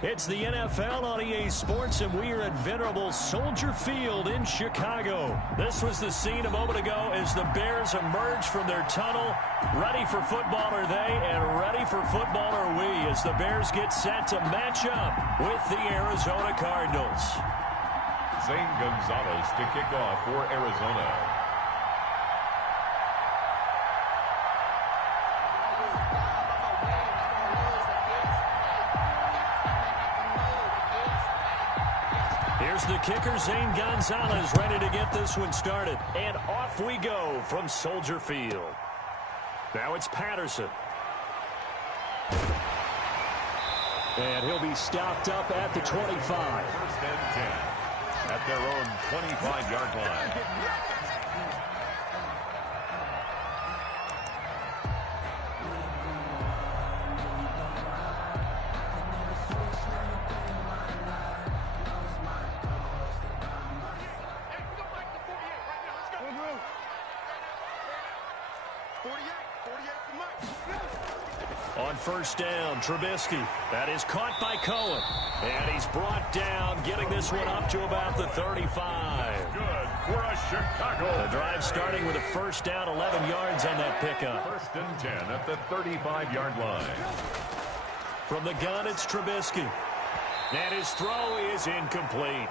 It's the NFL on EA Sports, and we are at venerable Soldier Field in Chicago. This was the scene a moment ago as the Bears emerged from their tunnel. Ready for football are they, and ready for football are we, as the Bears get set to match up with the Arizona Cardinals. Zane Gonzalez to kick off for Arizona. Here's the kicker, Zane Gonzalez, ready to get this one started. And off we go from Soldier Field. Now it's Patterson. And he'll be stopped up at the 25. First and 10 at their own 25-yard line. On first down, Trubisky. That is caught by Cohen. And he's brought down, getting this one up to about the 35. Good for a Chicago. The drive starting with a first down, 11 yards on that pickup. First and 10 at the 35-yard line. From the gun, it's Trubisky. And his throw is incomplete.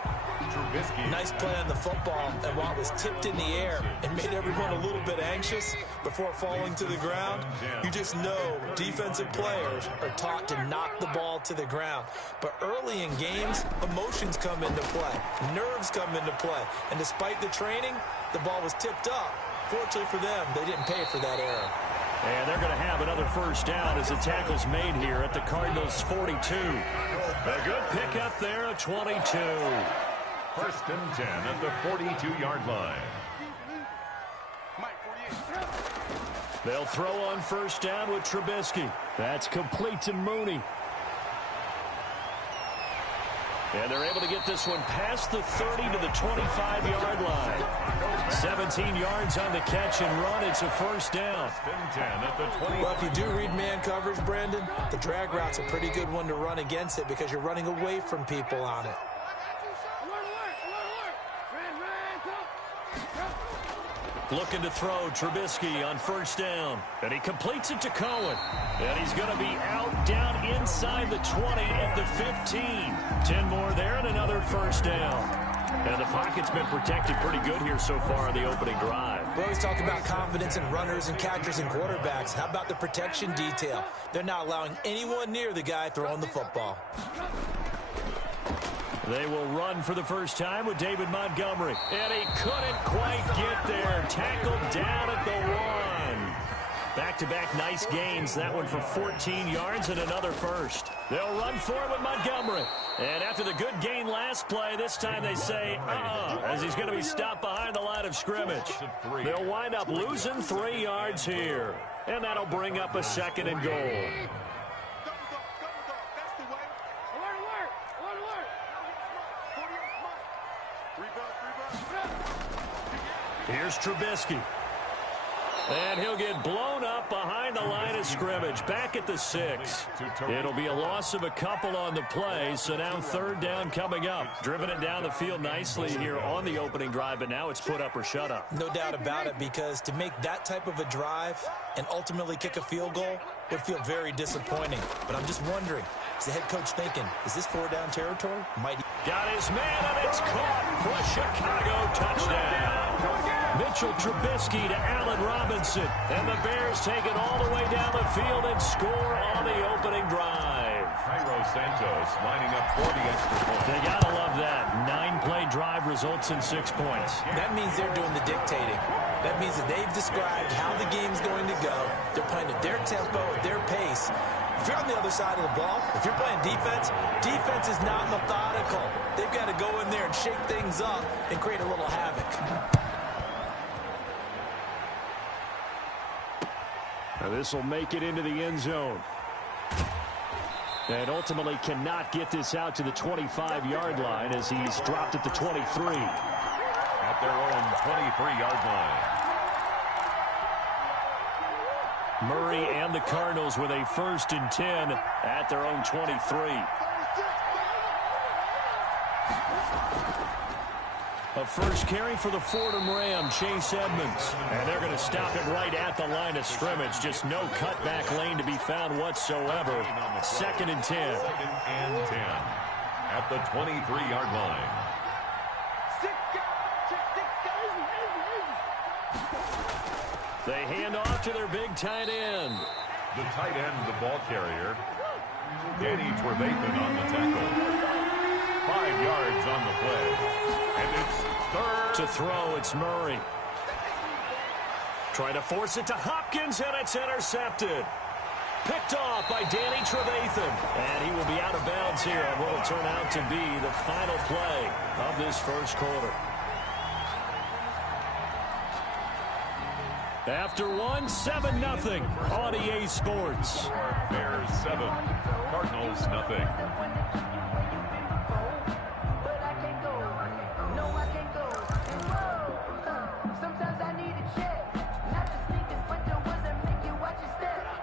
Trubisky. Nice play on the football, and while it was tipped in the air and made everyone a little bit anxious before falling to the ground, you just know defensive players are taught to knock the ball to the ground. But early in games, emotions come into play, nerves come into play, and despite the training, the ball was tipped up. Fortunately for them, they didn't pay for that error. And they're going to have another first down as the tackle's made here at the Cardinals' 42. A good pickup there at 22. First and 10 at the 42-yard line. They'll throw on first down with Trubisky. That's complete to Mooney. And they're able to get this one past the 30 to the 25-yard line. 17 yards on the catch and run. It's a first down. First and 10 at the 20. Well, if you do read man coverage, Brandon, the drag route's a pretty good one to run against it because you're running away from people on it. Looking to throw, Trubisky on first down. And he completes it to Cohen. And he's going to be out down inside the 20 at the 15. 10 more there and another first down. And the pocket's been protected pretty good here so far on the opening drive. We always talk about confidence in runners and catchers and quarterbacks. How about the protection detail? They're not allowing anyone near the guy throwing the football. They will run for the first time with David Montgomery. And he couldn't quite get there. Tackled down at the 1. Back-to-back nice gains. That one for 14 yards and another first. They'll run for it with Montgomery. And after the good gain last play, this time they say, as he's going to be stopped behind the line of scrimmage. They'll wind up losing 3 yards here. And that'll bring up a second and goal. Here's Trubisky. And he'll get blown up behind the line of scrimmage. Back at the 6. It'll be a loss of a couple on the play, so now third down coming up. Driven it down the field nicely here on the opening drive, but now it's put up or shut up. No doubt about it, because to make that type of a drive and ultimately kick a field goal would feel very disappointing. But I'm just wondering, is the head coach thinking, is this 4-down territory? Might he... Got his man, and it's caught for a Chicago touchdown. Mitchell Trubisky to Allen Robinson. And the Bears take it all the way down the field and score on the opening drive. Cairo Santos lining up for the extra point. They got to love that. 9-play drive results in 6 points. That means they're doing the dictating. That means that they've described how the game's going to go. They're playing at their tempo, at their pace. If you're on the other side of the ball, if you're playing defense, defense is not methodical. They've got to go in there and shake things up and create a little havoc. Now this will make it into the end zone. And ultimately cannot get this out to the 25-yard line as he's dropped at the 23. At their own 23-yard line. Murray and the Cardinals with a 1st and 10 at their own 23. A first carry for the Fordham Ram, Chase Edmonds. And they're going to stop it right at the line of scrimmage. Just no cutback lane to be found whatsoever. 2nd and 10. 2nd and 10 at the 23-yard line. They hand off to their big tight end. The tight end, the ball carrier, Danny Trevathan on the tackle. 5 yards on the play. And it's third. To throw, it's Murray. Trying to force it to Hopkins, and it's intercepted. Picked off by Danny Trevathan. And he will be out of bounds here on what will turn out to be the final play of this first quarter. After one, 7-0 on EA Sports. Bears 7, Cardinals nothing.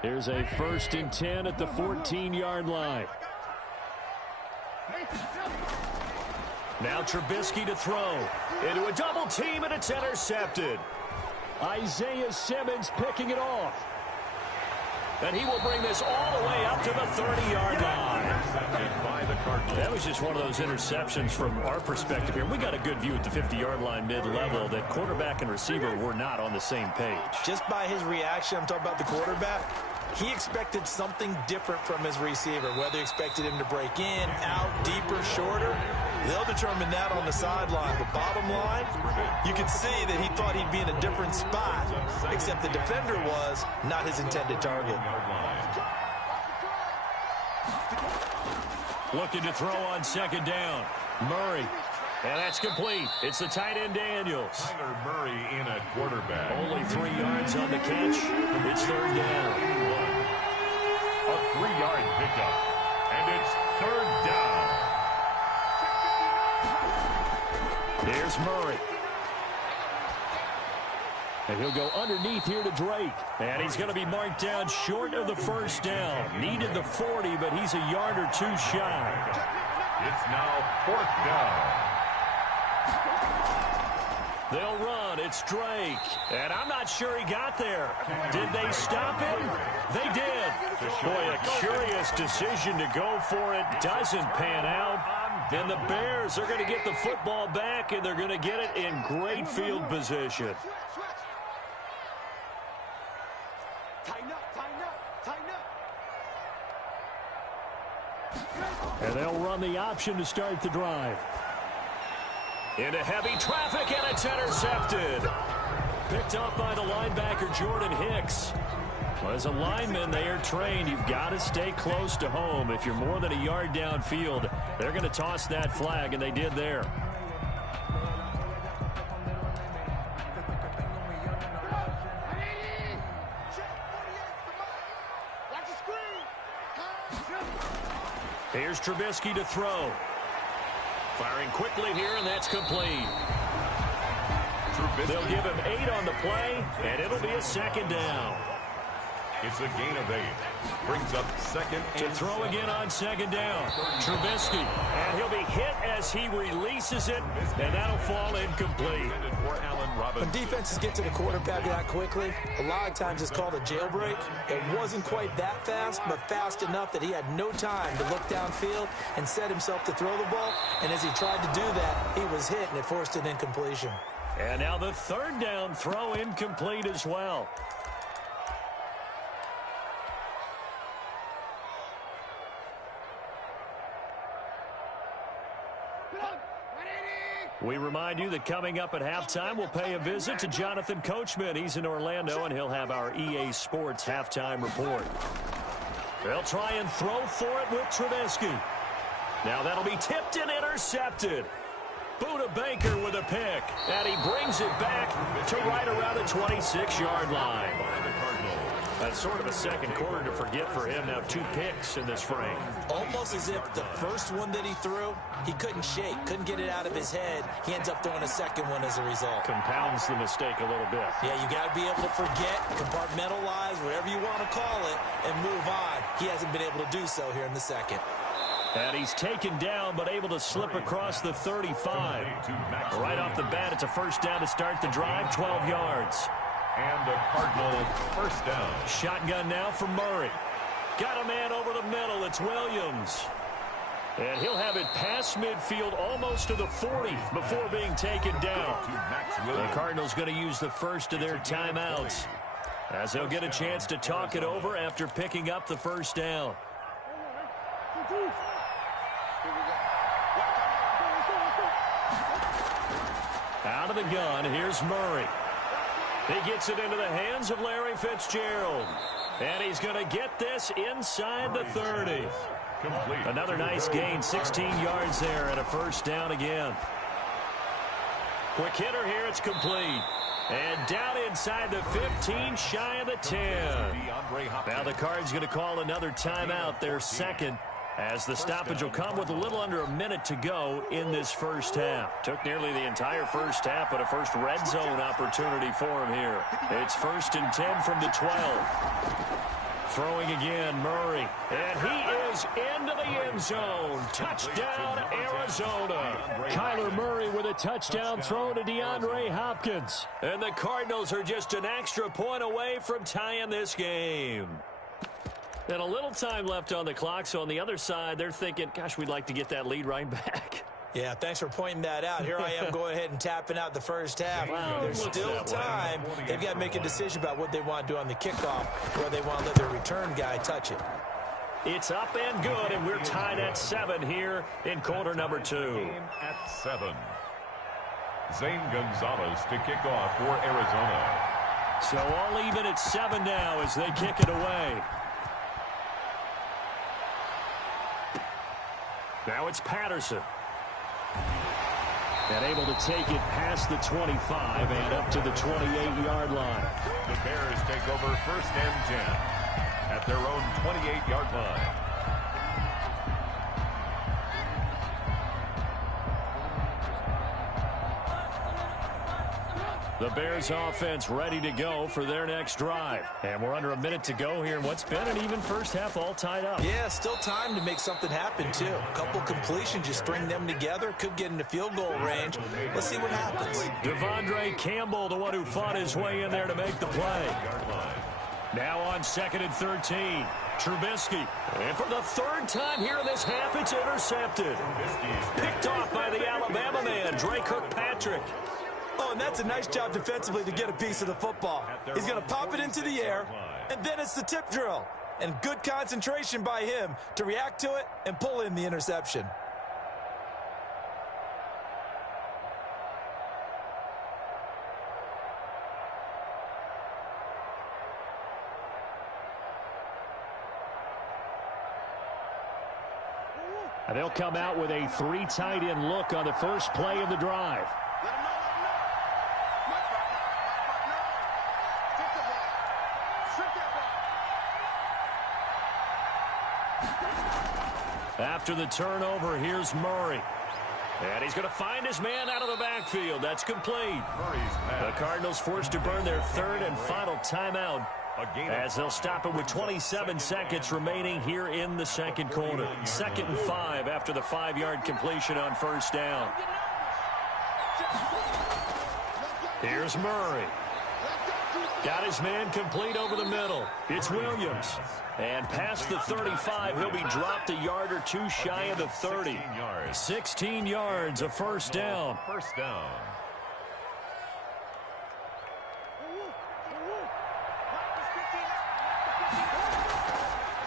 Here's a 1st and 10 at the 14-yard line. Now Trubisky to throw. Into a double team, and it's intercepted. Isaiah Simmons picking it off. And he will bring this all the way up to the 30-yard line. That was just one of those interceptions from our perspective here. We got a good view at the 50-yard line mid-level that quarterback and receiver were not on the same page. Just by his reaction, I'm talking about the quarterback, he expected something different from his receiver, whether he expected him to break in, out, deeper, shorter. They'll determine that on the sideline. But bottom line, you can see that he thought he'd be in a different spot, except the defender was not his intended target. Looking to throw on 2nd down. Murray. And that's complete. It's the tight end Daniels. Tyler Murray in at quarterback. Only 3 yards on the catch. It's 3rd down. A 3-yard pickup. And it's 3rd down. Here's Murray. And he'll go underneath here to Drake. And he's going to be marked down short of the 1st down. Needed the 40, but he's a yard or 2 shy. It's now 4th down. They'll run. It's Drake. And I'm not sure he got there. Did they stop him? They did. Boy, a curious decision to go for it. Doesn't pan out. And the Bears are going to get the football back, and they're going to get it in great field position. And they'll run the option to start the drive. Into heavy traffic, and it's intercepted. Picked up by the linebacker, Jordan Hicks. Well, as a lineman, they are trained. You've got to stay close to home. If you're more than a yard downfield, they're going to toss that flag, and they did there. Here's Trubisky to throw. Firing quickly here, and that's complete. They'll give him 8 on the play, and it'll be a 2nd down. It's a gain of 8. Brings up 2nd to and throw again on 2nd down. Trubisky, and he'll be hit as he releases it, and that'll fall incomplete. When defenses get to the quarterback that quickly, a lot of times it's called a jailbreak. It wasn't quite that fast, but fast enough that he had no time to look downfield and set himself to throw the ball. And as he tried to do that, he was hit, and it forced an incompletion. And now the 3rd down throw incomplete as well. We remind you that coming up at halftime, we'll pay a visit to Jonathan Coachman. He's in Orlando, and he'll have our EA Sports halftime report. They'll try and throw for it with Trubisky. Now that'll be tipped and intercepted. Buda Baker with a pick, and he brings it back to right around the 26-yard line. That's sort of a second quarter to forget for him. Now 2 picks in this frame. Almost as if the first one that he threw, he couldn't shake, couldn't get it out of his head. He ends up throwing a second one as a result. Compounds the mistake a little bit. Yeah, you got to be able to forget, compartmentalize, whatever you want to call it, and move on. He hasn't been able to do so here in the second. And he's taken down, but able to slip across the 35. Right off the bat, it's a first down to start the drive, 12 yards. And a Cardinal first down. Shotgun now for Murray. Got a man over the middle. It's Williams. And he'll have it past midfield almost to the 40 before being taken down. The Cardinals going to use the first of their timeouts, as they'll get a chance to talk it over after picking up the first down. Out of the gun, here's Murray. He gets it into the hands of Larry Fitzgerald. And he's going to get this inside the 30. Complete. Another nice gain, 16 yards there, and a first down again. Quick hitter here, it's complete. And down inside the 15, shy of the 10. Now the Cards going to call another timeout, their second, as the stoppage will come with a little under a minute to go in this first half. Took nearly the entire first half, but a first red zone opportunity for him here. It's 1st and 10 from the 12. Throwing again, Murray. And he is into the end zone. Touchdown, Arizona. Kyler Murray with a touchdown throw to DeAndre Hopkins. And the Cardinals are just an extra point away from tying this game. And a little time left on the clock, so on the other side, they're thinking, gosh, we'd like to get that lead right back. Yeah, thanks for pointing that out. Here I am going ahead and tapping out the first half. Wow, there's still time. They've got to make a decision about what they want to do on the kickoff, where they want to let their return guy touch it. It's up and good, and we're tied at 7 here in quarter number 2. At 7. Zane Gonzalez to kick off for Arizona. So all even at 7 now as they kick it away. Now it's Patterson. And able to take it past the 25 and up to the 28-yard line. The Bears take over 1st and 10 at their own 28-yard line. The Bears offense ready to go for their next drive. And we're under a minute to go here in what's been an even first half, all tied up. Yeah, still time to make something happen, too. A couple completions, just string them together. Could get into field goal range. Let's see what happens. Devondre Campbell, the one who fought his way in there to make the play. Now on 2nd and 13. Trubisky. And for the 3rd time here in this half, it's intercepted. Picked off by the Alabama man, Dre Kirkpatrick. Oh, and that's a nice job defensively to get a piece of the football. He's going to pop it into the air, and then it's the tip drill. And good concentration by him to react to it and pull in the interception. And they'll come out with a 3 tight end look on the first play of the drive. After the turnover, here's Murray. And he's going to find his man out of the backfield. That's complete. The Cardinals forced to burn their 3rd and final timeout, as they'll stop it with 27 seconds remaining here in the 2nd quarter. 2nd and 5 after the 5-yard completion on 1st down. Here's Murray. Got his man complete over the middle. It's Williams. And past the 35, he'll be dropped a yard or 2 shy of the 30. 16 yards, a first down. First down.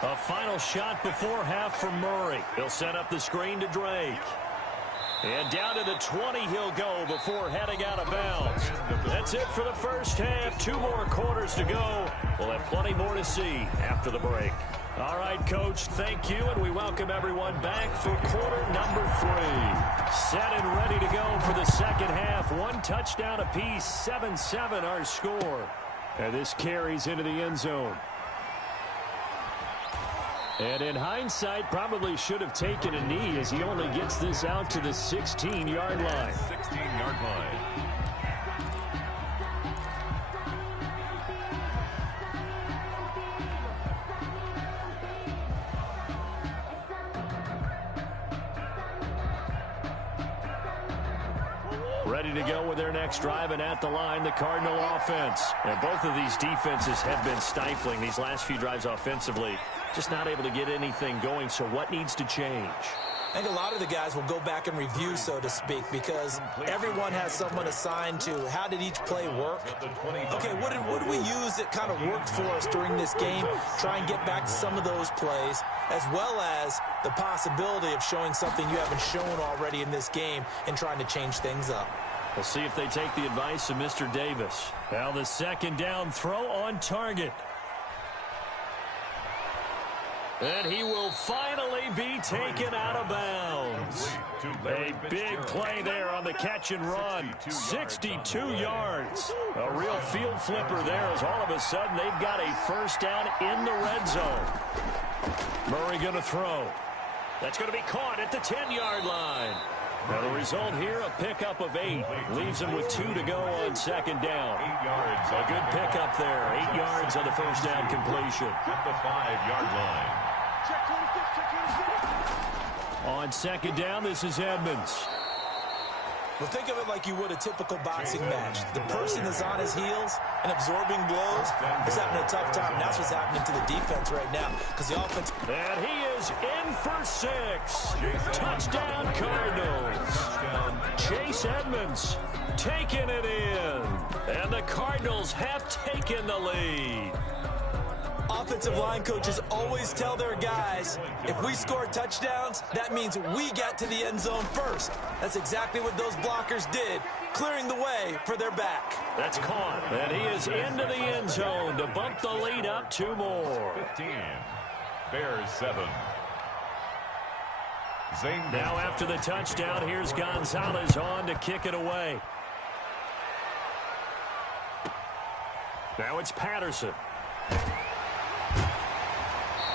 A final shot before half for Murray. He'll set up the screen to Drake. And down to the 20 he'll go before heading out of bounds. That's it for the first half. 2 more quarters to go. We'll have plenty more to see after the break. All right, Coach, thank you, and we welcome everyone back for quarter number 3. Set and ready to go for the second half. 1 touchdown apiece, 7-7 our score. And this carries into the end zone. And in hindsight, probably should have taken a knee as he only gets this out to the 16-yard line. 16-yard line. Ready to go with their next drive, and at the line, the Cardinal offense. And both of these defenses have been stifling these last few drives offensively. Just not able to get anything going, so what needs to change? I think a lot of the guys will go back and review, so to speak, because everyone has someone assigned to how did each play work. Okay, what did we use that kind of worked for us during this game? Try and get back to some of those plays, as well as the possibility of showing something you haven't shown already in this game and trying to change things up. We'll see if they take the advice of Mr. Davis. Now the second down throw on target. And he will finally be taken out of bounds. A big play there on the catch and run. 62 yards. A real field flipper there as all of a sudden they've got a first down in the red zone. Murray going to throw. That's going to be caught at the 10-yard line. Now the result here, a pickup of 8. Leaves him with 2 to go on second down. 8 yards. A good pickup there. 8 yards on the first down completion. At the 5-yard line. On second down, this is Edmonds. Well, think of it like you would a typical boxing match. The person is on his heels and absorbing blows is having a tough time. That's what's happening to the defense right now because the offense... And he is in for 6. Touchdown, Cardinals. Chase Edmonds taking it in. And the Cardinals have taken the lead. Offensive line coaches always tell their guys, if we score touchdowns, that means we get to the end zone first. That's exactly what those blockers did, clearing the way for their back. That's caught, and he is into the end zone to bump the lead up 2 more. 15. Bears 7. Now after the touchdown, here's Gonzalez on to kick it away. Now it's Patterson.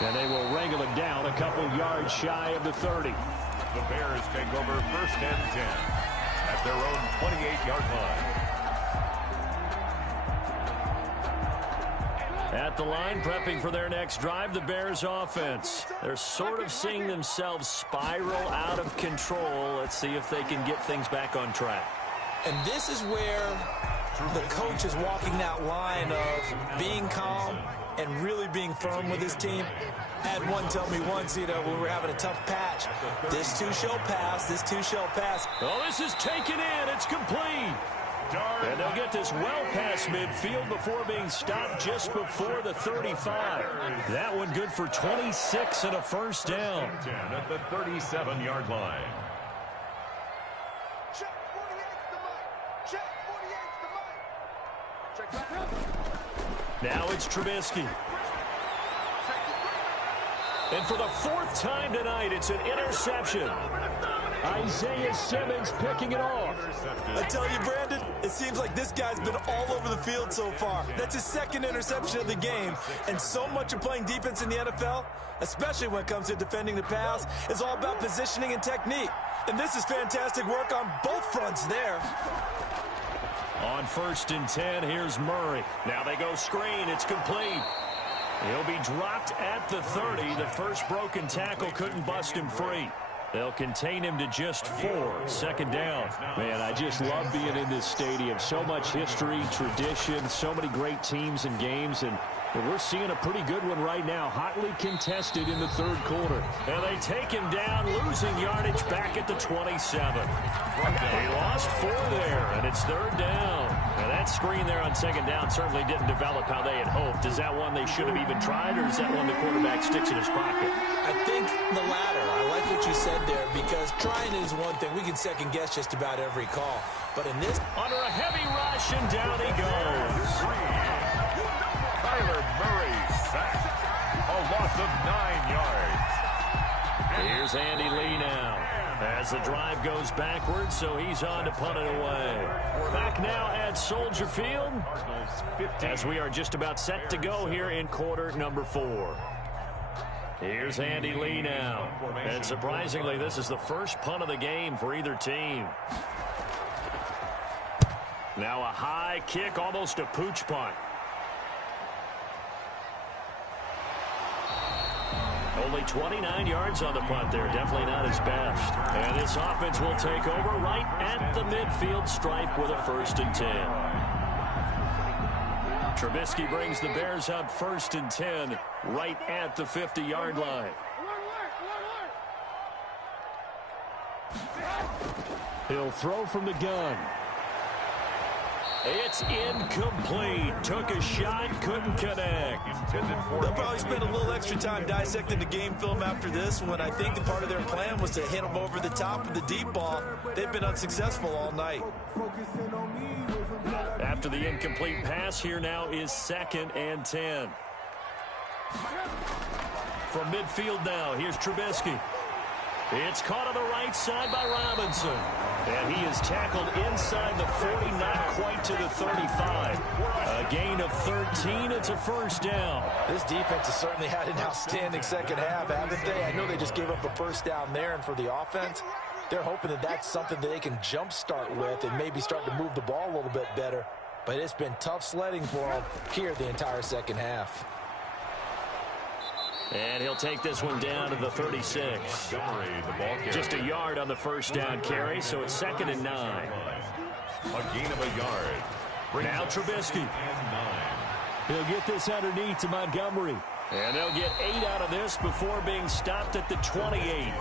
And they will wrangle it down a couple yards shy of the 30. The Bears take over first and 10 at their own 28-yard line. At the line, prepping for their next drive, the Bears offense. They're sort of seeing themselves spiral out of control. Let's see if they can get things back on track. And this is where the coach is walking that line of being calm and really being firm with his team. I had one tell me once, when we were having a tough patch, this too shall pass, this too shall pass. Oh, this is taken in. It's complete. And they'll get this well past midfield before being stopped just before the 35. That one good for 26 and a first down. 10 at the 37-yard line. Now it's Trubisky. And for the 4th time tonight, it's an interception. Isaiah Simmons picking it off. I tell you, Brandon, it seems like this guy's been all over the field so far. That's his 2nd interception of the game. And so much of playing defense in the NFL, especially when it comes to defending the pass, is all about positioning and technique. And this is fantastic work on both fronts there. On 1st and 10, here's Murray. Now they go screen. It's complete. He'll be dropped at the 30. The first broken tackle couldn't bust him free. They'll contain him to just 4. Second down. Man, I just love being in this stadium. So much history, tradition, so many great teams and games, and we're seeing a pretty good one right now. Hotly contested in the 3rd quarter. And they take him down, losing yardage back at the 27. He lost 4 there, and it's 3rd down. And that screen there on 2nd down certainly didn't develop how they had hoped. Is that one they should have even tried, or is that one the quarterback sticks in his pocket? I think the latter. I like what you said there, because trying is one thing. We can second-guess just about every call. But in this... Under a heavy rush, and down he goes. Kyler Murray sacked. A loss of 9 yards. Here's Andy Lee now. As the drive goes backwards, so he's on to punt it away. We're back now at Soldier Field as we are just about set to go here in quarter number 4. Here's Andy Lee now. And surprisingly, this is the first punt of the game for either team. Now a high kick, almost a pooch punt. Only 29 yards on the punt there. Definitely not his best. And this offense will take over right at the midfield stripe with a 1st and 10. Trubisky brings the Bears up 1st and 10 right at the 50-yard line. He'll throw from the gun. It's incomplete. Took a shot, couldn't connect. They'll probably spend a little extra time dissecting the game film after this one. I think the part of their plan was to hit them over the top of the deep ball. They've been unsuccessful all night. After the incomplete pass, here now is 2nd and 10. From midfield now, here's Trubisky. It's caught on the right side by Robinson. And he is tackled inside the 40, not quite to the 35. A gain of 13. It's a 1st down. This defense has certainly had an outstanding second half, haven't they? I know they just gave up a 1st down there, and for the offense, they're hoping that that's something that they can jumpstart with and maybe start to move the ball a little bit better. But it's been tough sledding for them here the entire second half. And he'll take this one down to the 36. Just a yard on the 1st down carry, so it's 2nd and 9. A gain of a yard. Now Trubisky. He'll get this underneath to Montgomery. And they'll get 8 out of this before being stopped at the 28.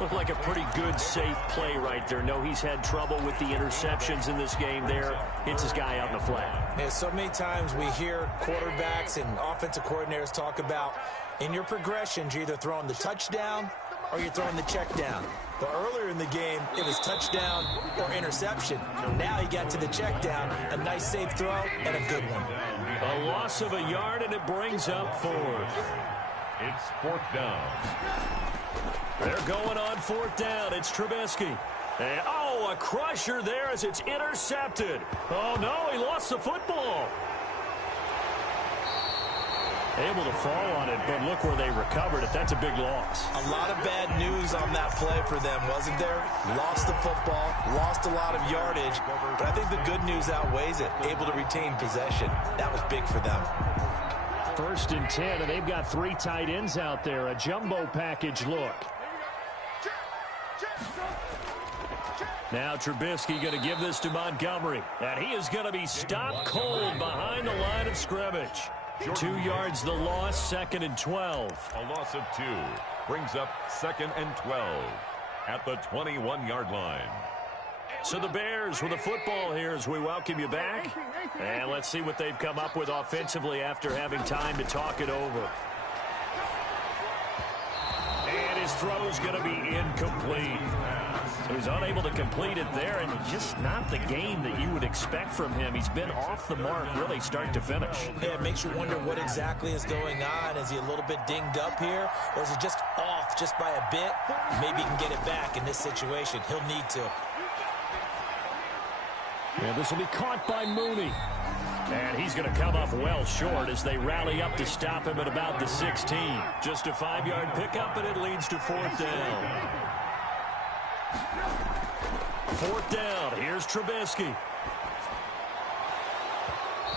Looked like a pretty good, safe play right there. No, he's had trouble with the interceptions in this game there. Hits his guy out in the flat. Yeah, so many times we hear quarterbacks and offensive coordinators talk about in your progressions, you're either throwing the touchdown or you're throwing the check down. But earlier in the game, it was touchdown or interception. Now he got to the check down, a nice safe throw, and a good one. A loss of a yard, and it brings up 4th. It's 4th down. They're going on 4th down. It's Trubisky. And, oh, a crusher there as it's intercepted. Oh, no, he lost the football. Able to fall on it, but look where they recovered it. That's a big loss. A lot of bad news on that play for them, wasn't there? Lost the football, lost a lot of yardage, but I think the good news outweighs it. Able to retain possession. That was big for them. 1st and 10, and they've got 3 tight ends out there. A jumbo package look. Now Trubisky going to give this to Montgomery, and he is going to be stopped cold behind the line of scrimmage. 2 yards the loss, 2nd and 12. A loss of 2 brings up 2nd and 12 at the 21-yard line. So the Bears with the football here as we welcome you back. And let's see what they've come up with offensively after having time to talk it over. And his throw's going to be incomplete. So he's unable to complete it there, and just not the game that you would expect from him. He's been off the mark really start to finish. Yeah, it makes you wonder what exactly is going on. Is he a little bit dinged up here, or is it just off just by a bit? Maybe he can get it back in this situation. He'll need to. Yeah, this will be caught by Mooney. And he's going to come up well short as they rally up to stop him at about the 16. Just a 5-yard pickup, and it leads to 4th down. 4th down. Here's Trubisky.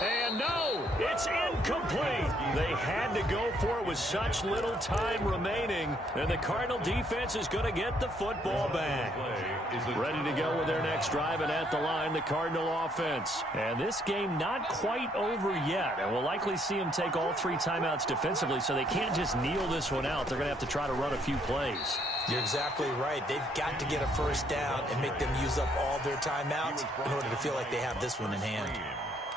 And no, it's incomplete. They had to go for it with such little time remaining. And the Cardinal defense is going to get the football back. Ready to go with their next drive, and at the line, the Cardinal offense. And this game not quite over yet. And we'll likely see them take all 3 timeouts defensively, so they can't just kneel this one out. They're going to have to try to run a few plays. You're exactly right. They've got to get a 1st down and make them use up all their timeouts in order to feel like they have this one in hand.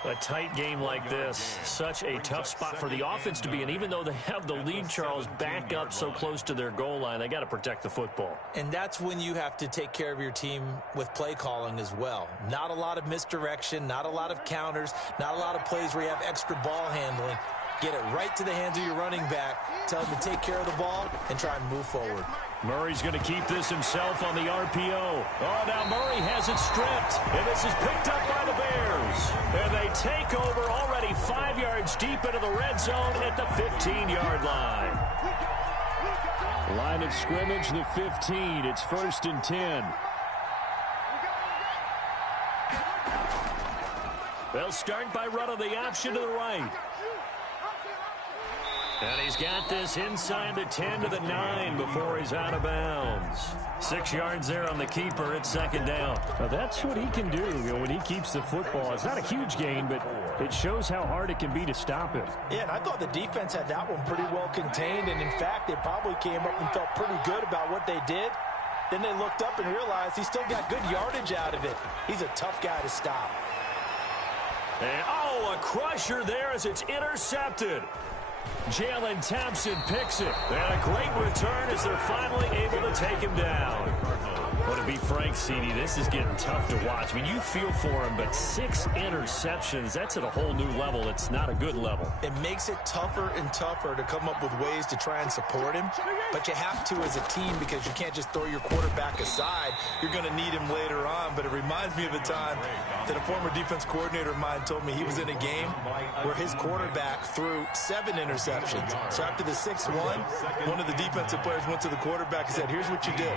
A tight game like this, such a tough spot for the offense to be in. Even though they have the lead, Charles, back up so close to their goal line, they got to protect the football. And that's when you have to take care of your team with play calling as well. Not a lot of misdirection, not a lot of counters, not a lot of plays where you have extra ball handling. Get it right to the hands of your running back. Tell him to take care of the ball and try and move forward. Murray's going to keep this himself on the RPO. Oh, now Murray has it stripped. And this is picked up by the Bears. And they take over already 5 yards deep into the red zone at the 15-yard line. Line of scrimmage, the 15. It's 1st and 10. They'll start by running the option to the right. And he's got this inside the 10 to the 9 before he's out of bounds. 6 yards there on the keeper. It's second down. Now that's what he can do, when he keeps the football. It's not a huge gain, but it shows how hard it can be to stop him. Yeah, and I thought the defense had that one pretty well contained, and in fact, they probably came up and felt pretty good about what they did. Then they looked up and realized he still got good yardage out of it. He's a tough guy to stop. And, a crusher there as it's intercepted. Jalen Thompson picks it. And a great return as they're finally able to take him down. Well, to be frank, CD, this is getting tough to watch. I mean, you feel for him, but 6 interceptions, that's at a whole new level. It's not a good level. It makes it tougher and tougher to come up with ways to try and support him. But you have to as a team because you can't just throw your quarterback aside. You're going to need him later on. But it reminds me of a time that a former defense coordinator of mine told me he was in a game where his quarterback threw 7 interceptions. So after the 6-1, one of the defensive players went to the quarterback and said, here's what you do.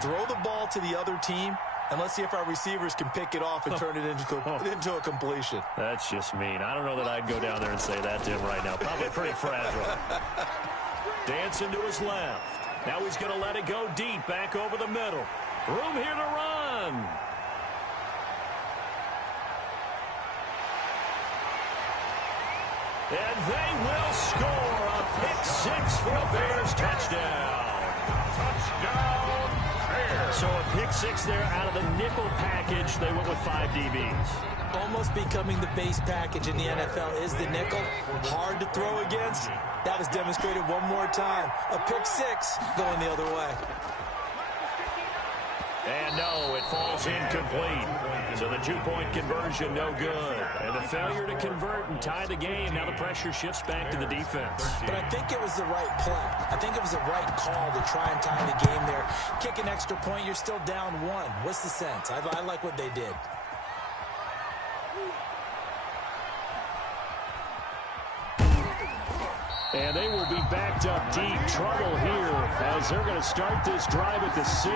Throw the ball to the other team, and let's see if our receivers can pick it off and turn it into a completion. That's just mean. I don't know that I'd go down there and say that to him right now. Probably pretty fragile. Dancing to his left. Now he's going to let it go deep, back over the middle. Room here to run. And they will score a pick-6 for a Bears touchdown. Touchdown, Bears. So a pick-6 there out of the nickel package. They went with 5 DBs. Almost becoming the base package in the NFL is the nickel. Hard to throw against. That was demonstrated one more time. A pick-6 going the other way. And no, it falls incomplete. So the 2-point conversion, no good. And the failure to convert and tie the game. Now the pressure shifts back to the defense. But I think it was the right play. I think it was the right call to try and tie the game there. Kick an extra point, you're still down 1. What's the sense? I like what they did. And they will be backed up deep. Trouble here as they're going to start this drive at the 6.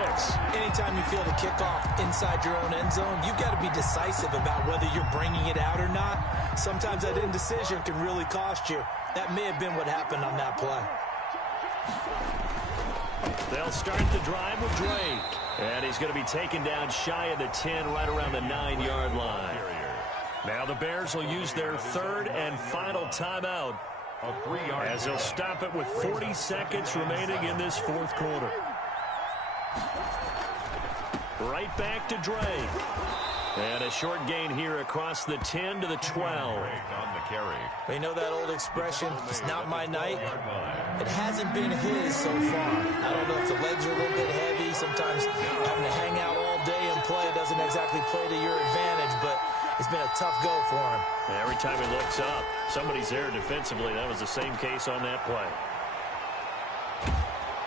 Anytime you feel the kickoff inside your own end zone, you've got to be decisive about whether you're bringing it out or not. Sometimes that indecision can really cost you. That may have been what happened on that play. They'll start the drive with Drake. And he's going to be taken down shy of the 10, right around the 9-yard line. Now the Bears will use their 3rd and final timeout, as they'll stop it with 40 seconds remaining in this 4th quarter. Right back to Drake. And a short gain here across the 10 to the 12. We know that old expression, it's not my night. It hasn't been his so far. I don't know if the legs are a little bit heavy. Sometimes having to hang out all day and play doesn't exactly play to your advantage, but it's been a tough go for him. Every time he looks up, somebody's there defensively. That was the same case on that play.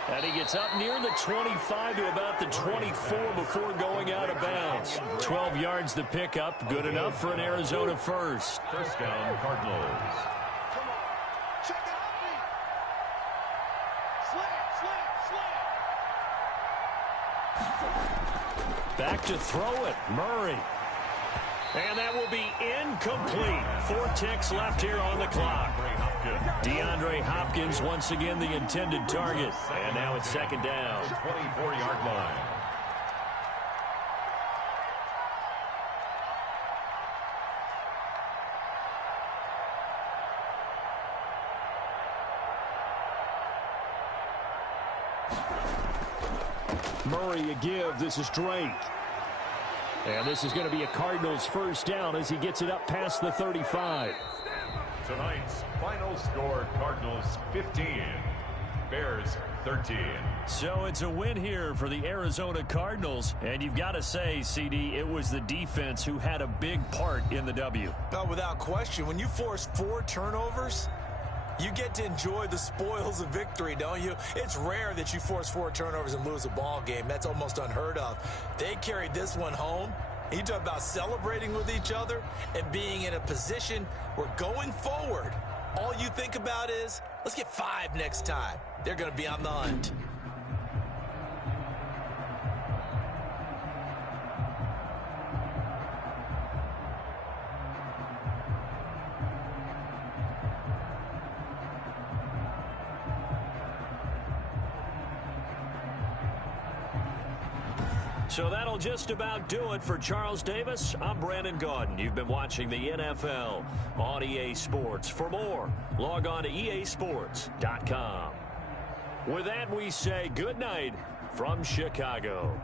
And he gets up near the 25 to about the 24 before going out of bounds. 12 yards to pick up. Good enough for an Arizona first. First down, Cardinals. Back to throw it. Murray. And that will be incomplete. 4 ticks left here on the clock. DeAndre Hopkins once again the intended target. And now it's second down. 24-yard line. Murray a give. This is Drake. And this is going to be a Cardinals first down as he gets it up past the 35. Tonight's final score, Cardinals 15, Bears 13. So it's a win here for the Arizona Cardinals. And you've got to say, CD, it was the defense who had a big part in the W. No, without question. When you force 4 turnovers, you get to enjoy the spoils of victory, don't you? It's rare that you force 4 turnovers and lose a ball game. That's almost unheard of. They carried this one home. You talk about celebrating with each other and being in a position where going forward, all you think about is, let's get 5 next time. They're going to be on the hunt. So that'll just about do it for Charles Davis. I'm Brandon Gaudin. You've been watching the NFL on EA Sports. For more, log on to easports.com. With that, we say good night from Chicago.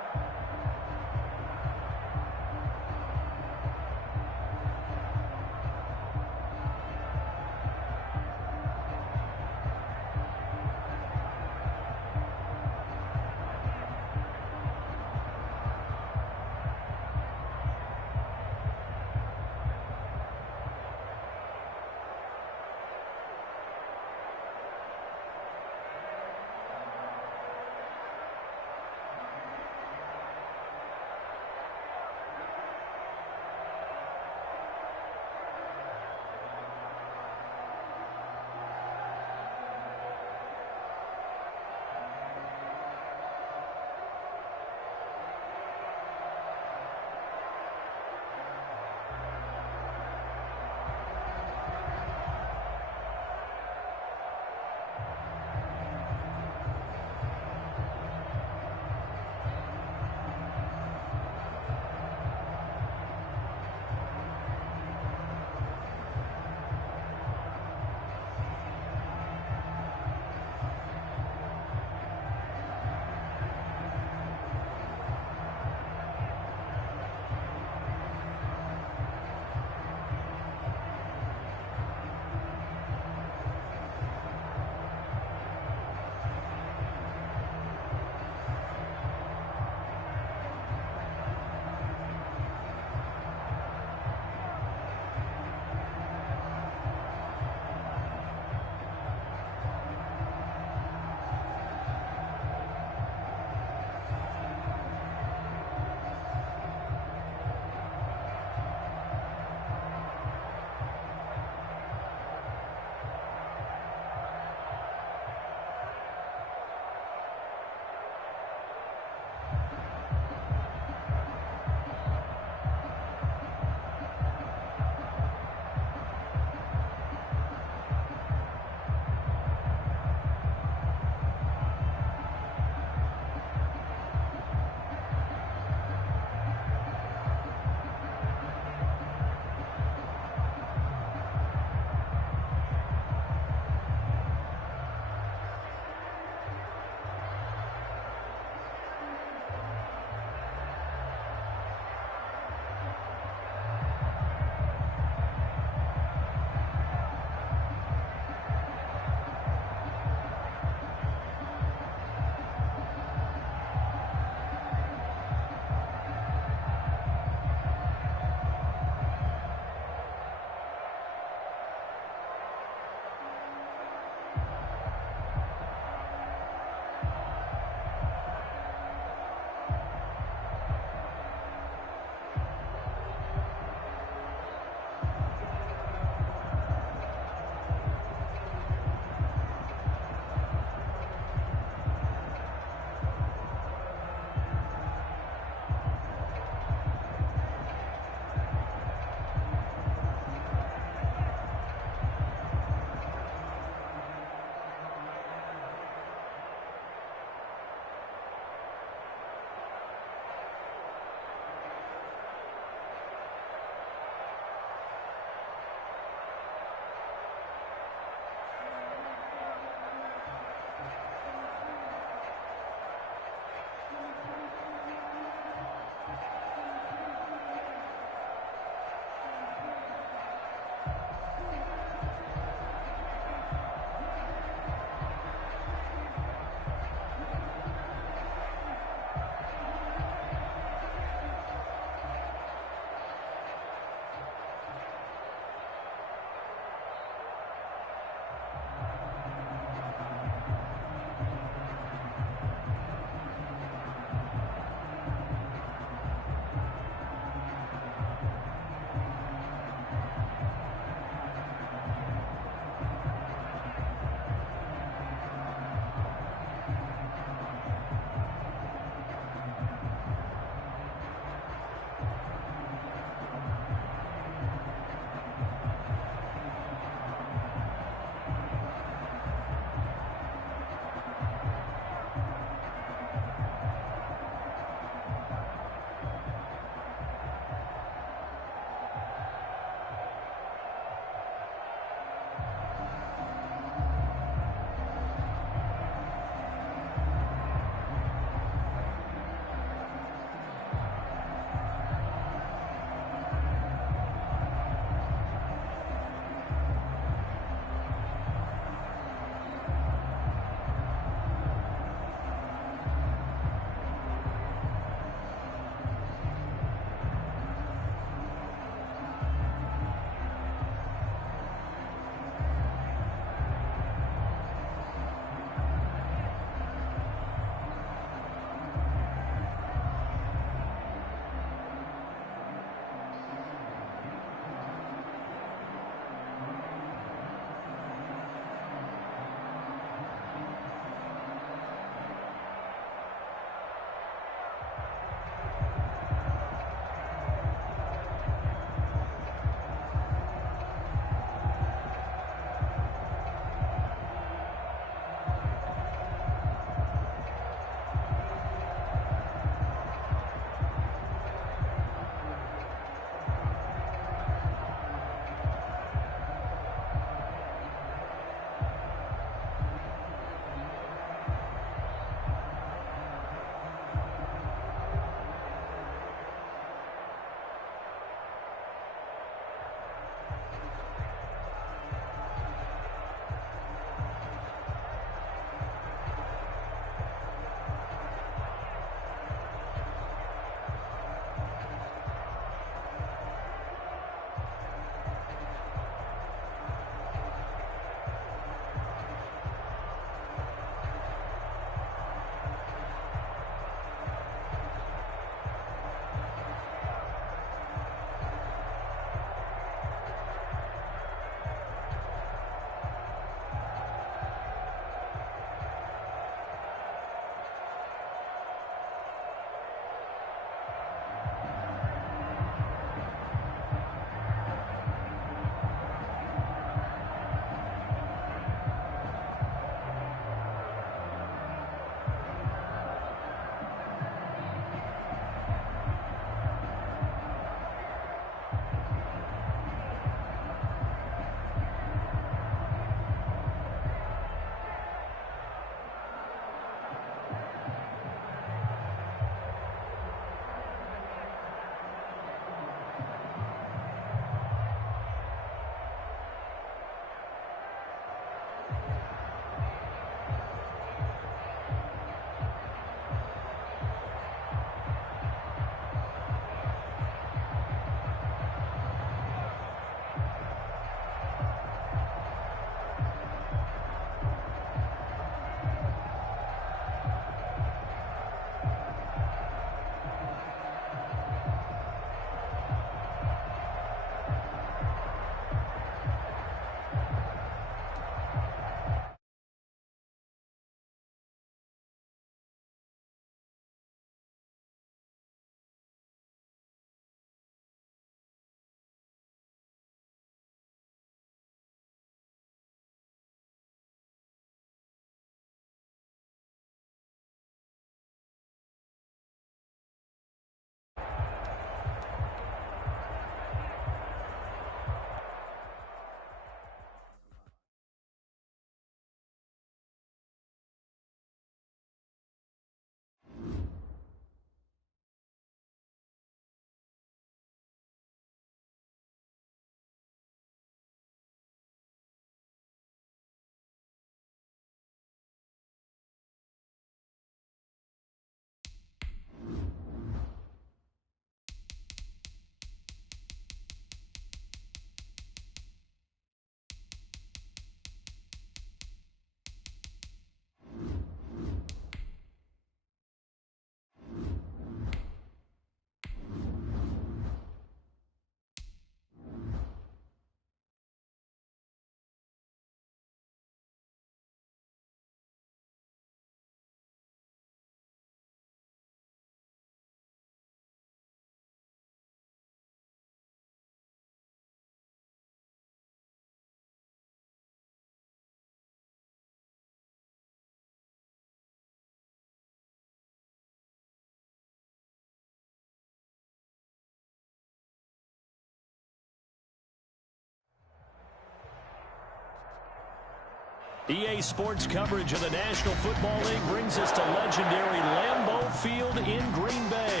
EA Sports coverage of the National Football League brings us to legendary Lambeau Field in Green Bay.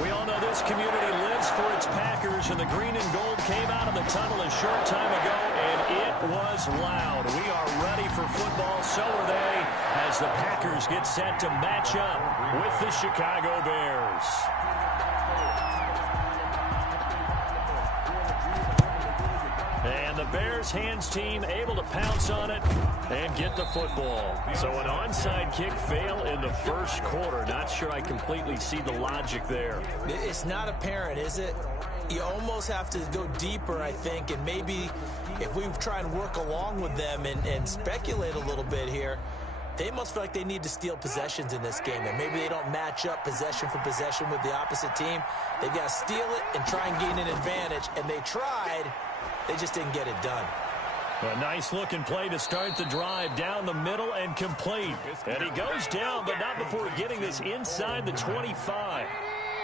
We all know this community lives for its Packers, and the green and gold came out of the tunnel a short time ago, and it was loud. We are ready for football, so are they, as the Packers get set to match up with the Chicago Bears. And the Bears hands team able to pounce on it and get the football. So an onside kick fail in the first quarter. Not sure I completely see the logic there. It's not apparent, is it? You almost have to go deeper, I think, and maybe if we try and work along with them and speculate a little bit here, they must feel like they need to steal possessions in this game, and maybe they don't match up possession for possession with the opposite team. They've got to steal it and try and gain an advantage, and they tried. They just didn't get it done. A nice-looking play to start the drive down the middle and complete. And he goes down, but not before getting this inside the 25.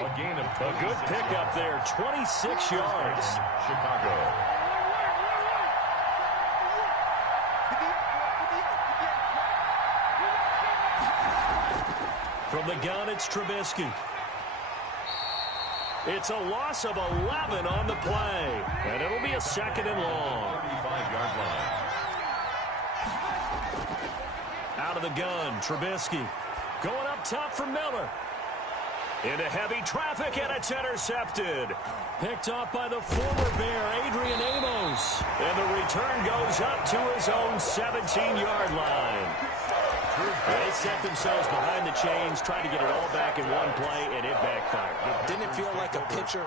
A gain of a good pickup there, 26 yards. Chicago. From the gun, it's Trubisky. It's a loss of 11 on the play, and it'll be a second and long. 35-yard line. Out of the gun, Trubisky. Going up top for Miller. Into heavy traffic, and it's intercepted. Picked off by the former Bear, Adrian Amos. And the return goes up to his own 17-yard line. They set themselves behind the chains, trying to get it all back in one play, and it backfired. Didn't it feel like a pitcher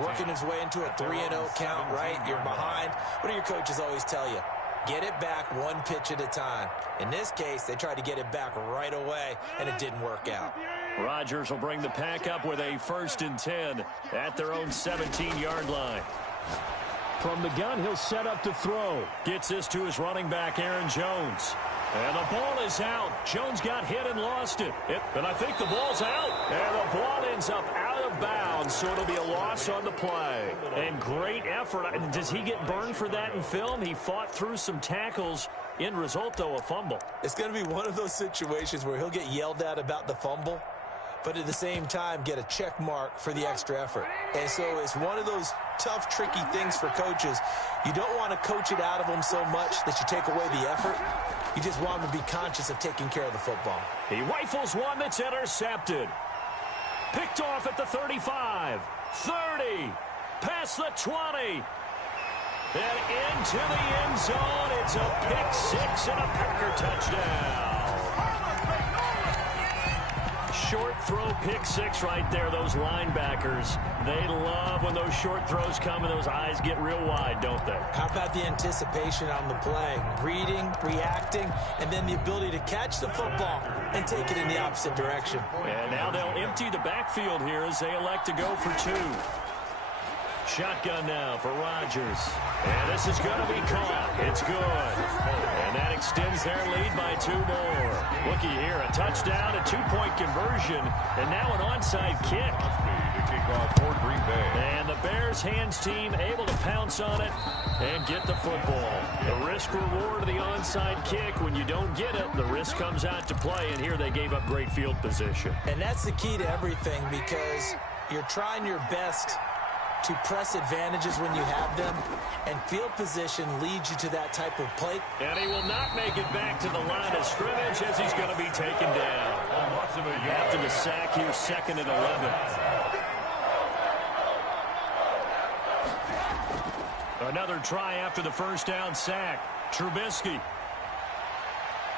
working his way into a 3-0 count, right? You're behind. What do your coaches always tell you? Get it back one pitch at a time. In this case, they tried to get it back right away, and it didn't work out. Rodgers will bring the pack up with a 1st and 10 at their own 17-yard line. From the gun, he'll set up to throw. Gets this to his running back, Aaron Jones. And the ball is out. Jones got hit and lost it. And I think the ball's out. And the ball ends up out of bounds, so it'll be a loss on the play. And great effort. Does he get burned for that in film? He fought through some tackles. End result, though, a fumble. It's going to be one of those situations where he'll get yelled at about the fumble, but at the same time get a check mark for the extra effort. And so it's one of those tough, tricky things for coaches. You don't want to coach it out of them so much that you take away the effort. You just want them to be conscious of taking care of the football. He rifles one that's intercepted. Picked off at the 35, 30, past the 20. And into the end zone. It's a pick six and a Packer touchdown. Short throw pick six right there. Those linebackers, they love when those short throws come and those eyes get real wide, don't they? How about the anticipation on the play? Reading, reacting, and then the ability to catch the football and take it in the opposite direction. And now they'll empty the backfield here as they elect to go for two. Shotgun now for Rodgers. And this is going to be caught. It's good. And that extends their lead by 2 more. Looky here, a touchdown, a 2-point conversion, and now an onside kick. To kick off for Green Bay. And the Bears hands team able to pounce on it and get the football. The risk reward of the onside kick. When you don't get it, the risk comes out to play, and here they gave up great field position. And that's the key to everything, because you're trying your best to press advantages when you have them, and field position leads you to that type of play. And he will not make it back to the line of scrimmage as he's going to be taken down. After the sack here, 2nd and 11. Another try after the first down sack. Trubisky.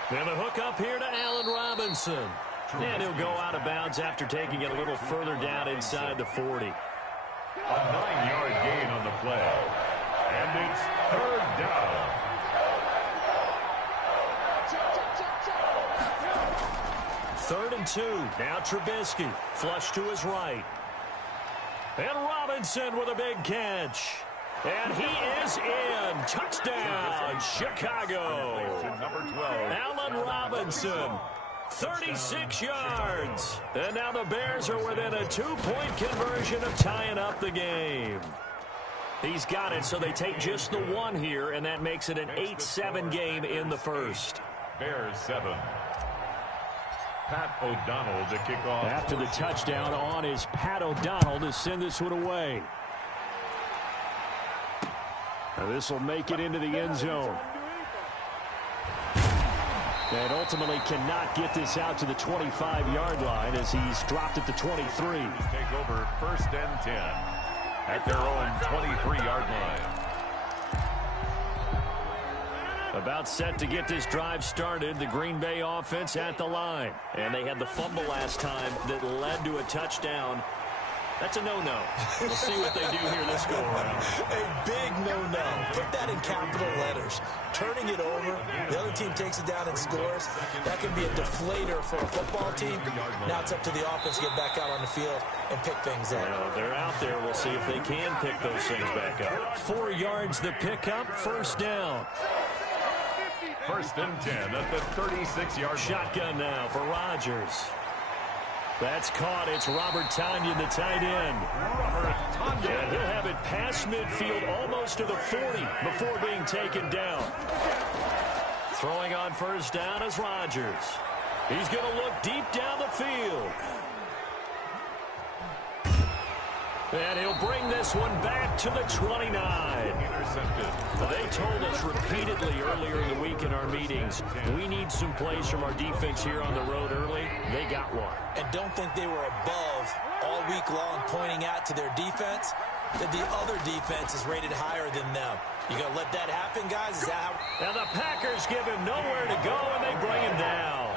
And the hook up here to Allen Robinson. And he'll go out of bounds after taking it a little further down inside the 40. A 9-yard gain on the play. And it's 3rd down. Third and 2. Now Trubisky. Flush to his right. And Robinson with a big catch. And he is in. Touchdown, Chicago. Number 12. Allen Robinson. 36 yards. And now the Bears are within a 2-point conversion of tying up the game. He's got it, so they take just the one here, and that makes it an 8-7 game in the first. Bears 7. Pat O'Donnell to kick off. After the touchdown on is Pat O'Donnell to send this one away. This will make it into the end zone. And ultimately cannot get this out to the 25-yard line as he's dropped at the 23. Take over 1st and 10 at their own 23-yard line. About set to get this drive started, the Green Bay offense at the line. And they had the fumble last time that led to a touchdown. That's a no-no. We'll see what they do here this go-around. A big no-no. Put that in capital letters. Turning it over, the other team takes it down and scores. That can be a deflator for a football team. Now it's up to the offense to get back out on the field and pick things up. Well, they're out there. We'll see if they can pick those things back up. 4 yards the pickup, first down. 1st and 10 at the 36-yard line. Shotgun now for Rodgers. That's caught. It's Robert Tonyan, the tight end. And he'll have it past midfield almost to the 40 before being taken down. Throwing on first down is Rodgers. He's going to look deep down the field. And he'll bring this one back to the 29. Intercepted. They told us repeatedly earlier in the week in our meetings, we need some plays from our defense here on the road early. They got one. And don't think they were above all week long pointing out to their defense that the other defense is rated higher than them. You going to let that happen, guys? Is that how? And the Packers give him nowhere to go, and they bring him down.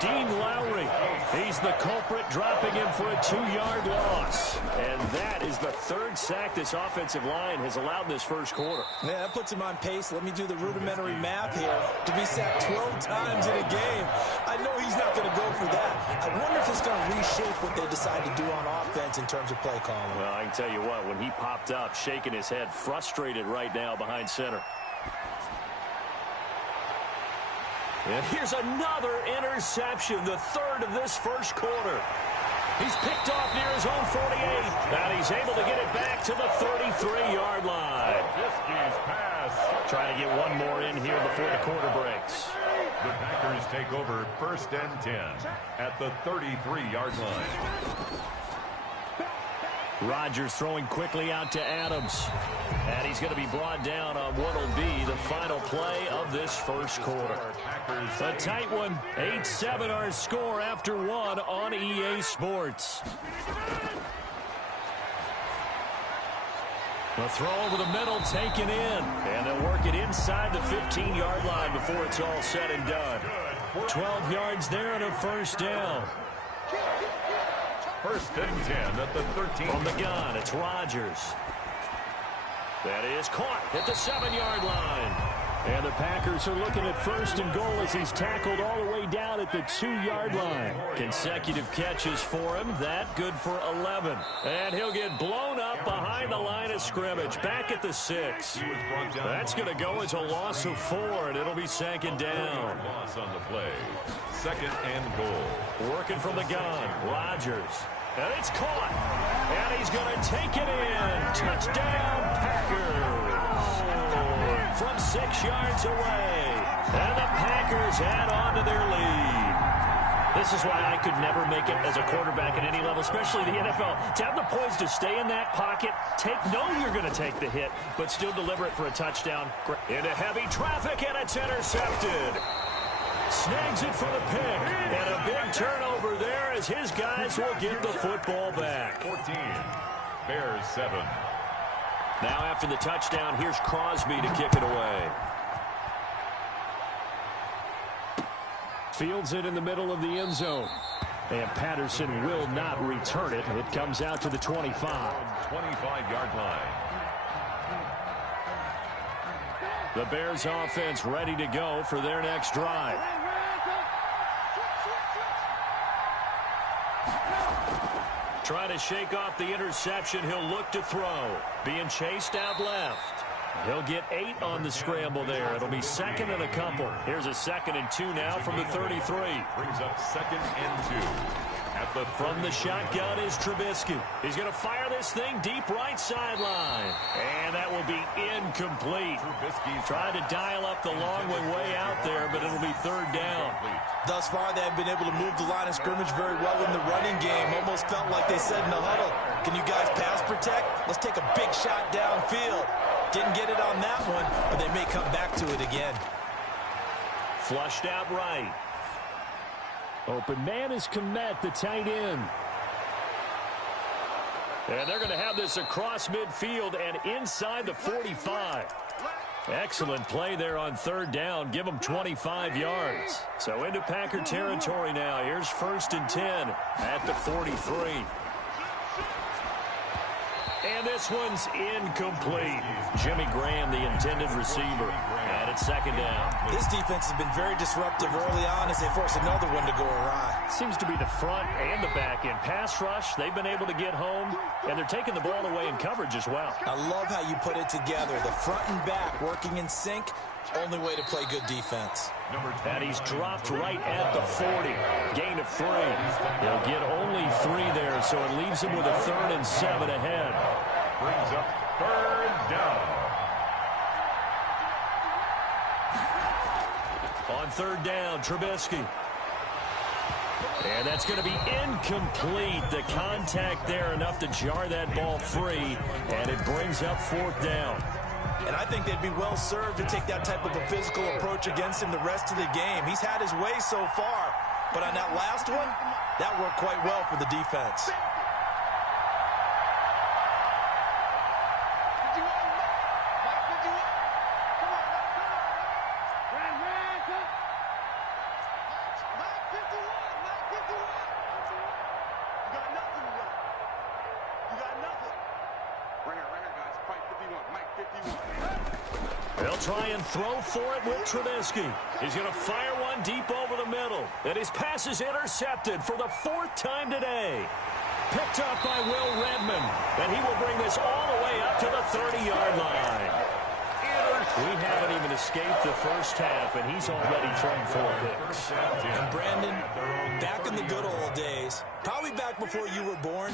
Dean Lowry, he's the culprit, dropping him for a 2-yard loss. And that is the 3rd sack this offensive line has allowed this first quarter. Yeah, that puts him on pace. Let me do the rudimentary math here. To be sacked 12 times in a game, I know he's not going to go for that. I wonder if it's going to reshape what they decide to do on offense in terms of play calling. Well, I can tell you what, when he popped up, shaking his head, frustrated right now behind center. And here's another interception, the 3rd of this first quarter. He's picked off near his own 48, and he's able to get it back to the 33-yard line. Trubisky's pass. Trying to get one more in here before the quarter breaks. The Packers take over 1st and 10 at the 33-yard line. Rodgers throwing quickly out to Adams. And he's going to be brought down on what will be the final play of this first quarter. A tight one. 8-7 our score after one on EA Sports. The throw over the middle taken in. And they'll work it inside the 15-yard line before it's all said and done. 12 yards there and a first down. 1st and 10 at the 13. From the gun, it's Rodgers. That is caught at the 7-yard line. And the Packers are looking at 1st and goal as he's tackled all the way down at the 2-yard line. Consecutive catches for him. That good for 11. And he'll get blown up behind the line of scrimmage. Back at the 6. That's going to go as a loss of 4, and it'll be second down. Loss on the play. 2nd and goal. Working from the gun, Rodgers. And it's caught. And he's going to take it in. Touchdown, Packers. From 6 yards away. And the Packers add on to their lead. This is why I could never make it as a quarterback at any level, especially the NFL. To have the poise to stay in that pocket, know you're going to take the hit, but still deliver it for a touchdown. Into heavy traffic, and it's intercepted. Snags it for the pick. And a big turnover there as his guys will get the football back. 14. Bears 7. Now after the touchdown, here's Crosby to kick it away. Fields it in the middle of the end zone. And Patterson will not return it. It comes out to the 25. 25-yard line. The Bears offense ready to go for their next drive. Trying to shake off the interception. He'll look to throw. Being chased out left. He'll get 8 on the scramble there. It'll be 2nd and a couple. Here's a 2nd and 2 now from the 33. Brings up 2nd and 2 From the shotgun is Trubisky. He's going to fire this thing deep right sideline. And that will be incomplete. Trying to dial up the long way out there, but it'll be third down. Thus far, they have been able to move the line of scrimmage very well in the running game. Almost felt like they said in the huddle, can you guys pass protect? Let's take a big shot downfield. Didn't get it on that one, but they may come back to it again. Flushed out right. Open man is Kmet, the tight end. And they're going to have this across midfield and inside the 45. Excellent play there on third down. Give them 25 yards. So into Packer territory now. Here's 1st and 10 at the 43. And this one's incomplete. Jimmy Graham, the intended receiver. And it's 2nd down. This defense has been very disruptive early on as they force another one to go awry. Seems to be the front and the back end. Pass rush, they've been able to get home, and they're taking the ball away in coverage as well. I love how you put it together. The front and back working in sync. Only way to play good defense. And he's dropped right at the 40. Gain of 3. He'll get only 3 there, so it leaves him with a 3rd and 7 ahead. Brings up 3rd down. On 3rd down, Trubisky. And that's going to be incomplete. The contact there enough to jar that ball free, and it brings up 4th down. And I think they'd be well served to take that type of a physical approach against him the rest of the game. He's had his way so far, but on that last one, that worked quite well for the defense. They'll try and throw for it with Trubisky. He's going to fire one deep over the middle. And his pass is intercepted for the 4th time today. Picked up by Will Redmond. And he will bring this all the way up to the 30-yard line. We haven't even escaped the first half, and he's already thrown 4 picks. And Brandon, back in the good old days, probably back before you were born,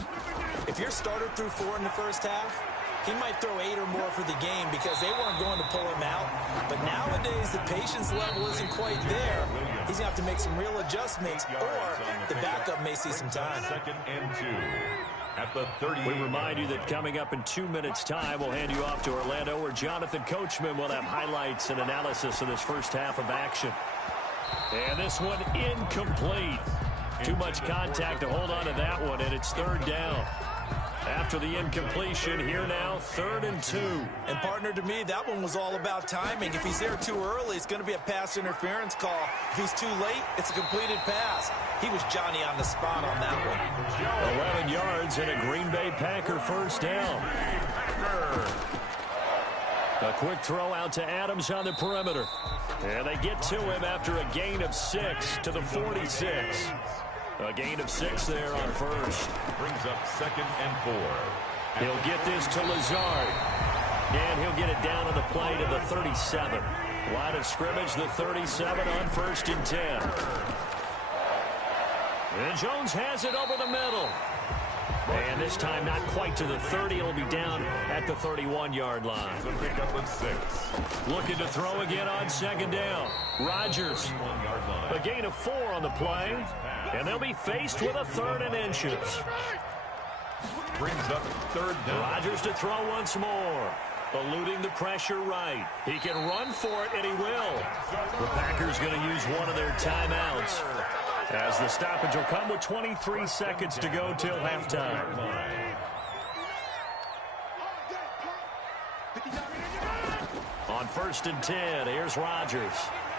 if your starter threw 4 in the first half, he might throw 8 or more for the game because they weren't going to pull him out. But nowadays, the patience level isn't quite there. He's going to have to make some real adjustments, or the backup may see some time. 2nd and 2 at the 30. We remind you that coming up in 2 minutes' time, we'll hand you off to Orlando, where Jonathan Coachman will have highlights and analysis of this first half of action. And this one incomplete. Too much contact to hold on to that one, and it's 3rd down. After the incompletion, here now, 3rd and 2. And partner, to me, that one was all about timing. If he's there too early, it's going to be a pass interference call. If he's too late, it's a completed pass. He was Johnny on the spot on that one. 11 yards and a Green Bay Packer 1st down. A quick throw out to Adams on the perimeter. And they get to him after a gain of 6 to the 46. A gain of 6 there on 1st. Brings up 2nd and 4. He'll get this to Lazard. And he'll get it down on the play to the 37. Line of scrimmage, the 37 on 1st and 10. And Jones has it over the middle. And this time not quite to the 30. It'll be down at the 31-yard line. So pick up at 6. Looking to throw again on 2nd down. Rodgers. A gain of 4 on the play. And they'll be faced with a 3rd and inches. Brings up 3rd down. Rodgers to throw once more. Eluding the pressure right. He can run for it, and he will. The Packers going to use one of their timeouts, as the stoppage will come with 23 seconds to go till halftime. On 1st and 10, here's Rodgers.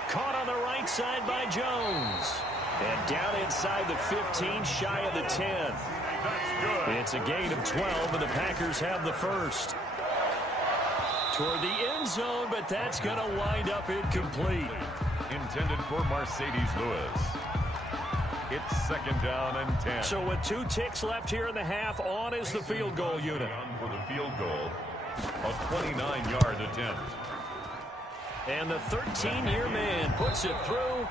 Caught on the right side by Jones. And down inside the 15, shy of the 10. It's a gain of 12, and the Packers have the 1st. Toward the end zone, but that's going to wind up incomplete. Intended for Mercedes Lewis. It's 2nd down and 10. So with 2 ticks left here in the half, on is the field goal unit. On for the field goal, a 29-yard attempt. And the 13-year man puts it through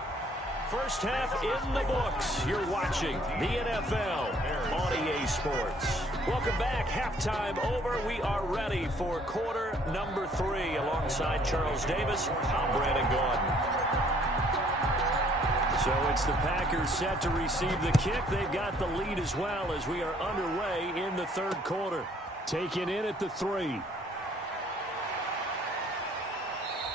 First half in the books. You're watching the NFL on EA Sports. Welcome back. Halftime over. We are ready for quarter number 3. Alongside Charles Davis, I'm Brandon Gordon. So it's the Packers set to receive the kick. They've got the lead as well as we are underway in the third quarter. Taken in at the 3.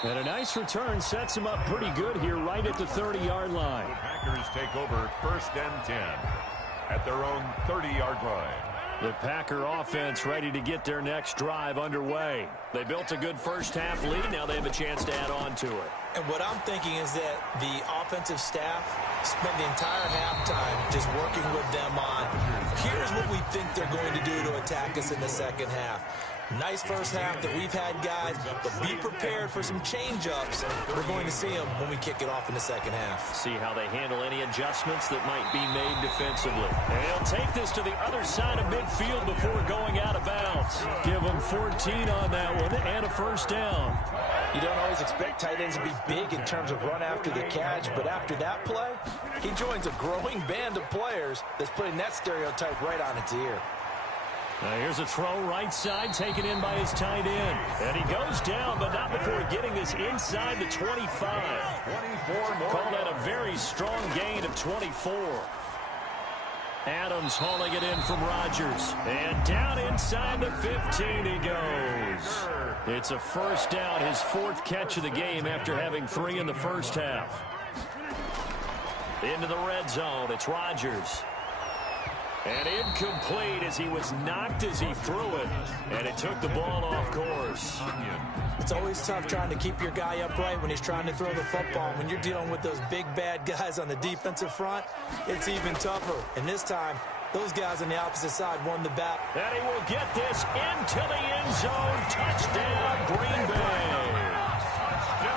And a nice return sets him up pretty good here right at the 30-yard line. The Packers take over 1st and 10 at their own 30-yard line. The Packer offense ready to get their next drive underway. They built a good first half lead. Now they have a chance to add on to it. And what I'm thinking is that the offensive staff spent the entire halftime just working with them on, here's what we think they're going to do to attack us in the second half. Nice first half that we've had, guys, but be prepared for some change-ups. We're going to see them when we kick it off in the second half. See how they handle any adjustments that might be made defensively. And he'll take this to the other side of midfield before going out of bounds. Give them 14 on that one and a first down. You don't always expect tight ends to be big in terms of run after the catch, but after that play, he joins a growing band of players that's putting that stereotype right on its ear. Now here's a throw right side taken in by his tight end. And he goes down, but not before getting this inside the 25. 24 more. Call that a very strong gain of 24. Adams hauling it in from Rodgers. And down inside the 15 he goes. It's a first down, his 4th catch of the game after having 3 in the first half. Into the red zone, it's Rodgers. And incomplete as he was knocked as he threw it. And it took the ball off course. It's always tough trying to keep your guy upright when he's trying to throw the football. When you're dealing with those big, bad guys on the defensive front, it's even tougher. And this time, those guys on the opposite side won the battle. And he will get this into the end zone. Touchdown, Green Bay.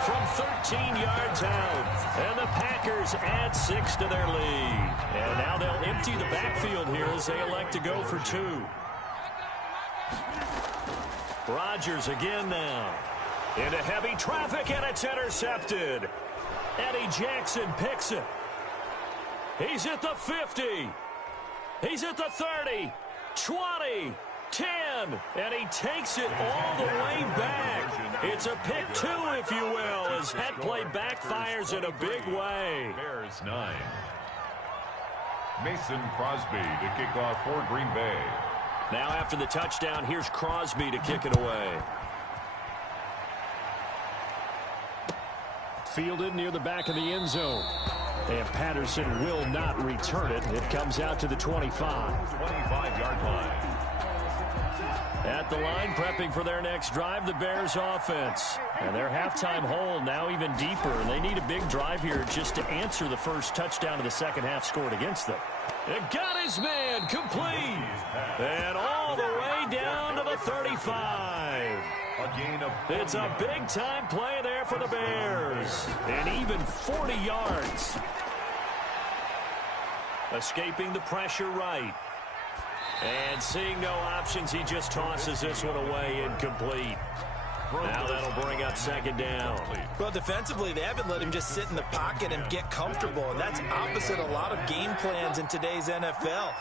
From 13 yards out. And the Packers add 6 to their lead. And now they'll empty the backfield here as they elect to go for 2. Rodgers again now. Into heavy traffic, and it's intercepted. Eddie Jackson picks it. He's at the 50. He's at the 30. 20. 10. And he takes it all the way back. It's a pick 2, if you will, as that play backfires in a big way. Bears 9. Mason Crosby to kick off for Green Bay. Now after the touchdown, here's Crosby to kick it away. Fielded near the back of the end zone. And Patterson will not return it. It comes out to the 25. 25-yard line. At the line, prepping for their next drive, the Bears offense. And their halftime hole now even deeper. And they need a big drive here just to answer the first touchdown of the second half scored against them. It got his man complete. And all the way down to the 35. It's a big-time play there for the Bears. And even 40 yards. Escaping the pressure right. And seeing no options, he just tosses this one away incomplete. Now that'll bring up second down. Well, defensively, they haven't let him just sit in the pocket and get comfortable, and that's opposite a lot of game plans in today's NFL.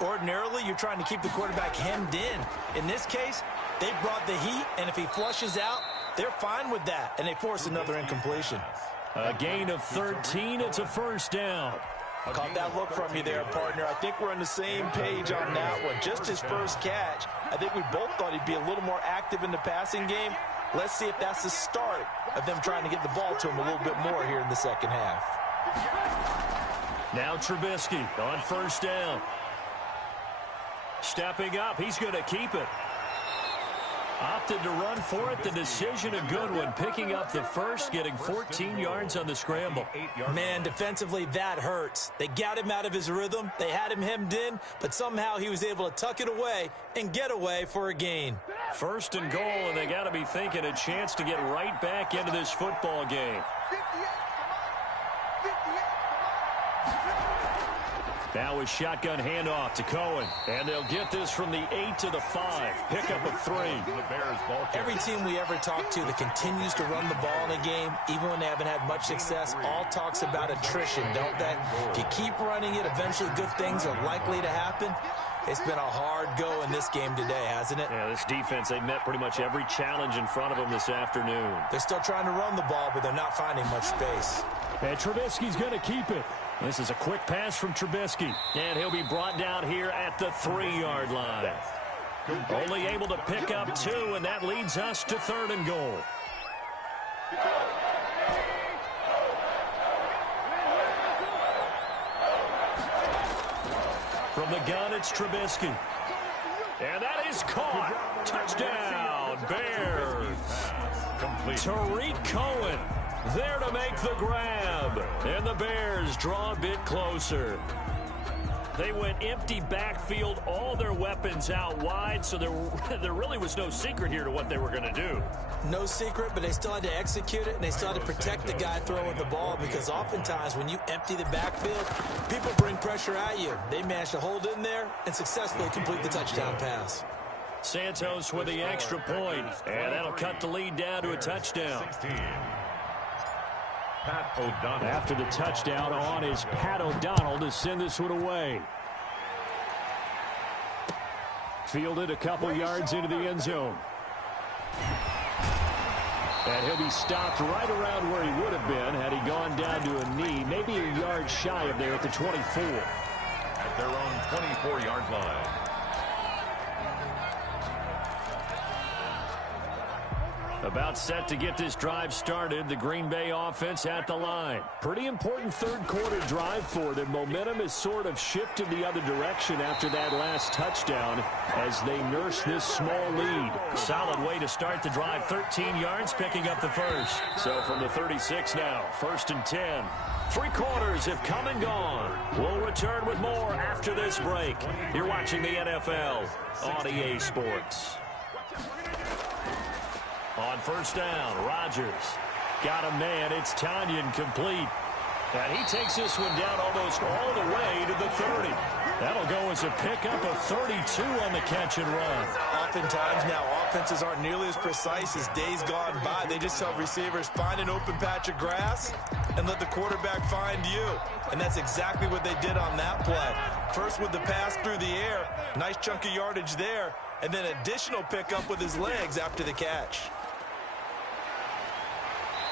Ordinarily, you're trying to keep the quarterback hemmed in. In this case, they brought the heat, and if he flushes out, they're fine with that, and they force another incompletion. A gain of 13, it's a first down. Caught that look from you there, partner. I think we're on the same page on that one. Just his first catch. I think we both thought he'd be a little more active in the passing game. Let's see if that's the start of them trying to get the ball to him a little bit more here in the second half. Now Trubisky on first down. Stepping up, he's going to keep it. Opted to run for it. The decision a good one. Picking up the first, getting 14 yards on the scramble. Man, defensively, that hurts. They got him out of his rhythm. They had him hemmed in, but somehow he was able to tuck it away and get away for a gain. First and goal, and they got to be thinking a chance to get right back into this football game. Now a shotgun handoff to Cohen. And they'll get this from the 8 to the 5. Pickup of 3. Every team we ever talk to that continues to run the ball in a game, even when they haven't had much success, all talks about attrition, don't they? If you keep running it, eventually good things are likely to happen. It's been a hard go in this game today, hasn't it? Yeah, this defense, they met pretty much every challenge in front of them this afternoon. They're still trying to run the ball, but they're not finding much space. And Trubisky's going to keep it. This is a quick pass from Trubisky. And he'll be brought down here at the 3-yard line. Only able to pick up 2, and that leads us to 3rd and goal. From the gun, it's Trubisky. And that is caught. Touchdown, Bears. Tariq Cohen there to make the grab. And the Bears draw a bit closer. They went empty backfield, all their weapons out wide, so there really was no secret here to what they were going to do. No secret, but they still had to execute it, and they still had to protect the guy throwing the ball, because oftentimes when you empty the backfield, people bring pressure at you. They managed to hold in there and successfully complete the touchdown pass. Santos with the extra point, and that'll cut the lead down to a touchdown. Pat O'Donnell. After the touchdown on is Pat O'Donnell to send this one away. Fielded a couple yards into the end zone. And he'll be stopped right around where he would have been had he gone down to a knee, maybe a yard shy of there at the 24. At their own 24-yard line. About set to get this drive started. The Green Bay offense at the line. Pretty important third quarter drive for them. Momentum has sort of shifted the other direction after that last touchdown as they nurse this small lead. Solid way to start the drive. 13 yards, picking up the first. So from the 36 now, 1st and 10. 3 quarters have come and gone. We'll return with more after this break. You're watching the NFL on EA Sports. On 1st down, Rodgers got a man. It's Tanyan complete. And he takes this one down almost all the way to the 30. That'll go as a pickup of 32 on the catch and run. Oftentimes now, offenses aren't nearly as precise as days gone by. They just tell receivers, find an open patch of grass and let the quarterback find you. And that's exactly what they did on that play. First with the pass through the air, nice chunk of yardage there, and then additional pickup with his legs after the catch.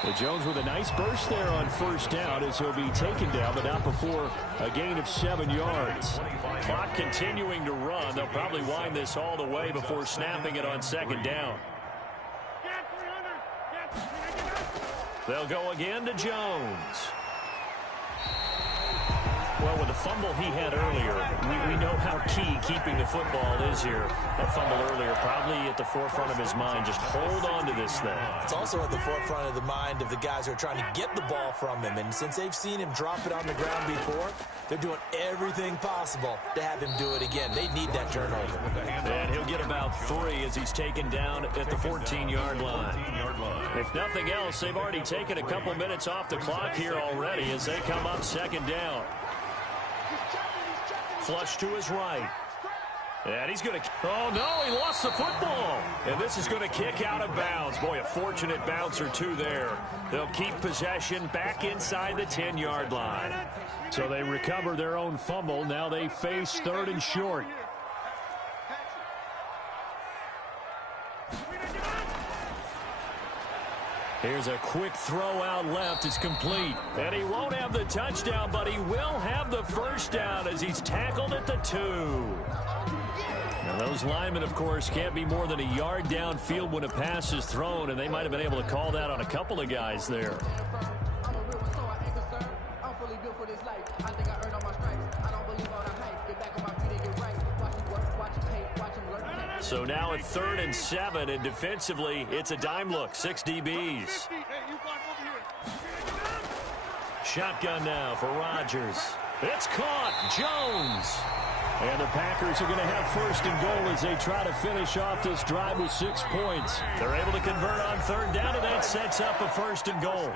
Well, Jones with a nice burst there on 1st down as he'll be taken down, but not before a gain of 7 yards. Clock continuing to run. They'll probably wind this all the way before snapping it on 2nd down. They'll go again to Jones. Well, with the fumble he had earlier, we know how key keeping the football is here. That fumble earlier probably at the forefront of his mind. Just hold on to this thing. It's also at the forefront of the mind of the guys who are trying to get the ball from him. And since they've seen him drop it on the ground before, they're doing everything possible to have him do it again. They need that turnover. And he'll get about 3 as he's taken down at the 14-yard line. If nothing else, they've already taken a couple minutes off the clock here already as they come up 2nd down. Flush to his right. And he's going to... Oh, no, he lost the football. And this is going to kick out of bounds. Boy, a fortunate bounce or two there. They'll keep possession back inside the 10-yard line. So they recover their own fumble. Now they face 3rd and short. Here's a quick throw out left. It's complete. And he won't have the touchdown, but he will have the 1st down as he's tackled at the 2. Now those linemen, of course, can't be more than a yard downfield when a pass is thrown, and they might have been able to call that on a couple of guys there. So now at 3rd and 7, and defensively, it's a dime look. 6 DBs. Shotgun now for Rodgers. It's caught. Jones. And the Packers are going to have first and goal as they try to finish off this drive with 6 points. They're able to convert on third down, and that sets up a first and goal.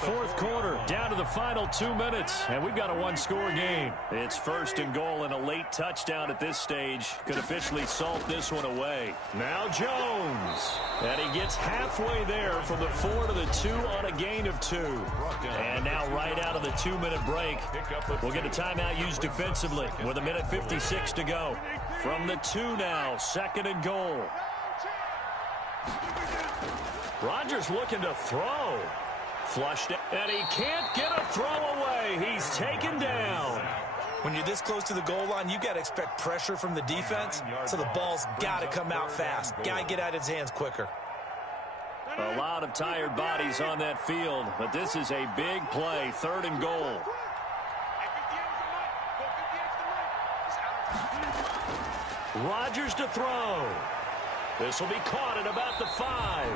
Fourth quarter, down to the final 2 minutes, and we've got a one-score game. It's first and goal, and a late touchdown at this stage could officially salt this one away. Now Jones, and he gets halfway there from the 4 to the 2 on a gain of 2. And now right out of the 2-minute break, we'll get a timeout used defensively with 1:56 to go. From the 2 now, second and goal. Rodgers looking to throw. Flushed it, and he can't get a throw away. He's taken down. When you're this close to the goal line, you got to expect pressure from the defense, so the ball's got to come out fast. Got to get out of his hands quicker. A lot of tired bodies on that field, but this is a big play, third and goal. Rodgers to throw. This will be caught at about the 5.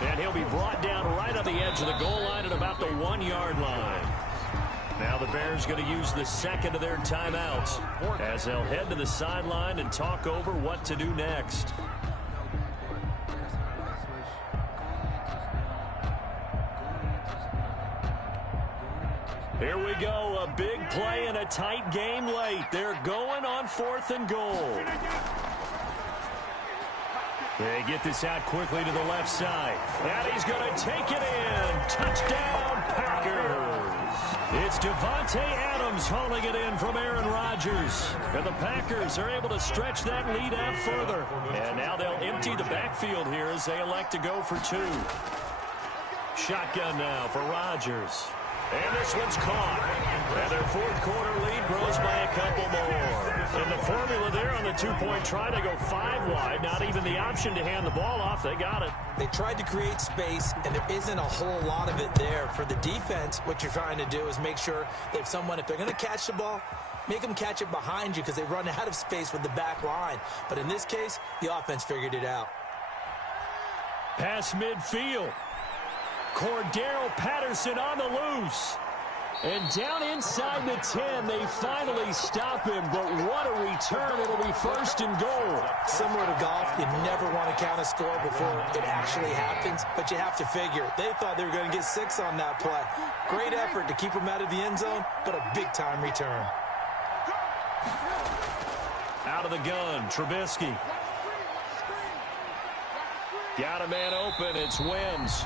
And he'll be brought down right on the edge of the goal line at about the 1-yard line. Now the Bears going to use the second of their timeouts as they'll head to the sideline and talk over what to do next. Here we go, a big play and a tight game late. They're going on fourth and goal. They get this out quickly to the left side. And he's going to take it in. Touchdown, Packers. It's Davante Adams hauling it in from Aaron Rodgers. And the Packers are able to stretch that lead out further. And now they'll empty the backfield here as they elect to go for 2. Shotgun now for Rodgers. And this one's caught. And their fourth quarter lead grows by a couple more. And the formula there on the 2-point try to go 5 wide. Not even the option to hand the ball off. They got it. They tried to create space, and there isn't a whole lot of it there. For the defense, what you're trying to do is make sure that if they're going to catch the ball, make them catch it behind you because they run out of space with the back line. But in this case, the offense figured it out. Pass midfield. Cordero Patterson on the loose. And down inside the 10, they finally stop him. But what a return. It'll be first and goal. Similar to golf, you never want to count a score before it actually happens. But you have to figure, they thought they were going to get 6 on that play. Great effort to keep them out of the end zone, but a big-time return. Out of the gun, Trubisky. Got a man open, it's Wims.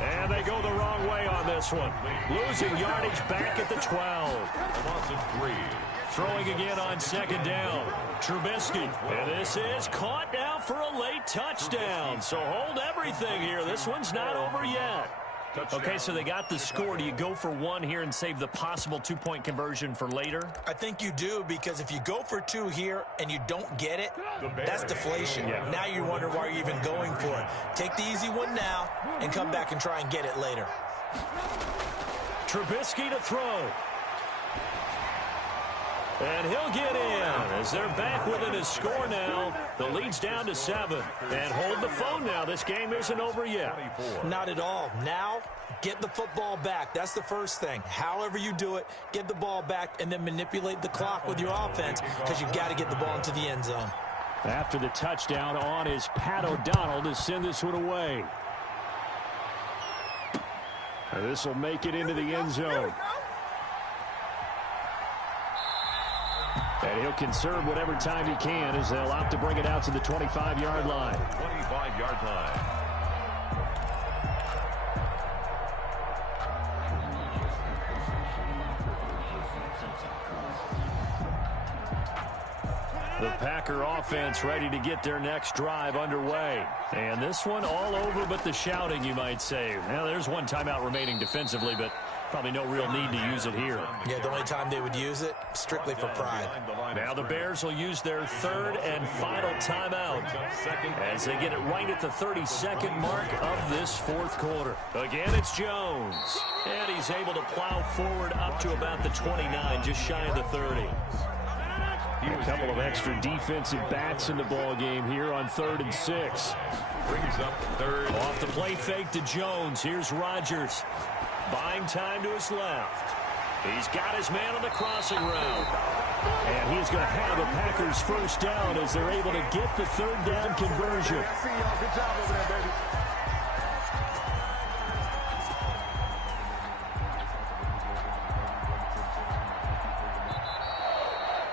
And they go the wrong way on this one. Losing yardage back at the 12. A loss of 3. Throwing again on second down. Trubisky. And this is caught now for a late touchdown. So hold everything here. This one's not over yet. Okay, so they got the score. Do you go for 1 here and save the possible 2-point conversion for later? I think you do, because if you go for 2 here and you don't get it, that's deflation. Yeah. Now you wonder why you're even going for it. Take the easy one now and come back and try and get it later. Trubisky to throw. And he'll get in as they're back within his score now. The lead's down to 7. And hold the phone now. This game isn't over yet. Not at all. Now, get the football back. That's the first thing. However you do it, get the ball back and then manipulate the clock with your offense, because you've got to get the ball into the end zone. After the touchdown on is Pat O'Donnell to send this one away. This will make it into the end zone. And he'll conserve whatever time he can as they'll opt to bring it out to the 25-yard line. 25-yard line. The Packer offense ready to get their next drive underway. And this one all over but the shouting, you might say. Now, there's one timeout remaining defensively, but probably no real need to use it here. Yeah, the only time they would use it, strictly for pride. Now the Bears will use their third and final timeout as they get it right at the 32nd mark of this fourth quarter. Again, it's Jones. And he's able to plow forward up to about the 29, just shy of the 30. A couple of extra defensive backs in the ball game here on 3rd and 6. Brings up third. Off the play fake to Jones. Here's Rodgers. Buying time to his left. He's got his man on the crossing route. And he's going to have a Packers first down as they're able to get the third down conversion. Good job over there, baby.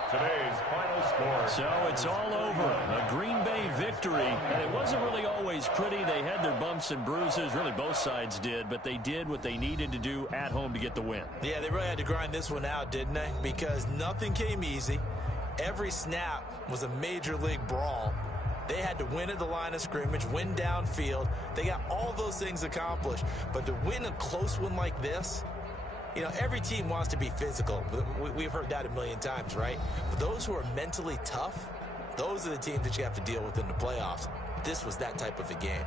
Today's final score. So it's all over. A Green Bay victory. And it wasn't really always pretty. They had their bumps and bruises. Really, both sides did. But they did what they needed to do at home to get the win. Yeah, they really had to grind this one out, didn't they? Because nothing came easy. Every snap was a major league brawl. They had to win at the line of scrimmage, win downfield. They got all those things accomplished. But to win a close one like this, you know, every team wants to be physical. We've heard that a million times, right? But those who are mentally tough, those are the teams that you have to deal with in the playoffs. This was that type of a game.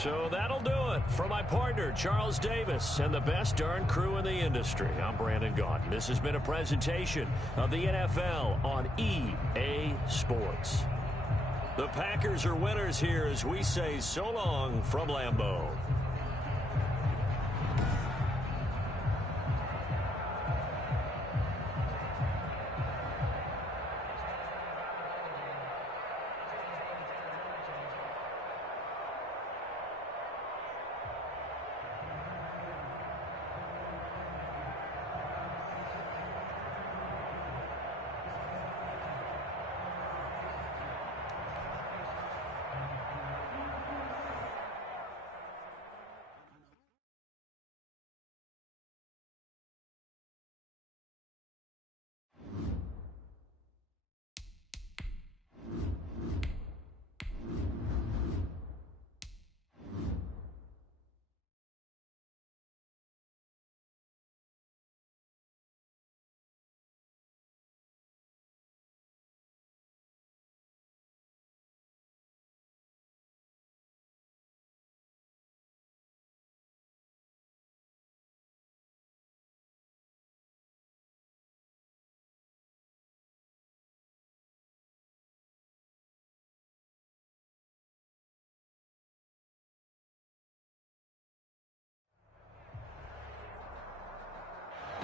So that'll do it for my partner, Charles Davis, and the best darn crew in the industry. I'm Brandon Gaudin. This has been a presentation of the NFL on EA Sports. The Packers are winners here as we say so long from Lambeau.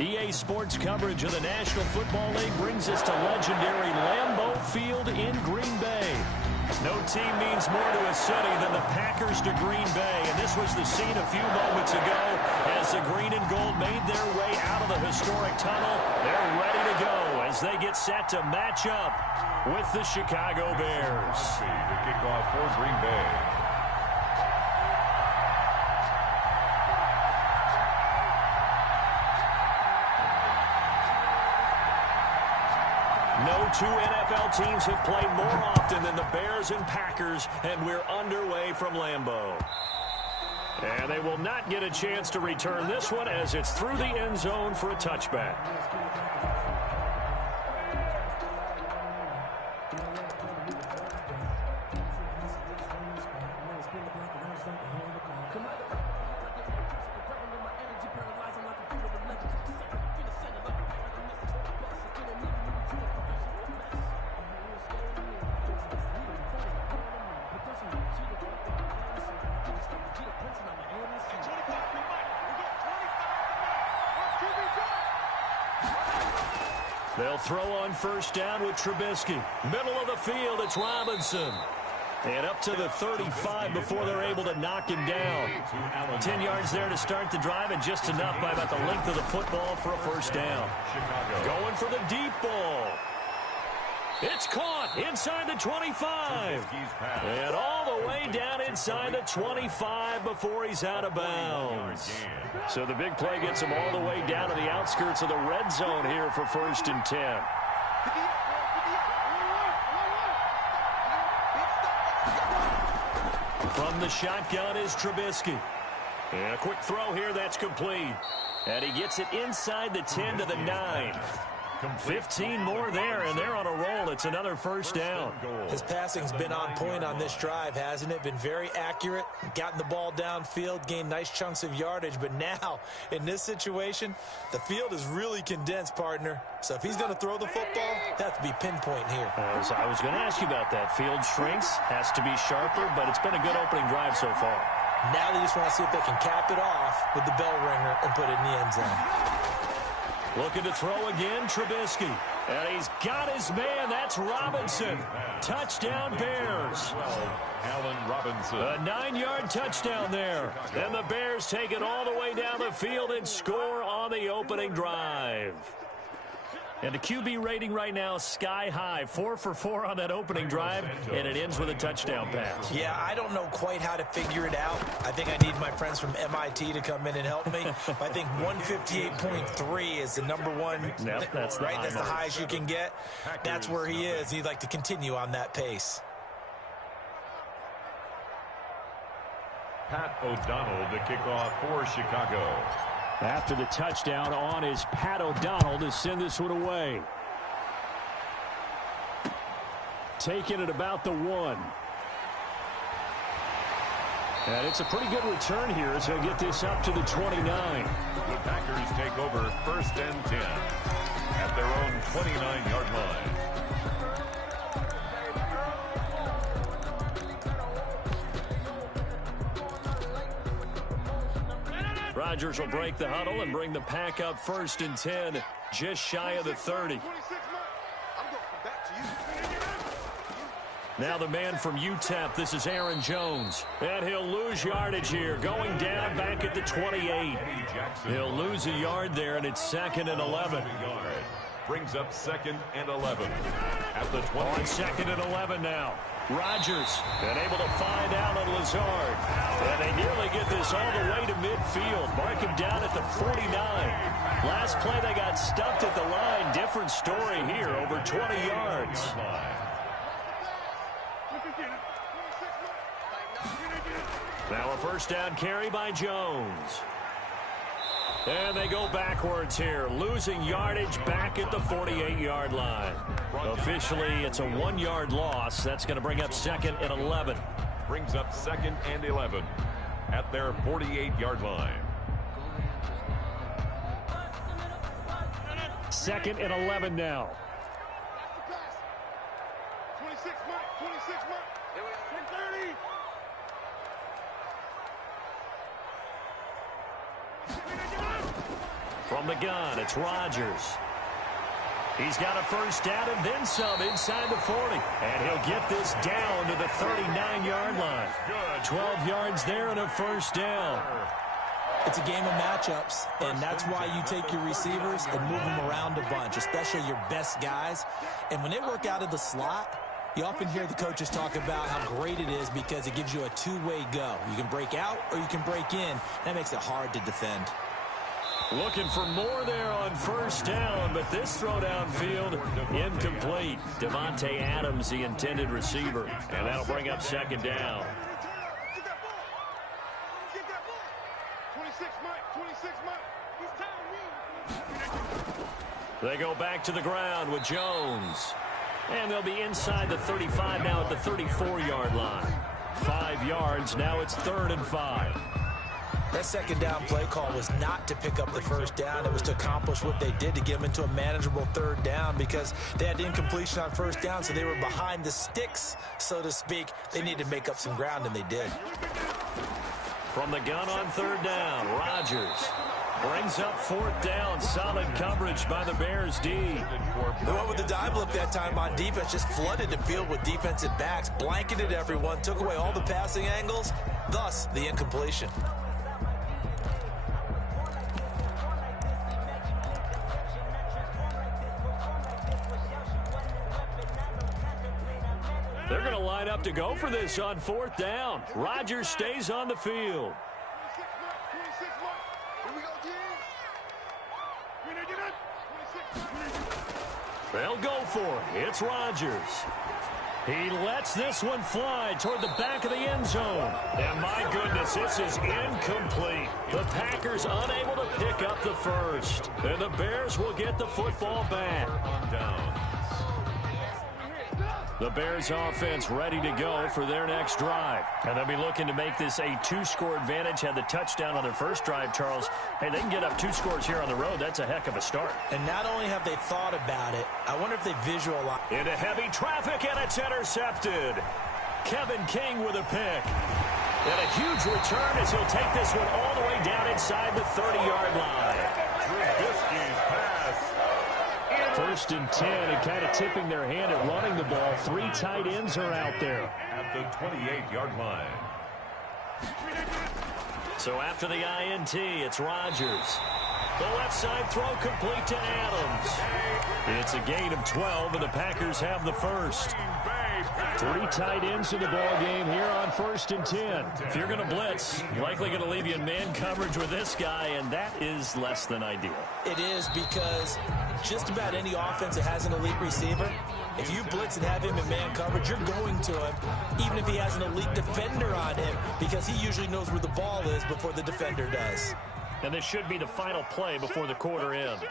EA Sports coverage of the National Football League brings us to legendary Lambeau Field in Green Bay. No team means more to a city than the Packers to Green Bay, and this was the scene a few moments ago as the green and gold made their way out of the historic tunnel. They're ready to go as they get set to match up with the Chicago Bears. The kickoff for Green Bay. No two NFL teams have played more often than the Bears and Packers, and we're underway from Lambeau. And they will not get a chance to return this one as it's through the end zone for a touchback. They'll throw on first down with Trubisky. Middle of the field, it's Robinson. And up to the 35 before they're able to knock him down. 10 yards there to start the drive, and just enough by about the length of the football for a first down. Going for the deep ball. It's caught inside the 25. And all the way down inside the 25 before he's out of bounds. So the big play gets him all the way down to the outskirts of the red zone here for 1st and 10. From the shotgun is Trubisky. And a quick throw here that's complete. And he gets it inside the 10 to the 9. 15 more there, and they're on a roll. It's another first down. His passing's been on point on this drive, hasn't it? Been very accurate, gotten the ball downfield, gained nice chunks of yardage. But now, in this situation, the field is really condensed, partner. So if he's going to throw the football, that has to be pinpoint here. I was going to ask you about that. Field shrinks, has to be sharper, but it's been a good opening drive so far. Now they just want to see if they can cap it off with the bell ringer and put it in the end zone. Looking to throw again, Trubisky. And he's got his man. That's Robinson. Touchdown, Bears. Allen Robinson. A 9-yard touchdown there. And the Bears take it all the way down the field and score on the opening drive. And the QB rating right now, sky high. 4 for 4 on that opening drive, and it ends with a touchdown pass. Yeah, I don't know quite how to figure it out. I think I need my friends from MIT to come in and help me. I think 158.3 is the number one. Yep, that's right. That's the highest you can get. That's where he is. He'd like to continue on that pace. Pat O'Donnell to kick off for Chicago. After the touchdown on is Pat O'Donnell to send this one away. Taking it about the 1. And it's a pretty good return here as he'll get this up to the 29. The Packers take over 1st and 10 at their own 29-yard line. Rodgers will break the huddle and bring the pack up 1st and 10, just shy of the 30. Now the man from UTEP, this is Aaron Jones. And he'll lose yardage here, going down back at the 28. He'll lose a yard there, and it's 2nd and 11. Brings up 2nd and 11 at the 20. On 2nd and 11 now. Rodgers and able to find Allen Lazard. And they nearly get this all the way to midfield. Mark him down at the 49. Last play they got stuffed at the line. Different story here, over 20 yards. Now a first down carry by Jones. And they go backwards here, losing yardage back at the 48-yard line. Officially, it's a 1-yard loss. That's going to bring up 2nd and 11. Brings up 2nd and 11 at their 48-yard line. 2nd and 11 now. 26 Mike, 26 Mike. 30. From the gun, it's Rodgers. He's got a first down and then some inside the 40. And he'll get this down to the 39-yard line. 12 yards there and a first down. It's a game of matchups, and that's why you take your receivers and move them around a bunch, especially your best guys. And when they work out of the slot, you often hear the coaches talk about how great it is because it gives you a two-way go. You can break out or you can break in. That makes it hard to defend. Looking for more there on first down, but this throw downfield incomplete. Devontae Adams, the intended receiver, and that'll bring up 2nd down. They go back to the ground with Jones. And they'll be inside the 35 now at the 34-yard line. 5 yards, now it's 3rd and 5. That second down play call was not to pick up the first down. It was to accomplish what they did to get them into a manageable 3rd down because they had incompletion on first down, so they were behind the sticks, so to speak. They needed to make up some ground, and they did. From the gun on 3rd down, Rodgers brings up 4th down. Solid coverage by the Bears D. They went with the dive look that time on defense, just flooded the field with defensive backs, blanketed everyone, took away all the passing angles, thus the incompletion. They're going to line up to go for this on 4th down. Rodgers stays on the field. They'll go for it. It's Rodgers. He lets this one fly toward the back of the end zone. And my goodness, this is incomplete. The Packers unable to pick up the first. And the Bears will get the football back. The Bears offense ready to go for their next drive. And they'll be looking to make this a two-score advantage. Had the touchdown on their first drive, Charles. Hey, they can get up 2 scores here on the road. That's a heck of a start. And not only have they thought about it, I wonder if they visualize. Into heavy traffic, and it's intercepted. Kevin King with a pick. And a huge return as he'll take this one all the way down inside the 30-yard line. Trubisky's pass. First and 10, and kind of tipping their hand at running the ball. 3 tight ends are out there. At the 28-yard line. So after the INT, it's Rodgers. The left side throw complete to Adams. It's a gain of 12, and the Packers have the first. 3 tight ends in the ball game here on first and 10. If you're going to blitz, likely going to leave you in man coverage with this guy, and that is less than ideal. It is, because just about any offense that has an elite receiver, if you blitz and have him in man coverage, you're going to him, even if he has an elite defender on him, because he usually knows where the ball is before the defender does. And this should be the final play before the quarter ends.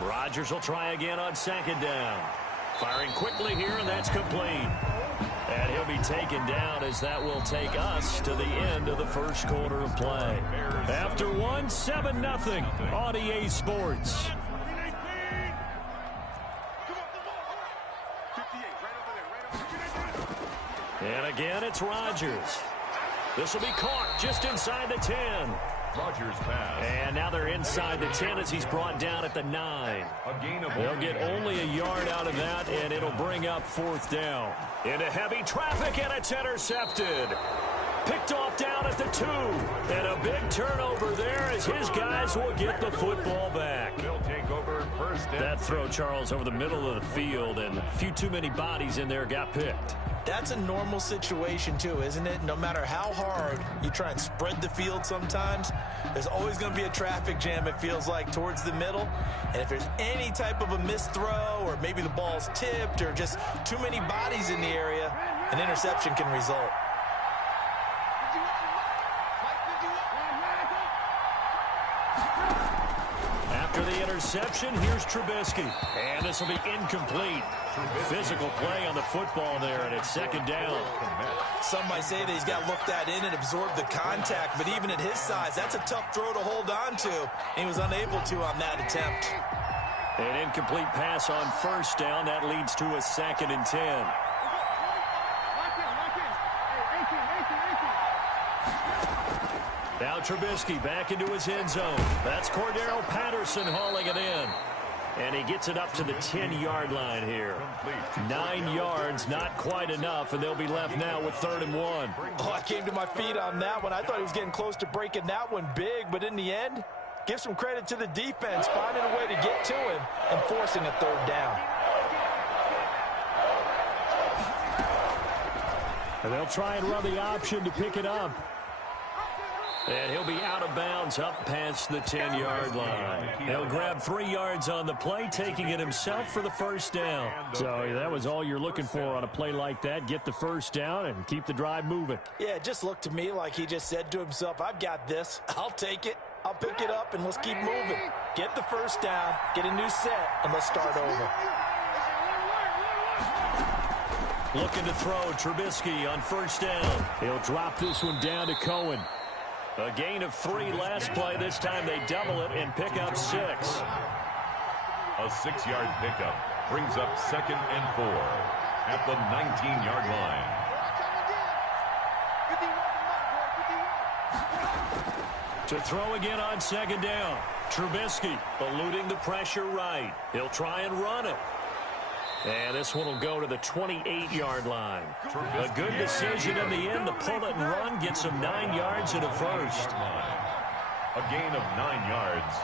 Rodgers will try again on second down. Firing quickly here, and that's complete. And he'll be taken down as that will take us to the end of the first quarter of play. After one, 7-0 on EA Sports. And again, it's Rodgers. This will be caught just inside the 10. Rodgers pass. And now they're inside the 10 as he's brought down at the 9. A gain of They'll get only a yard out of that, and it'll bring up 4th down. Into heavy traffic, and it's intercepted. Picked off down at the 2. And a big turnover there as his guys will get the football back. They'll take over first. That throw, Charles, over the middle of the field, and a few too many bodies in there got picked. That's a normal situation, too, isn't it? No matter how hard you try and spread the field sometimes, there's always going to be a traffic jam, it feels like, towards the middle. And if there's any type of a missed throw, or maybe the ball's tipped, or just too many bodies in the area, an interception can result. After the interception, here's Trubisky. And this will be incomplete. Physical play on the football there, and it's second down. Some might say that he's got looked at in and absorbed the contact, but even at his size, that's a tough throw to hold on to. And he was unable to on that attempt. An incomplete pass on first down. That leads to a 2nd and 10. Now Trubisky back into his end zone. That's Cordero Patterson hauling it in. And he gets it up to the 10-yard line here. 9 yards, not quite enough, and they'll be left now with 3rd and 1. Oh, I came to my feet on that one. I thought he was getting close to breaking that one big, but in the end, give some credit to the defense, finding a way to get to him and forcing a 3rd down. And they'll try and run the option to pick it up. And he'll be out of bounds up past the 10-yard line. He'll grab 3 yards on the play, taking it himself for the first down. So that was all you're looking for on a play like that. Get the first down and keep the drive moving. Yeah, it just looked to me like he just said to himself, I've got this. I'll take it. I'll pick it up, and let's keep moving. Get the first down, get a new set, and let's start over. Looking to throw Trubisky on first down. He'll drop this one down to Cohen. A gain of 3 last play. This time they double it and pick up 6. A 6-yard pickup brings up 2nd and 4 at the 19-yard line. To throw again on second down. Trubisky eluding the pressure right. He'll try and run it. And this one will go to the 28-yard line. A good decision in the end to pull it and run, get some 9 yards and a first. A gain of 9 yards.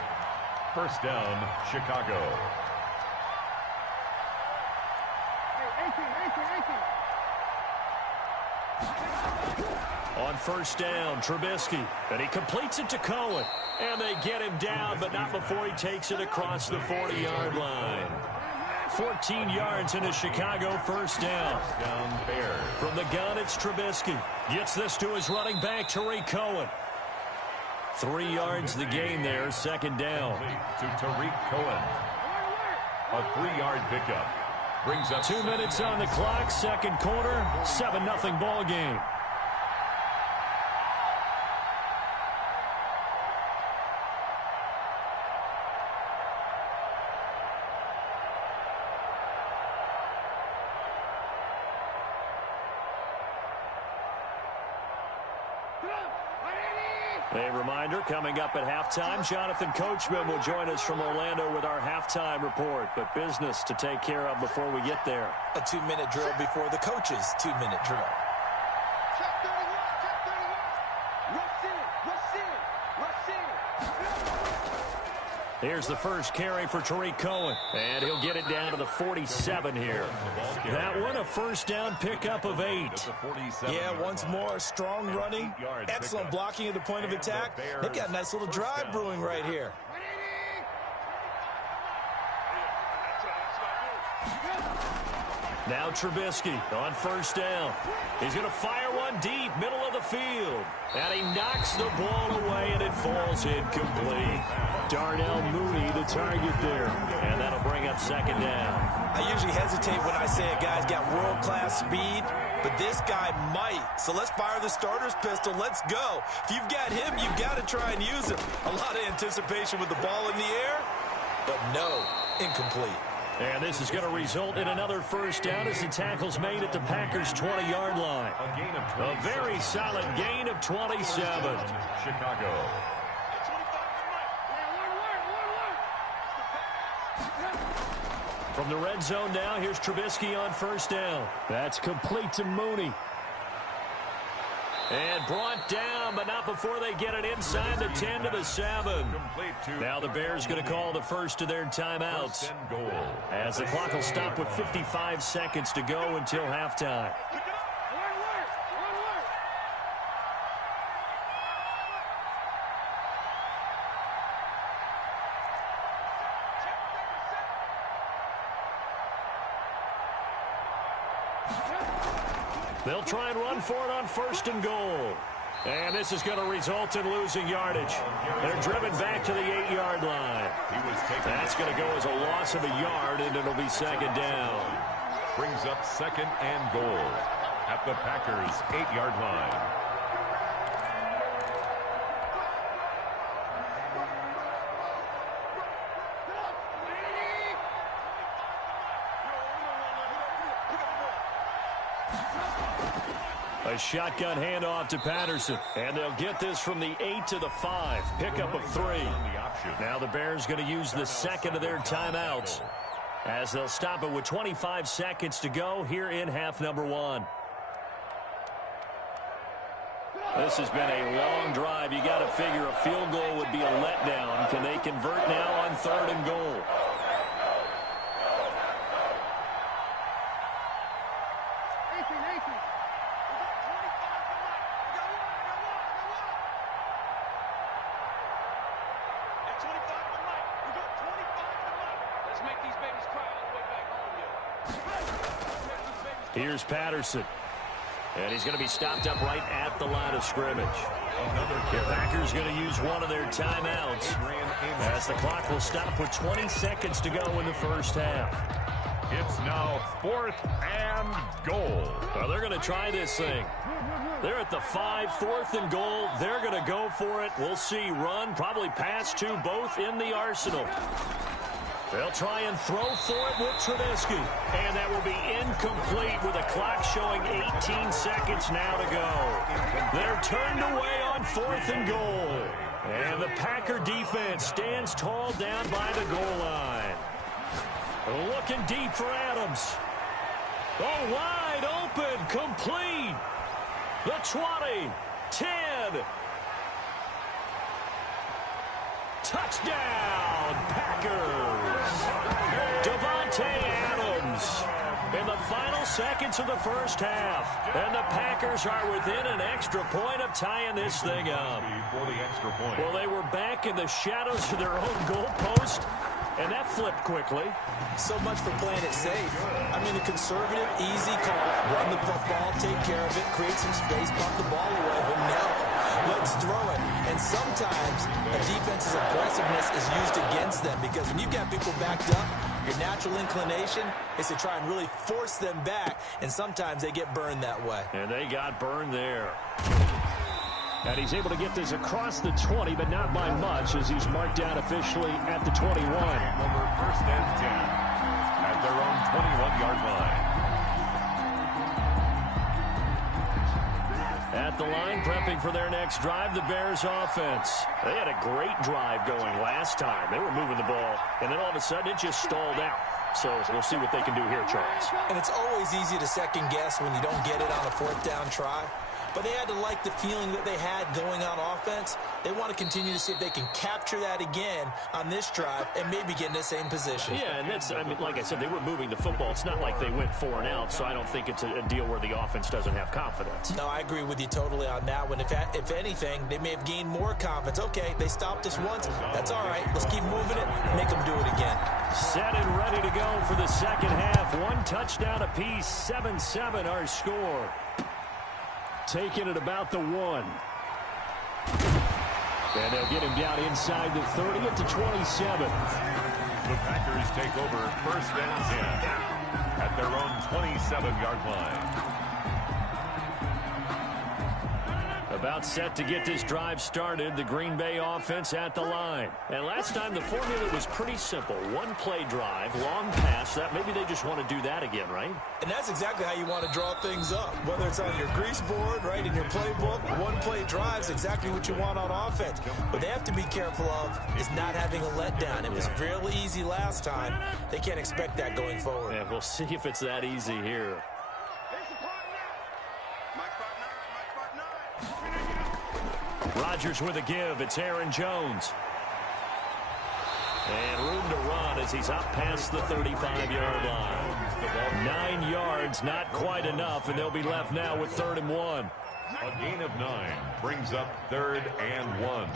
First down, Chicago. On first down, Trubisky. And he completes it to Cohen. And they get him down, but not before he takes it across the 40-yard line. 14 yards in a Chicago first down. From the gun, it's Trubisky. Gets this to his running back, Tariq Cohen. 3 yards the gain there, second down. To Tariq Cohen. A 3-yard pickup. Brings up 2 minutes on the clock, second quarter, 7-0 ball game. A reminder, coming up at halftime, Jonathan Coachman will join us from Orlando with our halftime report. But business to take care of before we get there. A 2-minute drill before the coach's 2-minute drill. Check 31, check 31. Rush in, rush in, rush in. Here's the first carry for Tariq Cohen. And he'll get it down to the 47 here. That one, a first down pickup of 8. Yeah, once more, strong running, excellent blocking at the point of attack. They've got a nice little drive brewing right here. Now Trubisky on first down. He's going to fire one deep, middle of the field. And he knocks the ball away, and it falls incomplete. Darnell Mooney, the target there. And that'll bring up second down. I usually hesitate when I say a guy's got world-class speed, but this guy might. So let's fire the starter's pistol. Let's go. If you've got him, you've got to try and use him. A lot of anticipation with the ball in the air, but no, incomplete. And this is going to result in another first down as the tackle's made at the Packers' 20-yard line. A very solid gain of 27. Chicago. From the red zone now, here's Trubisky on first down. That's complete to Mooney. And brought down, but not before they get it inside the 10 to the 7. Now the Bears going to call the first of their timeouts, as the clock will stop with 55 seconds to go until halftime. They'll try and run for it on first and goal. And this is going to result in losing yardage. They're driven back to the 8-yard line. That's going to go as a loss of a yard, and it'll be second down. Brings up second and goal at the Packers' 8-yard line. A shotgun handoff to Patterson. And they'll get this from the 8 to the 5. Pickup of 3. Now the Bears going to use the second of their timeouts, as they'll stop it with 25 seconds to go here in half number 1. This has been a long drive. You got to figure a field goal would be a letdown. Can they convert now on third and goal? Here's Patterson. And he's going to be stopped up right at the line of scrimmage. The Packers going to use one of their timeouts, as the clock will stop with 20 seconds to go in the first half. It's now 4th and goal. Well, they're going to try this thing. They're at the 5, 4th and goal. They're going to go for it. We'll see. Run, probably pass to, both in the arsenal. They'll try and throw for it with Trubisky. And that will be incomplete with the clock showing 18 seconds now to go. They're turned away on 4th and goal. And the Packer defense stands tall down by the goal line. Looking deep for Adams. Oh, wide open, complete. The 20, 10. Touchdown, Packers. Davante Adams. In the final seconds of the first half. And the Packers are within an extra point of tying this thing up. For the extra point. Well, they were back in the shadows of their own goalpost, and that flipped quickly. So much for playing it safe. I mean, a conservative, easy call. Run the football, take care of it, create some space, pump the ball away. But no, let's throw it. And sometimes a defense's aggressiveness is used against them because when you've got people backed up, your natural inclination is to try and really force them back, and sometimes they get burned that way. And they got burned there. And he's able to get this across the 20, but not by much, as he's marked down officially at the 21. Over first and 10 at their own 21-yard line. At the line, prepping for their next drive, the Bears offense. They had a great drive going last time. They were moving the ball, and then all of a sudden it just stalled out. So we'll see what they can do here, Charles. And it's always easy to second guess when you don't get it on a fourth down try. But they had to like the feeling that they had going on offense. They want to continue to see if they can capture that again on this drive and maybe get in the same position. Yeah, and that's, I mean, like I said, they were moving the football. It's not like they went 4 and out, so I don't think it's a deal where the offense doesn't have confidence. No, I agree with you totally on that one. If anything, they may have gained more confidence. Okay, they stopped us once. That's all right. Let's keep moving it. Make them do it again. Set and ready to go for the second half. 1 touchdown apiece, 7-7 our score. Taking it about the 1. And they'll get him down inside the 30 at the 27. The Packers take over first and 10 at their own 27-yard line. About set to get this drive started, the Green Bay offense at the line. And last time the formula was pretty simple. 1-play drive, long pass. That maybe they just want to do that again, right? And that's exactly how you want to draw things up. Whether it's on your grease board, right, in your playbook, 1-play drives exactly what you want on offense. What they have to be careful of is not having a letdown. It was really easy last time. They can't expect that going forward. Yeah, we'll see if it's that easy here. Rodgers with a give. It's Aaron Jones. And room to run as he's up past the 35-yard line. 9 yards, not quite enough, and they'll be left now with 3rd and 1. A gain of 9 brings up 3rd and 1.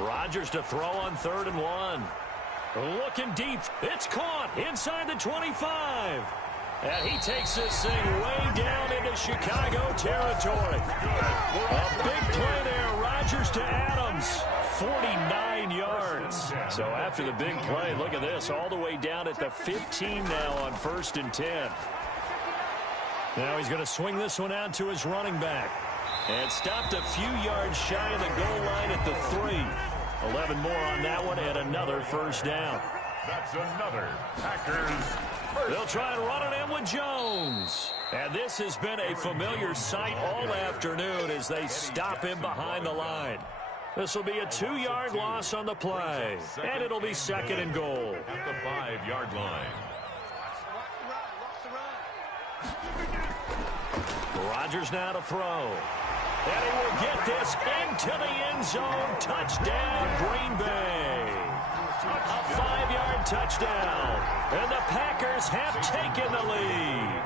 Rodgers to throw on 3rd and 1. Looking deep. It's caught inside the 25. And he takes this thing way down into Chicago territory. A big play there. Rodgers to Adams. 49 yards. So after the big play, look at this. All the way down at the 15 now on 1st and 10. Now he's going to swing this one out to his running back. And stopped a few yards shy of the goal line at the 3. 11 more on that one, and another 1st down. That's another Packers first. They'll try and run it in with Jones. And this has been a familiar sight all afternoon as they stop him behind the line. This will be a 2-yard loss on the play, and it'll be 2nd and goal. At the 5-yard line. Rodgers now to throw. And he will get this into the end zone. Touchdown, Green Bay. A 5-yard touchdown. And the Packers have taken the lead.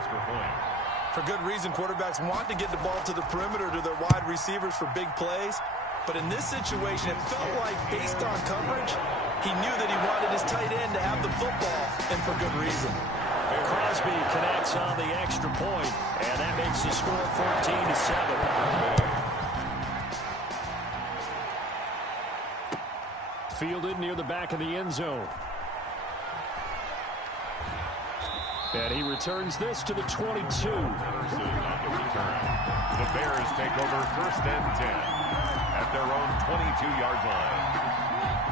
For good reason, quarterbacks want to get the ball to the perimeter to their wide receivers for big plays. But in this situation, it felt like, based on coverage, he knew that he wanted his tight end to have the football, and for good reason. Crosby connects on the extra point, and that makes the score 14-7. Fielded near the back of the end zone. And he returns this to the 22. On the return. The Bears take over 1st and 10 at their own 22-yard line.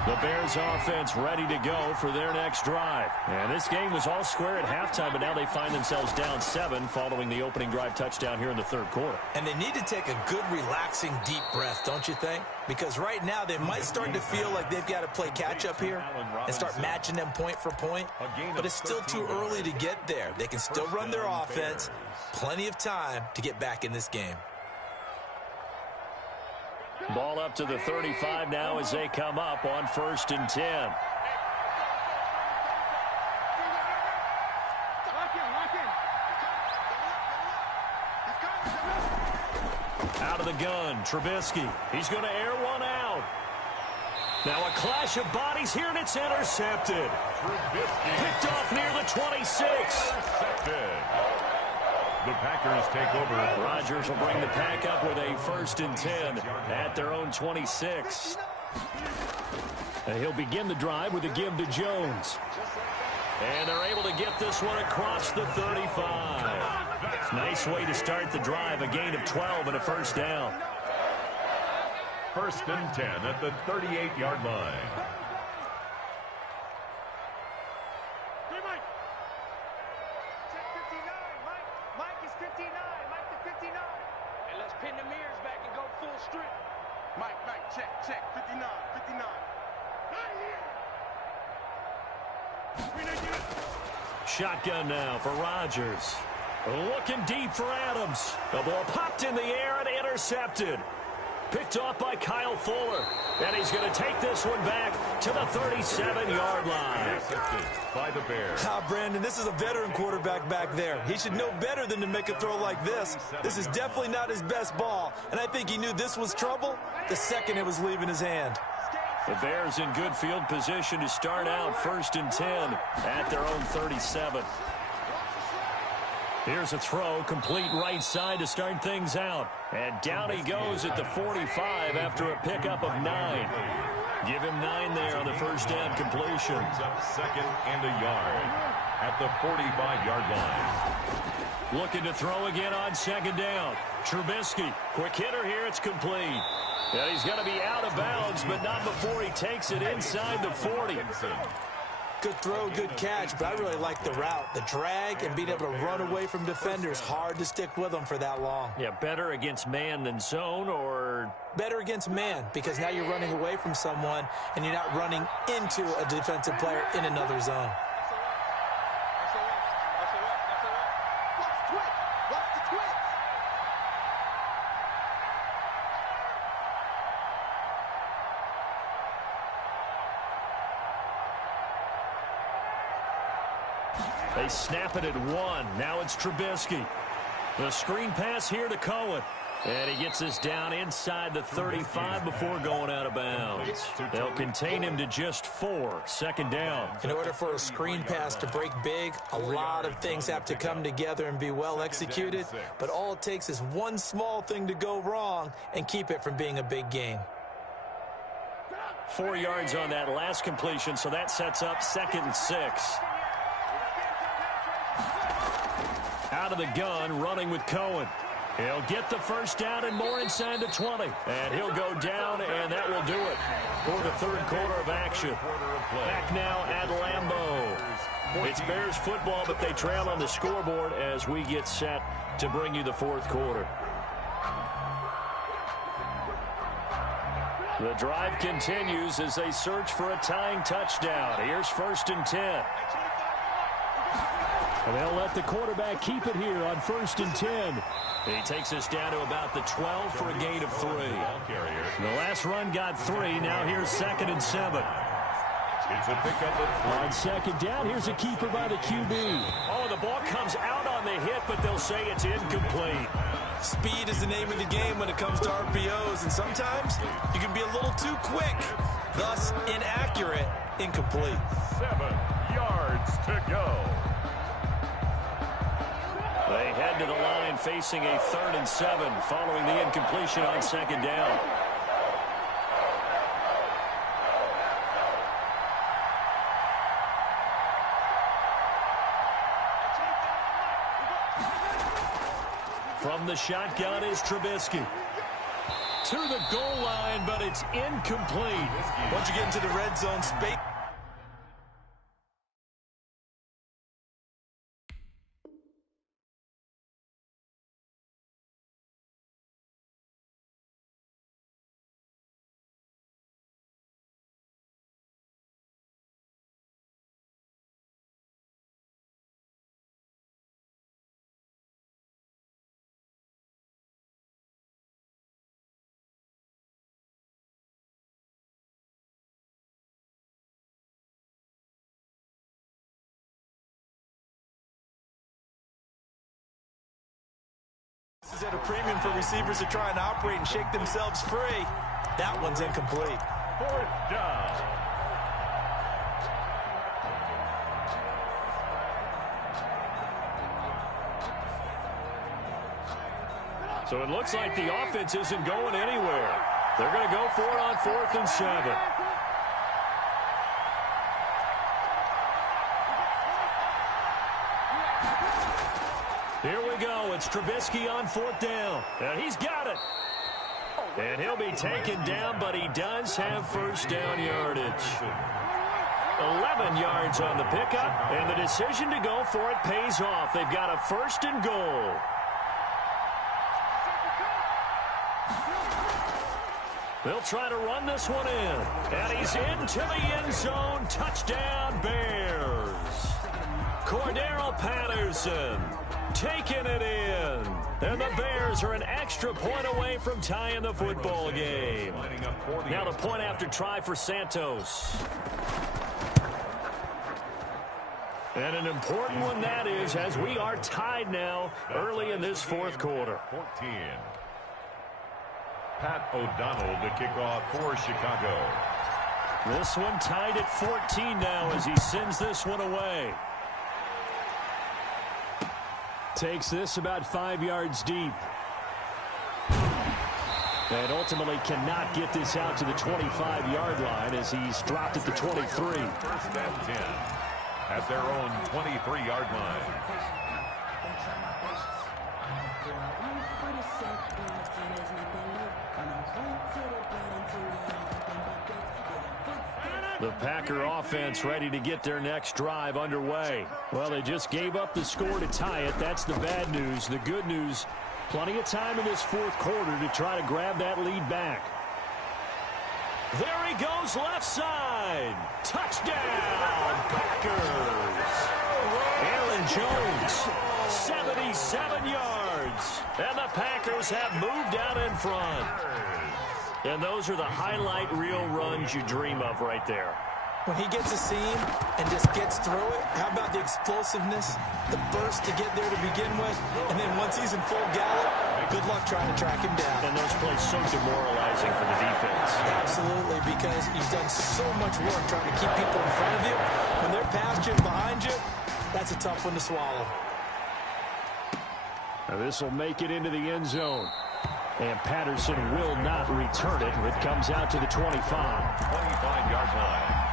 The Bears offense ready to go for their next drive. And this game was all square at halftime, but now they find themselves down 7 following the opening drive touchdown here in the 3rd quarter. And they need to take a good, relaxing, deep breath, don't you think? Because right now they might start to feel like they've got to play catch-up here and start matching them point for point. But it's still too early to get there. They can still run their offense. Plenty of time to get back in this game. Ball up to the 35 now as they come up on 1st and 10. Out of the gun, Trubisky. He's going to air one out. Now a clash of bodies here, and it's intercepted. Trubisky. Picked off near the 26. Intercepted. The Packers take over. Rodgers will bring the pack up with a 1st and 10 at their own 26. And he'll begin the drive with a give to Jones. And they're able to get this one across the 35. Nice way to start the drive, a gain of 12 and a 1st down. 1st and 10 at the 38-yard line. Mike is 59. Mike the 59. And let's pin the mirrors back and go full strip. Mike, check. 59. Right here. Shotgun now for Rodgers. Looking deep for Adams. The ball popped in the air and intercepted. Picked off by Kyle Fuller. And he's going to take this one back to the 37-yard line. Intercepted by the Bears. Brandon, this is a veteran quarterback back there. He should know better than to make a throw like this. This is definitely not his best ball. And I think he knew this was trouble the second it was leaving his hand. The Bears in good field position to start out 1st and 10 at their own 37. Here's a throw, complete right side to start things out. And down he goes at the 45 after a pickup of 9. Give him 9 there on the 1st down completion. Brings up 2nd and a yard at the 45-yard line. Looking to throw again on 2nd down. Trubisky, quick hitter here, it's complete. And he's going to be out of bounds, but not before he takes it inside the 40. Good throw, good catch, but I really like the route. The drag and being able to run away from defenders, hard to stick with them for that long. Yeah, better against man than zone, or better against man, because now you're running away from someone and you're not running into a defensive player in another zone. They snap it at 1. Now it's Trubisky. The screen pass here to Cohen. And he gets this down inside the 35 before going out of bounds. They'll contain him to just 4. 2nd down. In order for a screen pass to break big, a lot of things have to come together and be well executed. But all it takes is one small thing to go wrong and keep it from being a big game. 4 yards on that last completion, so that sets up 2nd and 6. Out of the gun, running with Cohen. He'll get the 1st down and more inside the 20. And he'll go down, and that will do it for the 3rd quarter of action. Back now at Lambeau. It's Bears football, but they trail on the scoreboard as we get set to bring you the 4th quarter. The drive continues as they search for a tying touchdown. Here's 1st and 10. And they'll let the quarterback keep it here on 1st and 10. He takes us down to about the 12 for a gain of 3. The last run got 3. Now here's 2nd and 7. It's a pickup of 3. On 2nd down, here's a keeper by the QB. Oh, the ball comes out on the hit, but they'll say it's incomplete. Speed is the name of the game when it comes to RPOs, and sometimes you can be a little too quick. Thus, inaccurate, incomplete. 7 yards to go. They head to the line facing a 3rd and 7 following the incompletion on 2nd down. From the shotgun is Trubisky. To the goal line, but it's incomplete. Once you get into the red zone space, is at a premium for receivers to try and operate and shake themselves free. That one's incomplete. 4th down. So it looks like the offense isn't going anywhere. They're going to go for it on 4th and 7. Here we go. It's Trubisky on 4th down. And he's got it. And he'll be taken down, but he does have first down yardage. 11 yards on the pickup, and the decision to go for it pays off. They've got a 1st and goal. They'll try to run this one in. And he's into the end zone. Touchdown, Bears. Cordero Patterson taking it in. And the Bears are an extra point away from tying the football game. Now the point after try for Santos. And an important one that is, as we are tied now early in this 4th quarter. 14. Pat O'Donnell to kick off for Chicago. This one tied at 14 now as he sends this one away. Takes this about 5 yards deep. And ultimately cannot get this out to the 25-yard line as he's dropped at the 23. 1st and 10 at their own 23-yard line. The Packer offense ready to get their next drive underway. Well, they just gave up the score to tie it. That's the bad news. The good news, plenty of time in this 4th quarter to try to grab that lead back. There he goes left side. Touchdown, Packers. Aaron Jones, 77 yards. And the Packers have moved out in front. And those are the highlight reel runs you dream of right there. When he gets a seam and just gets through it, how about the explosiveness, the burst to get there to begin with, and then once he's in full gallop, good luck trying to track him down. And those plays so demoralizing for the defense. Absolutely, because you've done so much work trying to keep people in front of you. When they're past you and behind you, that's a tough one to swallow. Now this will make it into the end zone. And Patterson will not return it. It comes out to the 25. 25-yard line.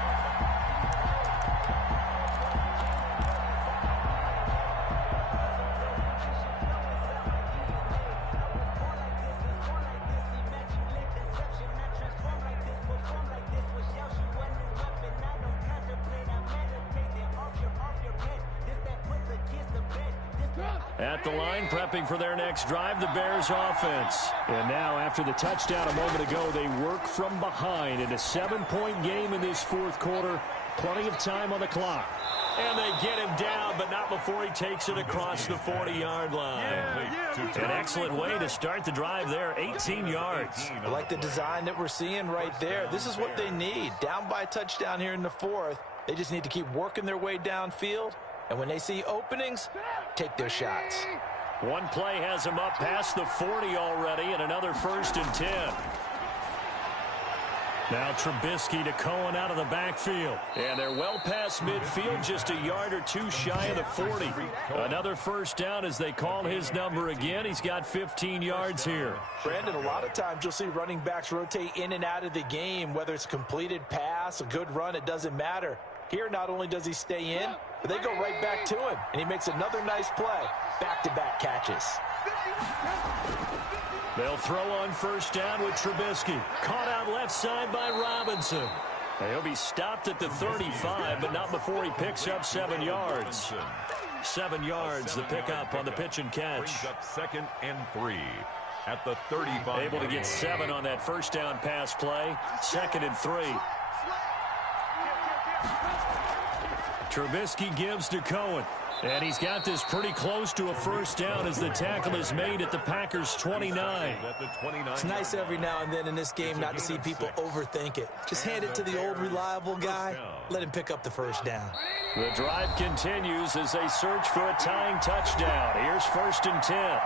At the line, prepping for their next drive, the Bears offense. And now, after the touchdown a moment ago, they work from behind in a 7-point game in this 4th quarter. Plenty of time on the clock. And they get him down, but not before he takes it across the 40-yard line. An excellent way to start the drive there, 18 yards. I like the design that we're seeing right there. This is what they need. Down by a touchdown here in the 4th. They just need to keep working their way downfield. And when they see openings, take their shots. One play has him up past the 40 already, and another 1st and 10. Now Trubisky to Cohen out of the backfield. And they're well past midfield, just a yard or two shy of the 40. Another 1st down as they call his number again. He's got 15 yards here. Brandon, a lot of times you'll see running backs rotate in and out of the game, whether it's a completed pass, a good run, it doesn't matter. Here, not only does he stay in, but they go right back to him, and he makes another nice play. Back-to-back catches. They'll throw on 1st down with Trubisky. Caught out left side by Robinson. He'll be stopped at the 35, but not before he picks up 7 yards. 7 yards, the pickup on the pitch and catch. Brings up 2nd and 3 at the 35. Able to get 7 on that 1st down pass play. 2nd and 3. Trubisky gives to Cohen. And he's got this pretty close to a 1st down as the tackle is made at the Packers' 29. It's nice every now and then in this game not to see people overthink it. Just hand it to the old reliable guy. Let him pick up the 1st down. The drive continues as they search for a tying touchdown. Here's 1st and 10.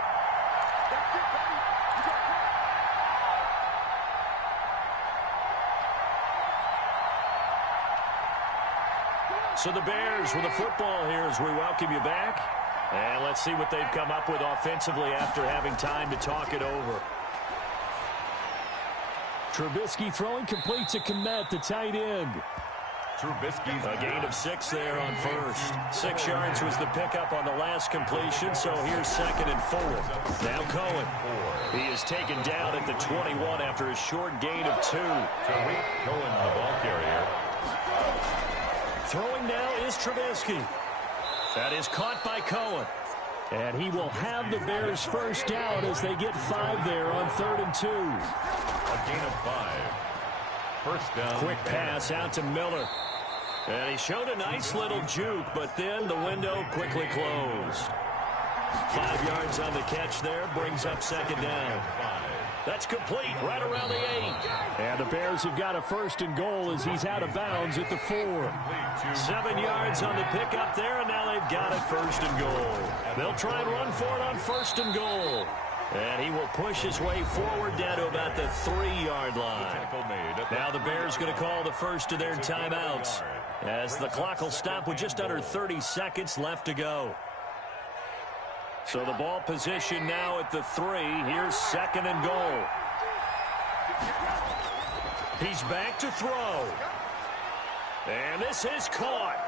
So the Bears with the football here as we welcome you back. And let's see what they've come up with offensively after having time to talk it over. Trubisky throwing complete to Kmet, the tight end. Trubisky's a gain of 6 there on first. 6 yards was the pickup on the last completion, so here's 2nd and 4. Now Cohen. He is taken down at the 21 after a short gain of 2. Tariq Cohen, the ball carrier. Throwing now is Trubisky. That is caught by Cohen. And he will have the Bears first down as they get 5 there on 3rd and 2. A gain of 5. First down. Quick pass out to Miller. And he showed a nice little juke, but then the window quickly closed. 5 yards on the catch there, brings up 2nd down. That's complete, right around the 8. And the Bears have got a 1st and goal as he's out of bounds at the 4. 7 yards on the pickup there, and now they've got it 1st and goal. They'll try and run for it on 1st and goal. And he will push his way forward down to about the 3-yard line. Now the Bears going to call the first of their timeouts as the clock will stop with just under 30 seconds left to go. So the ball position now at the 3. Here's 2nd and goal. He's back to throw. And this is caught.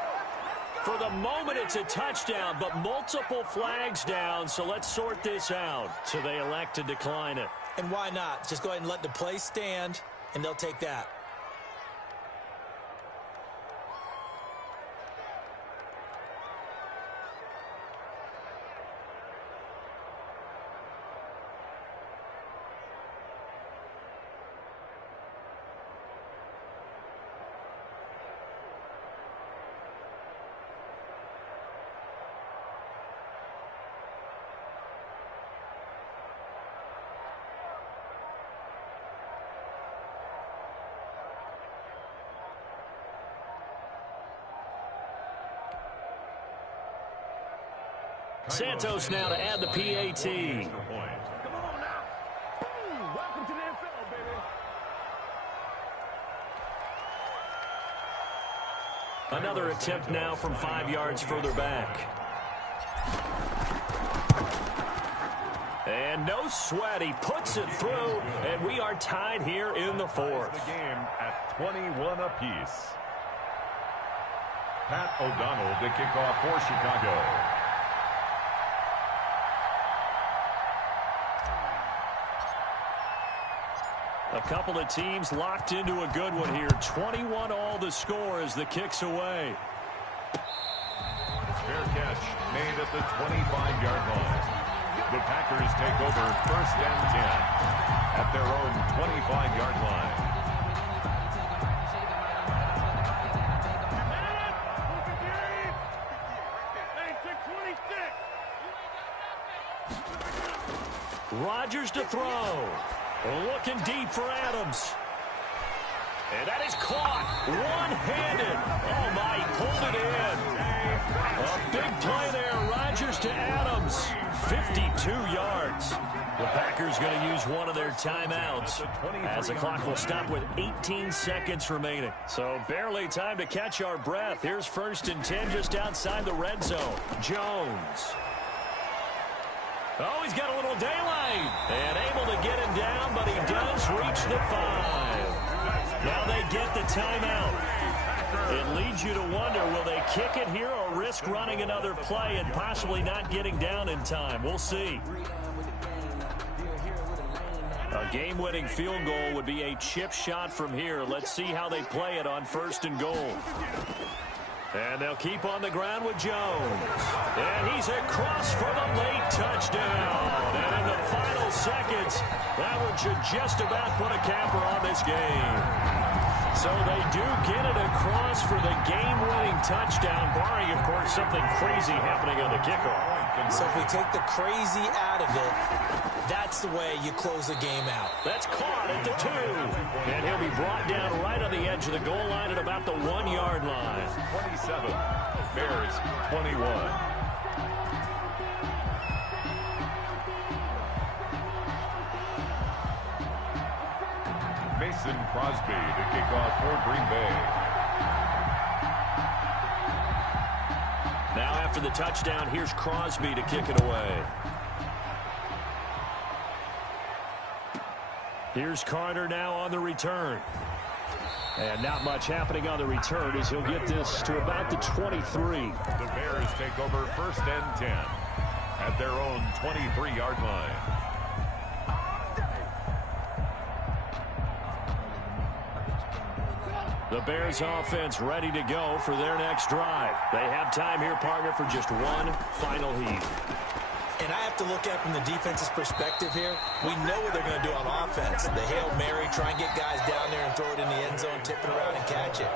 For the moment, it's a touchdown, but multiple flags down, so let's sort this out. So they elect to decline it. And why not? Just go ahead and let the play stand, and they'll take that. Santos now to add the PAT. Come on now. Boom. Welcome to the NFL, baby. Another attempt now from 5 yards further back. And no sweat. He puts it through, and we are tied here in the 4th. The game at 21 apiece. Pat O'Donnell to kick off for Chicago. A couple of teams locked into a good one here. 21 all the score as the kick's away. Fair catch made at the 25-yard line. The Packers take over 1st and 10 at their own 25-yard line. Rodgers to throw. Looking deep for Adams. And that is caught. One-handed. Oh, my, he pulled it in. A big play there. Rodgers to Adams. 52 yards. The Packers going to use one of their timeouts as the clock will stop with 18 seconds remaining. So barely time to catch our breath. Here's 1st and 10 just outside the red zone. Jones. Oh, he's got a little daylight. And able to get him down, but he does reach the 5. Now they get the timeout. It leads you to wonder, will they kick it here or risk running another play and possibly not getting down in time? We'll see. A game-winning field goal would be a chip shot from here. Let's see how they play it on 1st and goal. And they'll keep on the ground with Jones. And he's across for the late touchdown. And in the final seconds, that one should just about put a capper on this game. So they do get it across for the game-winning touchdown, barring, of course, something crazy happening on the kickoff. So if we take the crazy out of it, that's the way you close the game out. That's caught at the 2. And he'll be brought down right on the edge of the goal line at about the 1-yard line. 27, Bears 21. Mason Crosby to kick off for Green Bay. after the touchdown. Here's Crosby to kick it away. Here's Carter now on the return. And not much happening on the return as he'll get this to about the 23. The Bears take over 1st and 10 at their own 23-yard line. The Bears offense ready to go for their next drive. They have time here, partner, for just one final heave. And I have to look at it from the defense's perspective here. We know what they're going to do on offense. The Hail Mary, try and get guys down there and throw it in the end zone, tip it around and catch it.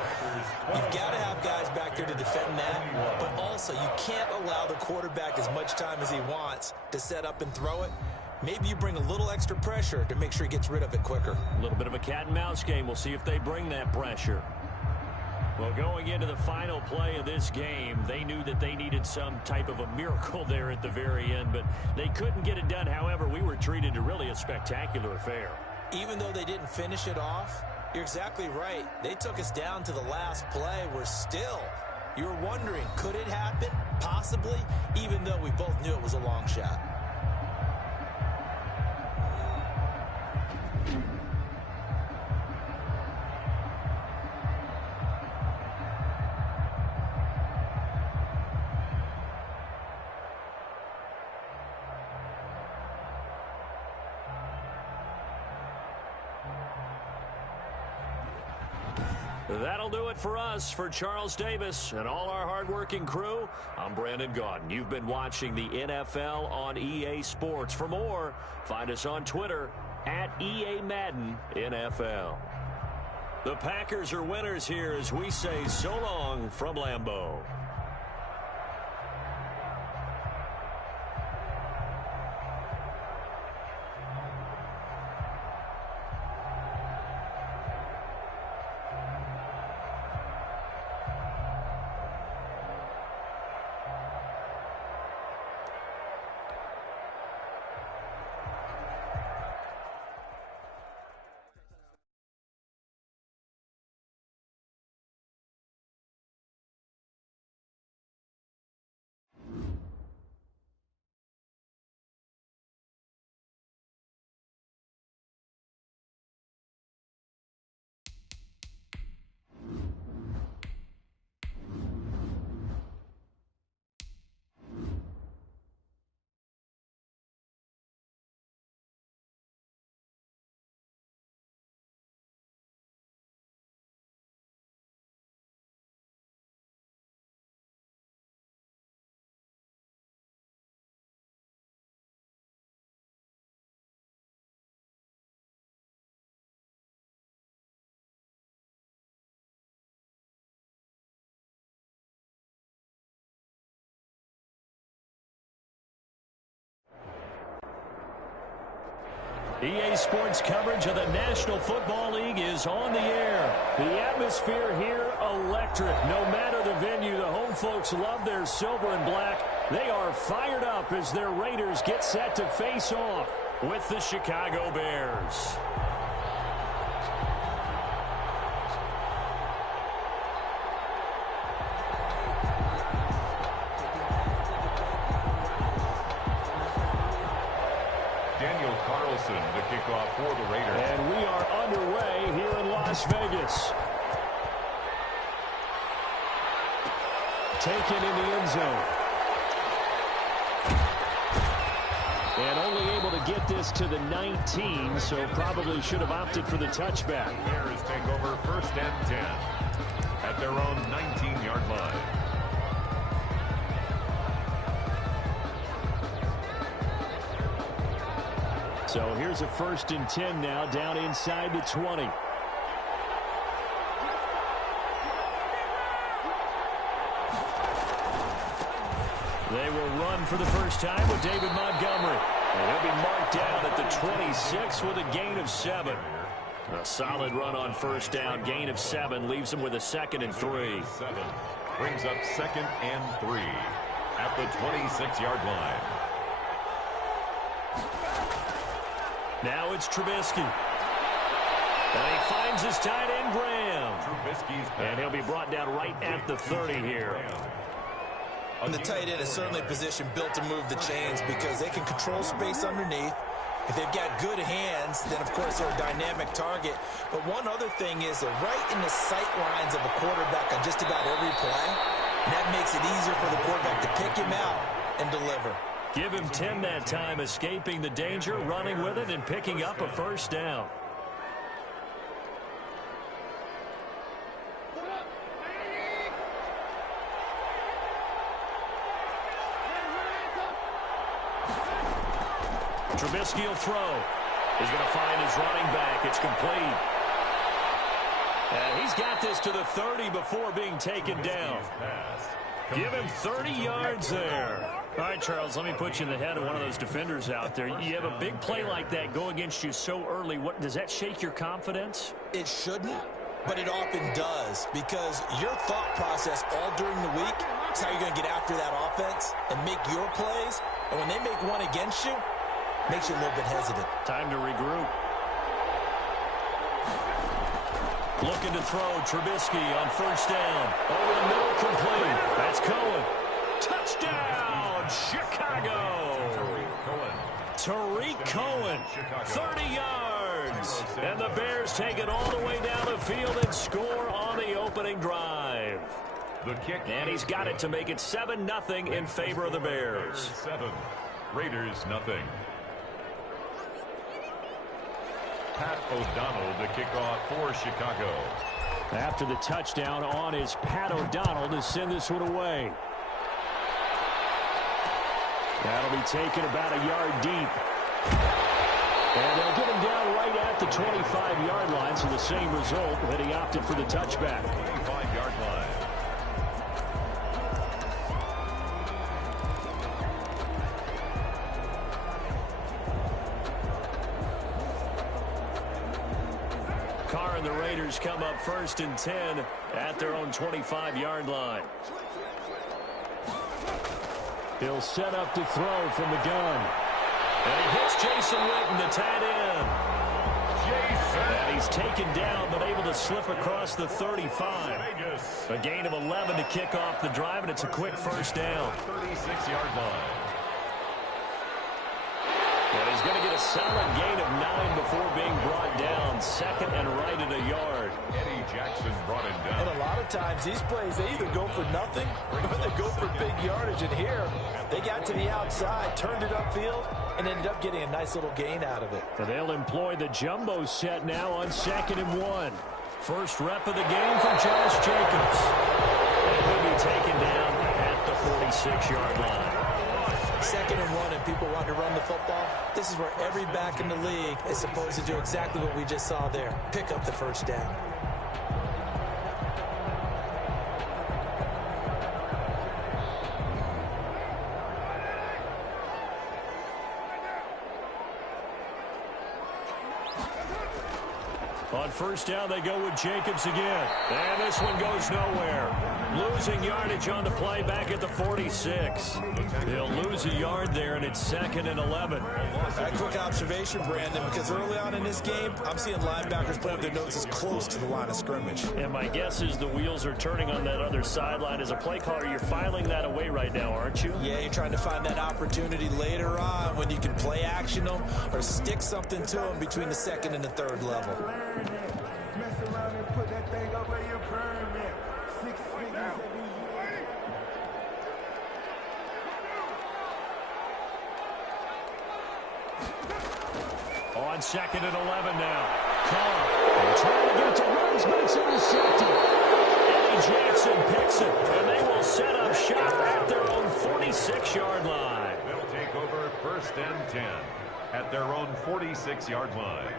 You've got to have guys back there to defend that, but also you can't allow the quarterback as much time as he wants to set up and throw it. Maybe you bring a little extra pressure to make sure he gets rid of it quicker. A little bit of a cat and mouse game. We'll see if they bring that pressure. Well, going into the final play of this game, they knew that they needed some type of a miracle there at the very end, but they couldn't get it done. However, we were treated to really a spectacular affair. Even though they didn't finish it off, you're exactly right. They took us down to the last play. We're still, you're wondering, could it happen? Possibly, even though we both knew it was a long shot. That'll do it for us. For Charles Davis and all our hardworking crew, I'm Brandon Gaudin. You've been watching the NFL on EA Sports. For more, find us on Twitter at EA Madden NFL. The Packers are winners here as we say so long from Lambeau. EA Sports coverage of the National Football League is on the air. The atmosphere here electric. No matter the venue, the home folks love their silver and black. They are fired up as their Raiders get set to face off with the Chicago Bears. To kick off for the Raiders. And we are underway here in Las Vegas. Taken in the end zone. And only able to get this to the 19, so probably should have opted for the touchback. The Bears take over 1st and 10 at their own 19-yard line. So here's a 1st and 10 now, down inside the 20. They will run for the first time with David Montgomery. And he'll be marked down at the 26 with a gain of 7. A solid run on 1st down, gain of 7, leaves him with a 2nd and 3. 7 brings up 2nd and 3 at the 26-yard line. Now it's Trubisky. And he finds his tight end, Graham. Trubisky's and he'll be brought down right at the 30 here. And the tight end is certainly a position built to move the chains because they can control space underneath. If they've got good hands, then, of course, they're a dynamic target. But one other thing is they're right in the sight lines of a quarterback on just about every play. And that makes it easier for the quarterback to pick him out and deliver. Give him 10 that time, escaping the danger, running with it, and picking up a first down. Trubisky will throw. He's going to find his running back. It's complete. And he's got this to the 30 before being taken down. Give him 30 yards there. All right, Charles, let me put you in the head of one of those defenders out there. You have a big play like that go against you so early. What does that shake your confidence? It shouldn't, but it often does because your thought process all during the week is how you're going to get after that offense and make your plays. And when they make one against you, makes you a little bit hesitant. Time to regroup. Looking to throw. Trubisky on first down. Over the middle, complete. That's Cohen. Touchdown, Chicago. Tariq Cohen, 30 yards. And the Bears take it all the way down the field and score on the opening drive. The kick. And he's got it to make it 7-0 in favor of the Bears. 7, Raiders nothing. Pat O'Donnell to kick off for Chicago. After the touchdown on is Pat O'Donnell to send this one away. That'll be taken about a yard deep. And they'll get him down right at the 25-yard line, so the same result, but he opted for the touchback. 25-yard line. Carr and the Raiders come up 1st and 10 at their own 25-yard line. He'll set up to throw from the gun. And he hits Jason Witten, the tight end. And he's taken down, but able to slip across the 35. A gain of 11 to kick off the drive, and it's a quick first down. 36-yard line. And he's going to get a solid gain of 9 before being brought down. Second and right at a yard. Eddie Jackson brought him down. And a lot of times these plays, they either go for nothing or they go for big yardage. And here, they got to the outside, turned it upfield, and ended up getting a nice little gain out of it. And they'll employ the jumbo set now on 2nd and 1. First rep of the game for Josh Jacobs. And he'll be taken down at the 46-yard line. 2nd and 1 and people want to run the football. This is where every back in the league is supposed to do exactly what we just saw there. Pick up the first down. On first down, they go with Jacobs again. And this one goes nowhere. Losing yardage on the play back at the 46. They'll lose a yard there, and it's 2nd and 11. A quick observation, Brandon, because early on in this game, I'm seeing linebackers playing with their noses close to the line of scrimmage. And my guess is the wheels are turning on that other sideline. As a play caller, you're filing that away right now, aren't you? Yeah, you're trying to find that opportunity later on when you can play action them or stick something to them between the 2nd and the 3rd level. Mess around and put that thing up where your permit. 6 figures every year. On 2nd and 11 now. Carr trying to get to runs, but it's intercepted. Eddie Jackson picks it, and they will set up shop at their own 46-yard line. They'll take over 1st and 10 at their own 46-yard line.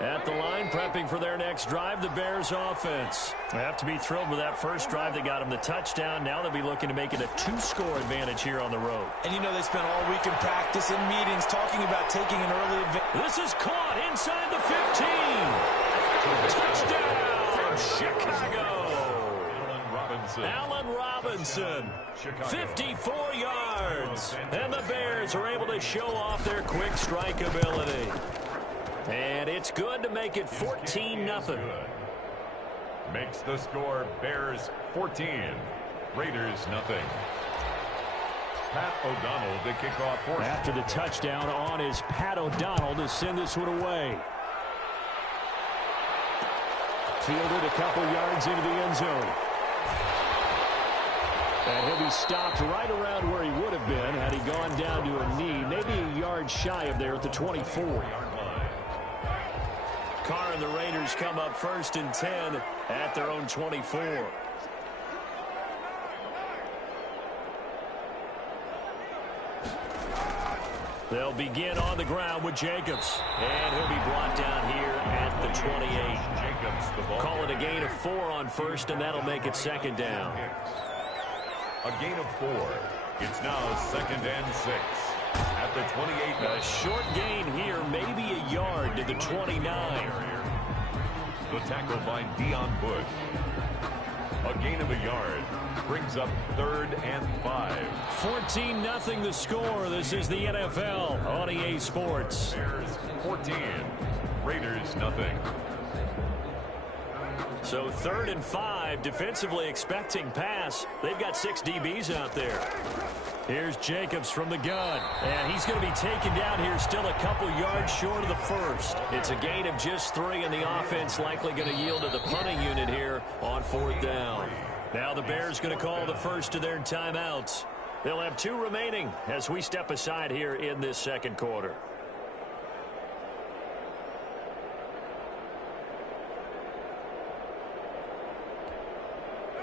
At the line, prepping for their next drive, the Bears offense. They have to be thrilled with that first drive that got them the touchdown. Now they'll be looking to make it a 2-score advantage here on the road. And you know they spent all week in practice and meetings talking about taking an early advantage. This is caught inside the 15. Touchdown, Chicago. Allen Robinson, 54 yards. And the Bears are able to show off their quick strike ability. And it's good to make it 14-0. Makes the score Bears 14, Raiders nothing. Pat O'Donnell to kick off for. After the touchdown on is Pat O'Donnell to send this one away. Fielded a couple yards into the end zone. And he'll be stopped right around where he would have been had he gone down to a knee, maybe a yard shy of there at the 24. Carr and the Raiders come up 1st and 10 at their own 24. They'll begin on the ground with Jacobs. And he'll be brought down here at the 28. Jacobs, the ball. Call it a gain of 4 on 1st, and that'll make it 2nd down. A gain of 4. It's now 2nd and 6 at the 28. A short gain here, maybe a yard to the 29. The tackle by Da1bears. A gain of a yard brings up 3rd and 5. 14-0 the score. This is the NFL on EA Sports. Bears 14. Raiders nothing. So 3rd and 5, defensively expecting pass. They've got 6 DBs out there. Here's Jacobs from the gun. And he's going to be taken down here still a couple yards short of the 1st. It's a gain of just 3, and the offense likely going to yield to the punting unit here on 4th down. Now the Bears going to call the first of their timeouts. They'll have 2 remaining as we step aside here in this 2nd quarter.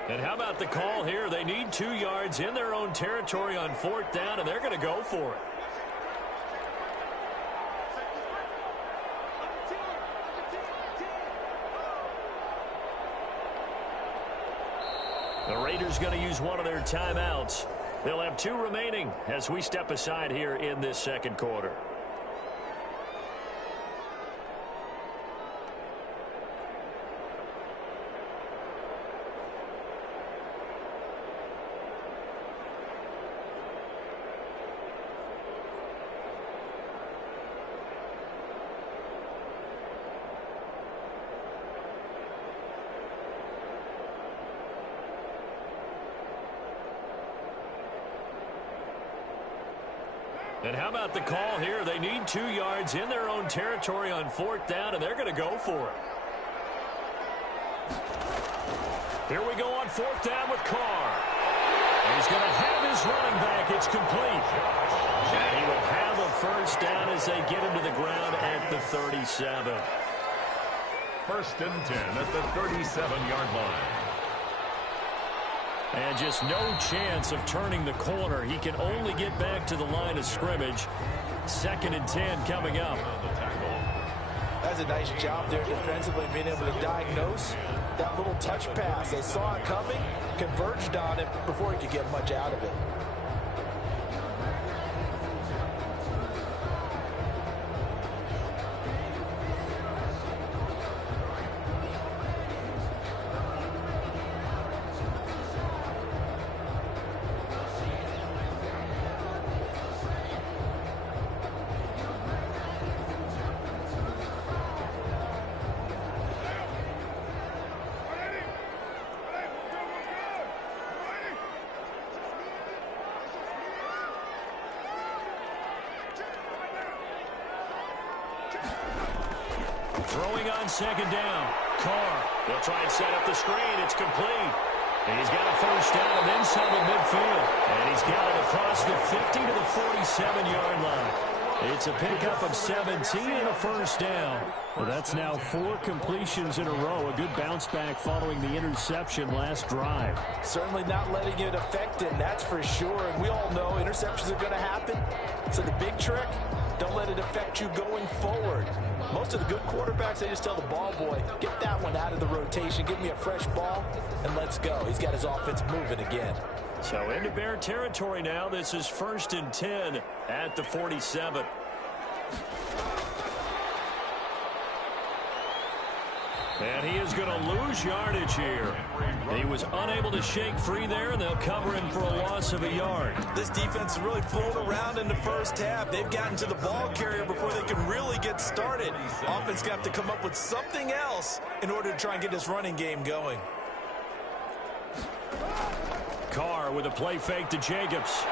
And how about the call here? They need 2 yards in their own territory on 4th down, and they're going to go for it. The Raiders going to use one of their timeouts. They'll have 2 remaining as we step aside here in this 2nd quarter. And how about the call here? They need 2 yards in their own territory on 4th down, and they're going to go for it. Here we go on 4th down with Carr. He's going to have his running back. It's complete. And he will have a 1st down as they get him to the ground at the 37. 1st and 10 at the 37-yard line. And just no chance of turning the corner. He can only get back to the line of scrimmage. 2nd and 10 coming up. That's a nice job there defensively, being able to diagnose that little touch pass. They saw it coming, converged on it before he could get much out of it. Throwing on 2nd down. Carr. They'll try and set up the screen. It's complete. And he's got a 1st down and then some at midfield. And he's got it across the 50 to the 47-yard line. It's a pickup of 17 and a 1st down. Well, that's now 4 completions in a row. A good bounce back following the interception last drive. Certainly not letting it affect him, that's for sure. And we all know interceptions are going to happen. So the big trick, don't let it affect you going forward. Most of the good quarterbacks, they just tell the ball boy, get that one out of the rotation, give me a fresh ball, and let's go. He's got his offense moving again. So into Bear territory now. This is 1st and 10 at the 47. And he is going to lose yardage here. He was unable to shake free there, and they'll cover him for a loss of a yard. This defense is really fooling around in the 1st half. They've gotten to the ball carrier before they can really get started. Offense got to come up with something else in order to try and get this running game going. Carr with a play fake to Jacobs.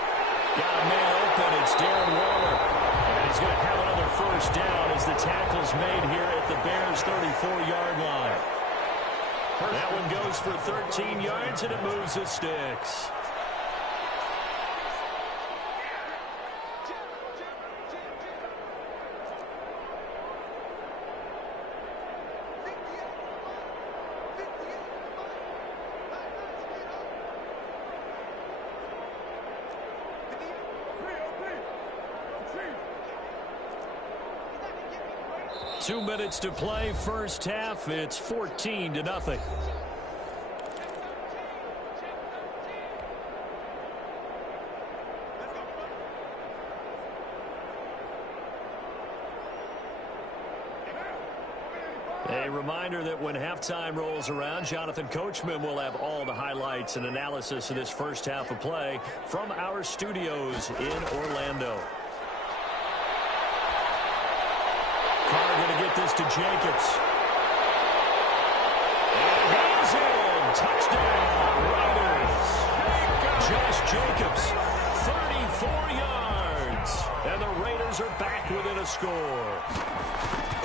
Got a man open. It's Darren Waller. And he's going to have another first down as the tackle's made here at the Bears' 34-yard line. That one goes for 13 yards, and it moves the sticks. Two minutes to play, first half. It's 14-0. A reminder that when halftime rolls around, Jonathan Coachman will have all the highlights and analysis of this first half of play from our studios in Orlando. Carr going to get this to Jacobs. And he's in. Touchdown, Raiders. Josh Jacobs, 34 yards. And the Raiders are back within a score.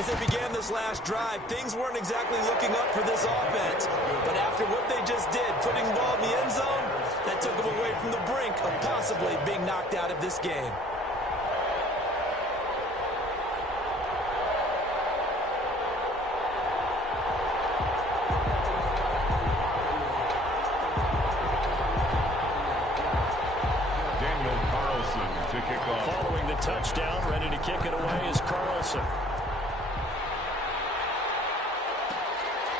As they began this last drive, things weren't exactly looking up for this offense. But after what they just did, putting the ball in the end zone, that took them away from the brink of possibly being knocked out of this game. Following the touchdown, ready to kick it away is Carlson.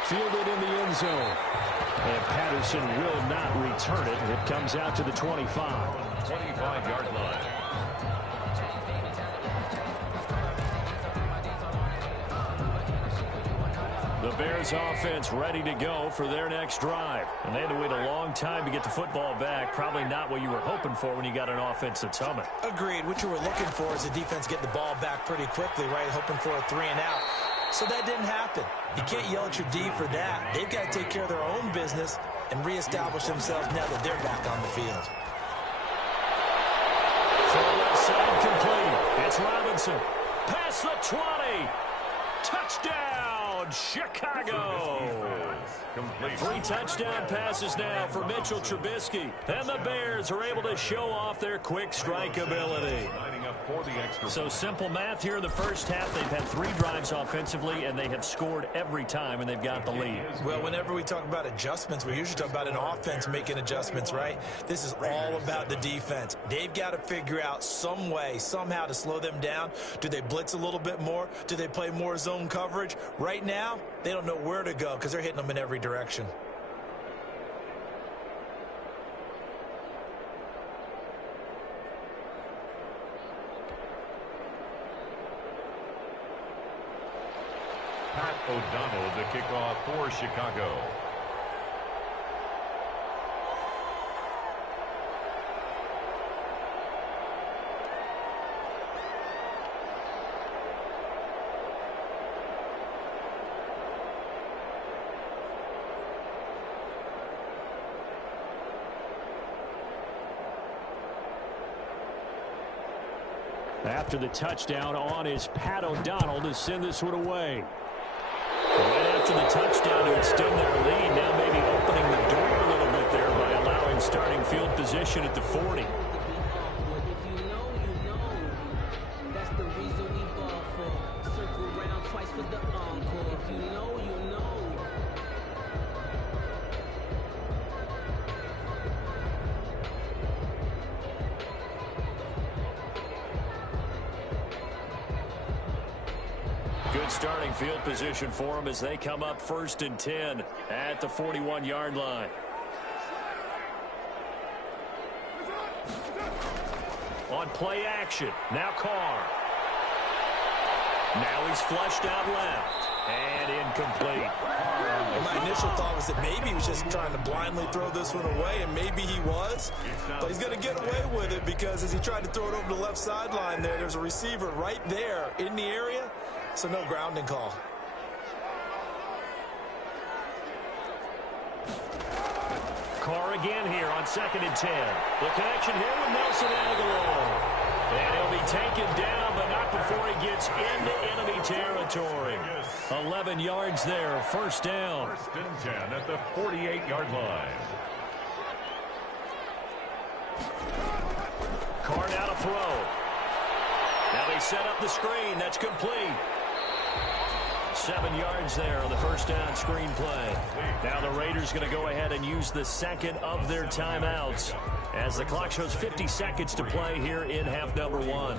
Fielded in the end zone. And Patterson will not return it. It comes out to the 25. 25-yard line. The Bears offense ready to go for their next drive. And they had to wait a long time to get the football back. Probably not what you were hoping for when you got an offense that's humming. Agreed. What you were looking for is the defense getting the ball back pretty quickly, right? Hoping for a 3-and-out. So that didn't happen. You can't yell at your D for that. They've got to take care of their own business and reestablish themselves now that they're back on the field. Full left side complete. It's Robinson. Past the 20. Touchdown, Chicago. 3 touchdown passes now for Mitchell Trubisky. And the Bears are able to show off their quick strike ability. So simple math here in the first half. They've had 3 drives offensively, and they have scored every time, and they've got the lead. Well, whenever we talk about adjustments, we usually talk about an offense making adjustments, right? This is all about the defense. They've got to figure out some way, somehow to slow them down. Do they blitz a little bit more? Do they play more zone coverage? Right now, they don't know where to go because they're hitting them in every direction. Pat O'Donnell, the kickoff for Chicago. After the touchdown on is Pat O'Donnell to send this one away. Right after the touchdown to extend their lead, now maybe opening the door a little bit there by allowing starting field position at the 40. Good starting field position for them as they come up 1st and 10 at the 41-yard line. On play action, now Carr. Now he's flushed out left and incomplete. My initial thought was that maybe he was just trying to blindly throw this one away, and maybe he was. But he's going to get away with it because as he tried to throw it over the left sideline there's a receiver right there in the area. So no grounding call. Carr again here on 2nd and 10. The connection here with Nelson Aguilar. And he'll be taken down, but not before he gets into enemy territory. 11 yards there, first down. 1st and 10 at the 48-yard line. Carr now to throw. Now they set up the screen. That's complete. 7 yards there on the first down screen play. Now the Raiders going to go ahead and use the second of their timeouts as the clock shows 50 seconds to play here in half number 1.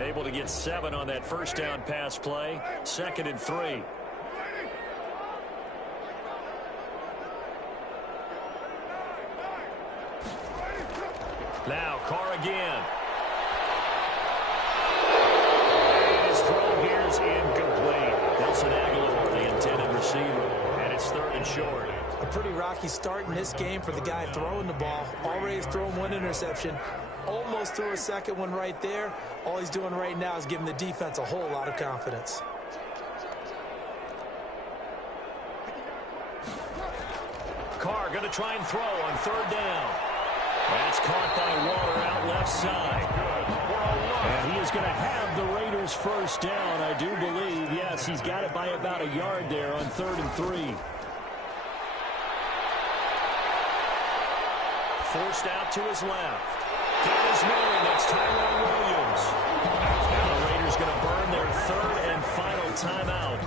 Able to get 7 on that first down pass play. 2nd and 3. Now Carr again. His throw here is incomplete. Nelson Aguilar, the intended receiver, and it's 3rd and short. A pretty rocky start in this game for the guy throwing the ball. Already has thrown 1 interception. Almost threw a second one right there. All he's doing right now is giving the defense a whole lot of confidence. Carr going to try and throw on 3rd down. That's caught by Water out left side. And he is going to have the Raiders first down, I do believe. Yes, he's got it by about a yard there on 3rd and 3. Forced out to his left. That is man. That's Tyrone Williams. Now the Raiders going to burn their 3rd and final timeout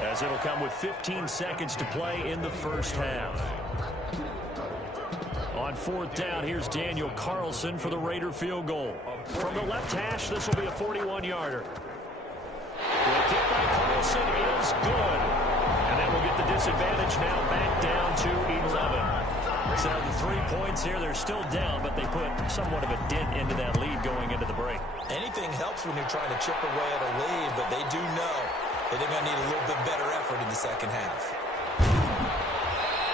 as it'll come with 15 seconds to play in the first half. On 4th down, here's Daniel Carlson for the Raider field goal. From the left hash, this will be a 41-yarder. The kick by Carlson is good. And that will get the disadvantage now back down to 11. So the 3 points here, they're still down, but they put somewhat of a dent into that lead going into the break. Anything helps when you're trying to chip away at a lead, but they do know that they're going to need a little bit better effort in the second half.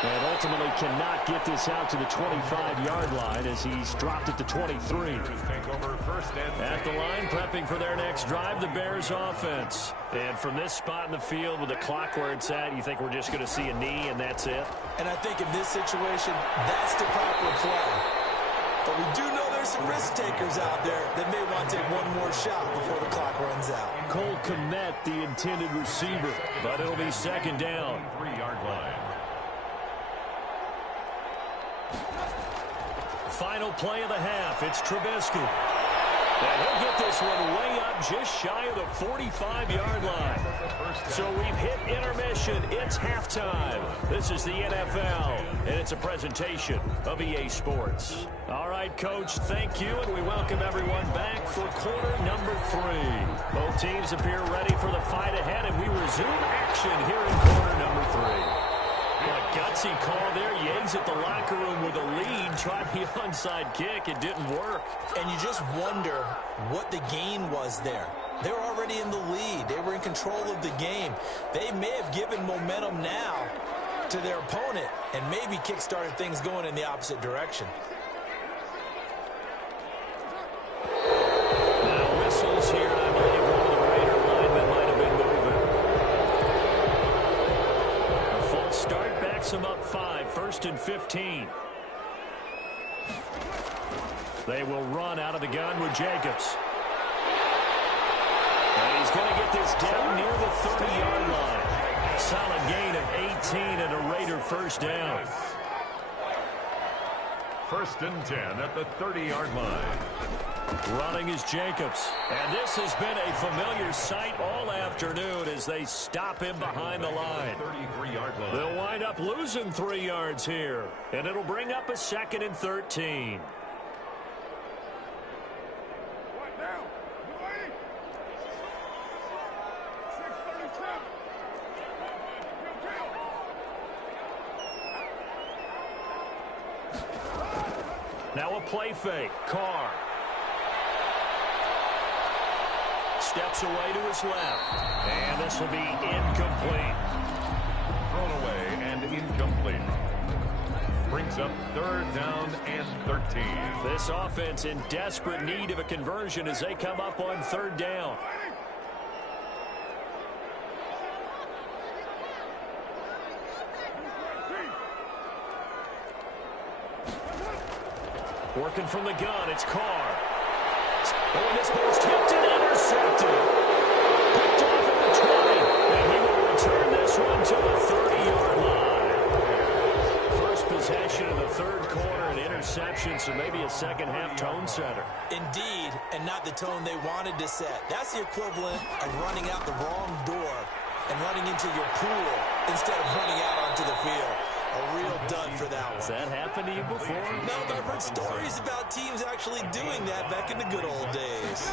And ultimately cannot get this out to the 25-yard line as he's dropped it to 23. At the line, prepping for their next drive, the Bears offense. And from this spot in the field with the clock where it's at, you think we're just going to see a knee and that's it? And I think in this situation, that's the proper play. But we do know there's some risk takers out there that may want to take one more shot before the clock runs out. Cole Kmet, the intended receiver, but it'll be 2nd down. 3-yard line. Final play of the half. It's Trubisky. And he'll get this one way up just shy of the 45-yard line. So we've hit intermission. It's halftime. This is the NFL, and it's a presentation of EA Sports. All right, Coach, thank you, and we welcome everyone back for quarter number 3. Both teams appear ready for the fight ahead, and we resume action here in quarter number 3. What a gutsy call there. You exit the locker room with a lead, tried the onside kick. It didn't work. And you just wonder what the gain was there. They were already in the lead. They were in control of the game. They may have given momentum now to their opponent and maybe kick-started things going in the opposite direction. Now whistles here, and I believe one of the Raider linemen might have been moving. A false start backs them up 5, 1st and 15. They will run out of the gun with Jacobs. And he's going to get this down near the 30-yard line. A solid gain of 18 and a Raider first down. 1st and 10 at the 30-yard line. Running is Jacobs. And this has been a familiar sight all afternoon as they stop him behind the line. 33-yard line. They'll wind up losing 3 yards here. And it'll bring up a 2nd and 13. Now a play fake. Carr. steps away to his left. And this will be incomplete. Thrown away and incomplete. Brings up 3rd down and 13. This offense in desperate need of a conversion as they come up on 3rd down. Working from the gun, it's Carr. Oh, and this ball's tipped and intercepted. Picked off at the 20. And he will return this one to the 30-yard line. First possession of the 3rd quarter, an interception, so maybe a second-half tone setter. Indeed, and not the tone they wanted to set. That's the equivalent of running out the wrong door and running into your pool instead of running out onto the field. A real dud for that one. Has that happened to you before? No, but I've heard stories about teams actually doing that back in the good old days.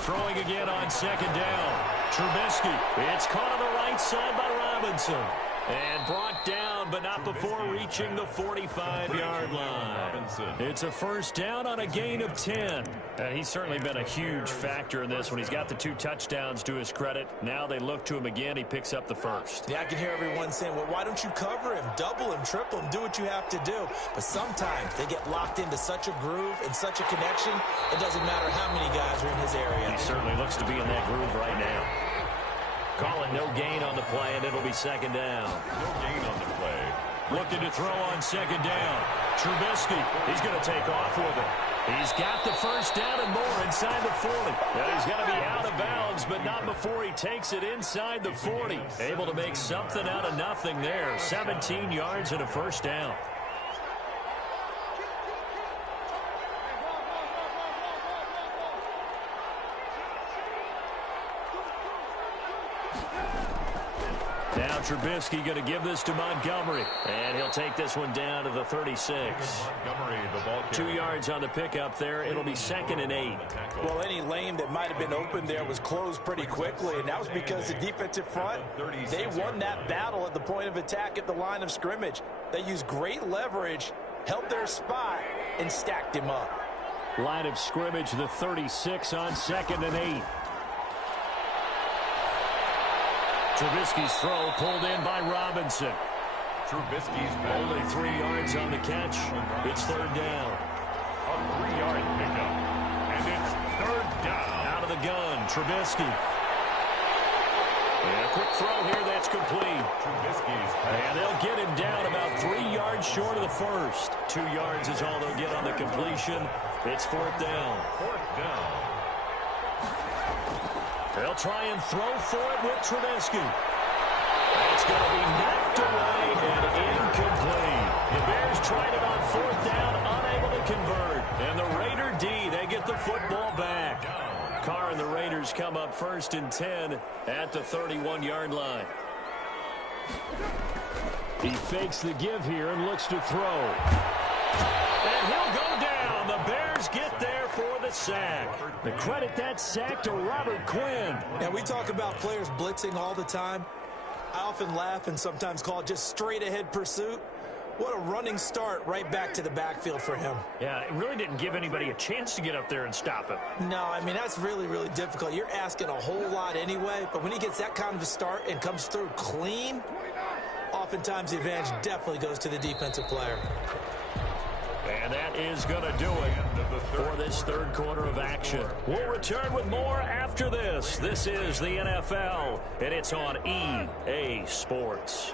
Throwing again on 2nd down. Trubisky. It's caught on the right side by Robinson. And brought down, but not before reaching the 45-yard line. It's a 1st down on a gain of 10. He's certainly been a huge factor in this when he's got the 2 touchdowns to his credit. Now they look to him again. He picks up the 1st. Yeah, I can hear everyone saying, well, why don't you cover him, double him, triple him, do what you have to do. But sometimes they get locked into such a groove and such a connection, it doesn't matter how many guys are in his area. He certainly looks to be in that groove right now. Calling no gain on the play, and it'll be 2nd down. No gain on the play. Looking to throw on 2nd down. Trubisky, he's going to take off with it. He's got the 1st down and more inside the 40. Now he's going to be out of bounds, but not before he takes it inside the 40. Able to make something out of nothing there. 17 yards and a 1st down. Now Trubisky going to give this to Montgomery. And he'll take this one down to the 36. Montgomery, the ball carrier. 2 yards on the pickup there. It'll be 2nd and 8. Well, any lane that might have been open there was closed pretty quickly, and that was because the defensive front, they won that battle at the point of attack at the line of scrimmage. They used great leverage, held their spot, and stacked him up. Line of scrimmage, the 36 on 2nd and 8. Trubisky's throw pulled in by Robinson. Trubisky's only 3 yards on the catch. It's 3rd down. A 3-yard pickup. And it's 3rd down. Out of the gun, Trubisky. And a quick throw here that's complete. Trubisky's and they'll get him down about 3 yards short of the 1st. 2 yards is all they'll get on the completion. It's 4th down. 4th down. They'll try and throw for it with Trubisky. It's going to be knocked away and incomplete. The Bears tried it on 4th down, unable to convert. And the Raider D, they get the football back. Carr and the Raiders come up 1st and 10 at the 31-yard line. He fakes the give here and looks to throw. And he'll go down. The Bears get there for the sack. The credit that sack to Robert Quinn. And we talk about players blitzing all the time. I often laugh and sometimes call it just straight ahead pursuit. What a running start right back to the backfield for him. Yeah, it really didn't give anybody a chance to get up there and stop him. No, I mean, that's really, really difficult. You're asking a whole lot anyway, but when he gets that kind of a start and comes through clean, oftentimes the advantage definitely goes to the defensive player. And that is going to do it for this 3rd quarter of action. We'll return with more after this. This is the NFL, and it's on EA Sports.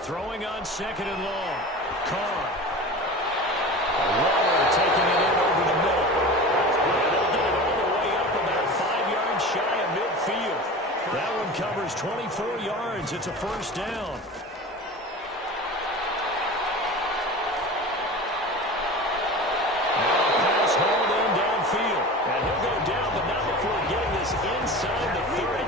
Throwing on 2nd and long. Carr. Waller taking it in over the middle. And they'll get it all the way up about 5 yards shy of midfield. That one covers 24 yards. It's a 1st down. Now a pass hauled in downfield. And he'll go down, but not before getting this inside the 30.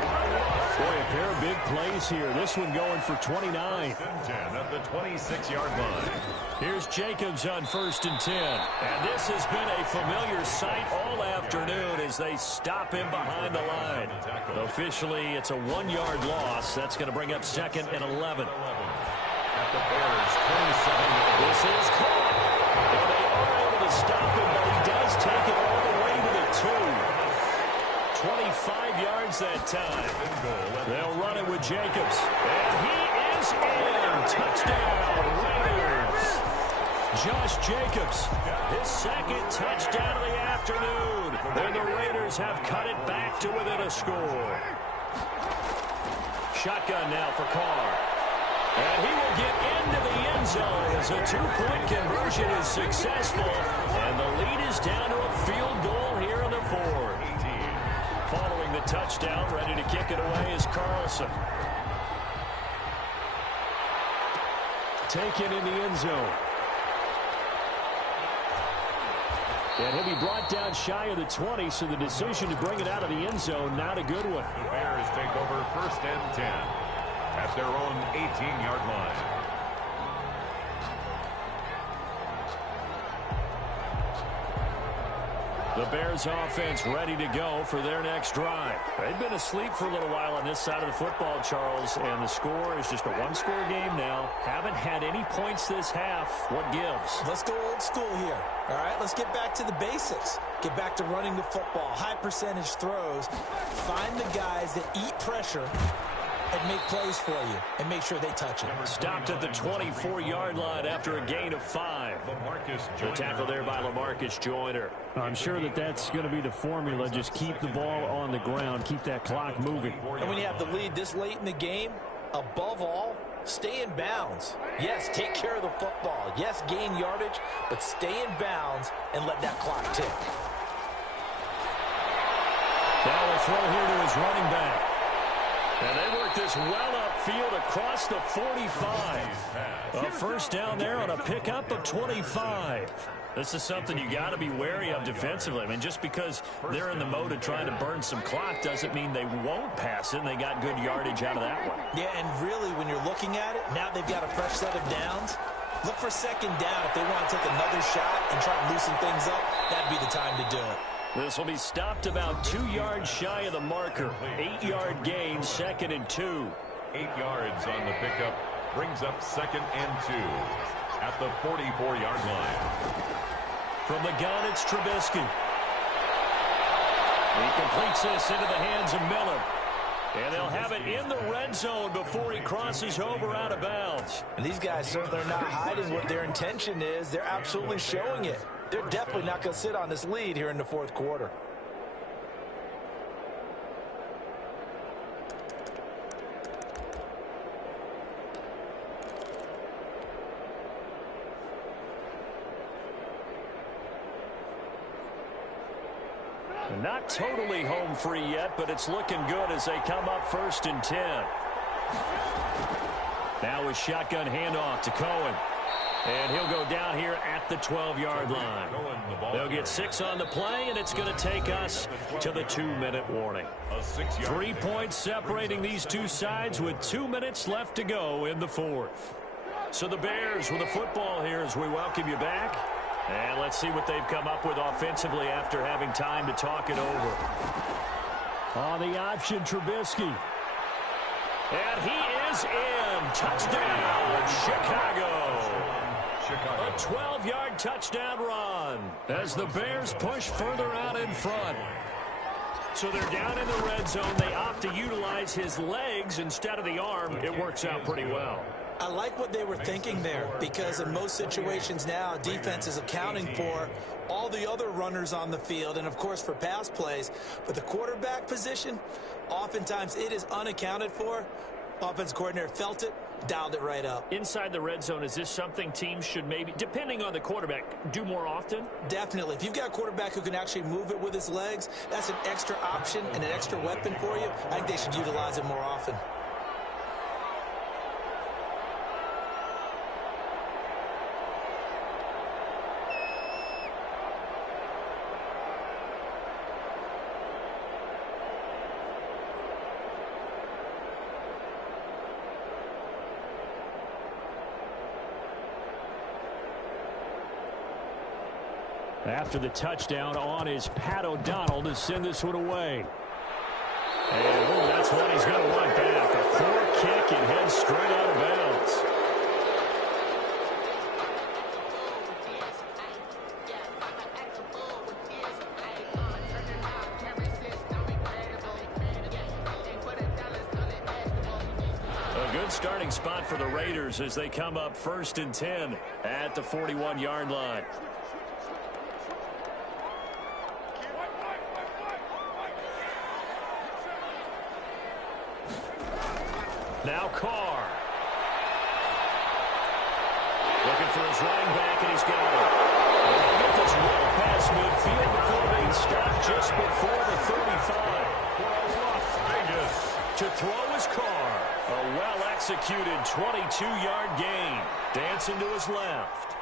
Boy, a pair of big plays here. This one going for 29. 10 at the 26-yard line. Here's Jacobs on 1st and 10. And this has been a familiar sight all afternoon as they stop him behind the line. Officially, it's a 1-yard loss. That's going to bring up 2nd and 11. At the Bears' 27. This is caught. Josh Jacobs, his second touchdown of the afternoon. And the Raiders have cut it back to within a score. Shotgun now for Carr. And he will get into the end zone as a two-point conversion is successful. And the lead is down to a field goal here in the fourth. Following the touchdown, ready to kick it away is Carlson. Taken in the end zone. And he'll be brought down shy of the 20, so the decision to bring it out of the end zone, not a good one. The Bears take over 1st and 10 at their own 18-yard line. The Bears offense ready to go for their next drive. They've been asleep for a little while on this side of the football, Charles, and the score is just a one-score game now. Haven't had any points this half. What gives? Let's go old school here. All right, let's get back to the basics. Get back to running the football, high percentage throws. Find the guys that eat pressure and make plays for you and make sure they touch it. Stopped at the 24-yard line after a gain of 5. The tackle there by LaMarcus Joyner. I'm sure that that's going to be the formula. Just keep the ball on the ground. Keep that clock moving. And when you have the lead this late in the game, above all, stay in bounds. Yes, take care of the football. Yes, gain yardage, but stay in bounds and let that clock tick. Now a throw here to his running back. And they work this well upfield across the 45. A first down there on a pickup of 25. This is something you got to be wary of defensively. I mean, just because they're in the mode of trying to burn some clock doesn't mean they won't pass it, and they got good yardage out of that one. Yeah, and really, when you're looking at it, now they've got a fresh set of downs. Look for second down. If they want to take another shot and try to loosen things up, that'd be the time to do it. This will be stopped about 2 yards shy of the marker. 8-yard gain, 2nd and 2. 8 yards on the pickup brings up 2nd and 2 at the 44-yard line. From the gun, it's Trubisky. He completes this into the hands of Miller. And they'll have it in the red zone before he crosses over out of bounds. And these guys certainly are not hiding what their intention is. They're absolutely showing it. They're definitely not going to sit on this lead here in the fourth quarter. And not totally home free yet, but it's looking good as they come up 1st and 10. Now a shotgun handoff to Cohen. And he'll go down here at the 12-yard line. They'll get 6 on the play, and it's going to take us to the 2-minute warning. 3 points separating these two sides with 2 minutes left to go in the fourth. So the Bears with the football here as we welcome you back. And let's see what they've come up with offensively after having time to talk it over. On the option, Trubisky. And he is in. Touchdown, Chicago. A 12-yard touchdown run as the Bears push further out in front. So they're down in the red zone. They opt to utilize his legs instead of the arm. It works out pretty well. I like what they were thinking there, because in most situations now, defense is accounting for all the other runners on the field and, of course, for pass plays. But the quarterback position, oftentimes it is unaccounted for. Offense coordinator felt it, dialed it right up. Inside the red zone, is this something teams should maybe, depending on the quarterback, do more often? Definitely. If you've got a quarterback who can actually move it with his legs, that's an extra option and an extra weapon for you. I think they should utilize it more often. After the touchdown on is Pat O'Donnell to send this one away. And that's what he's going to want back. A poor kick and head straight out of bounds. starting spot for the Raiders as they come up 1st and 10 at the 41-yard line. Now Carr. Looking for his running back, and he's got it. And they'll get this well past midfield before being stopped just before the 35. Las Vegas. To throw his Carr. A well-executed 22-yard gain. Dancing to his left.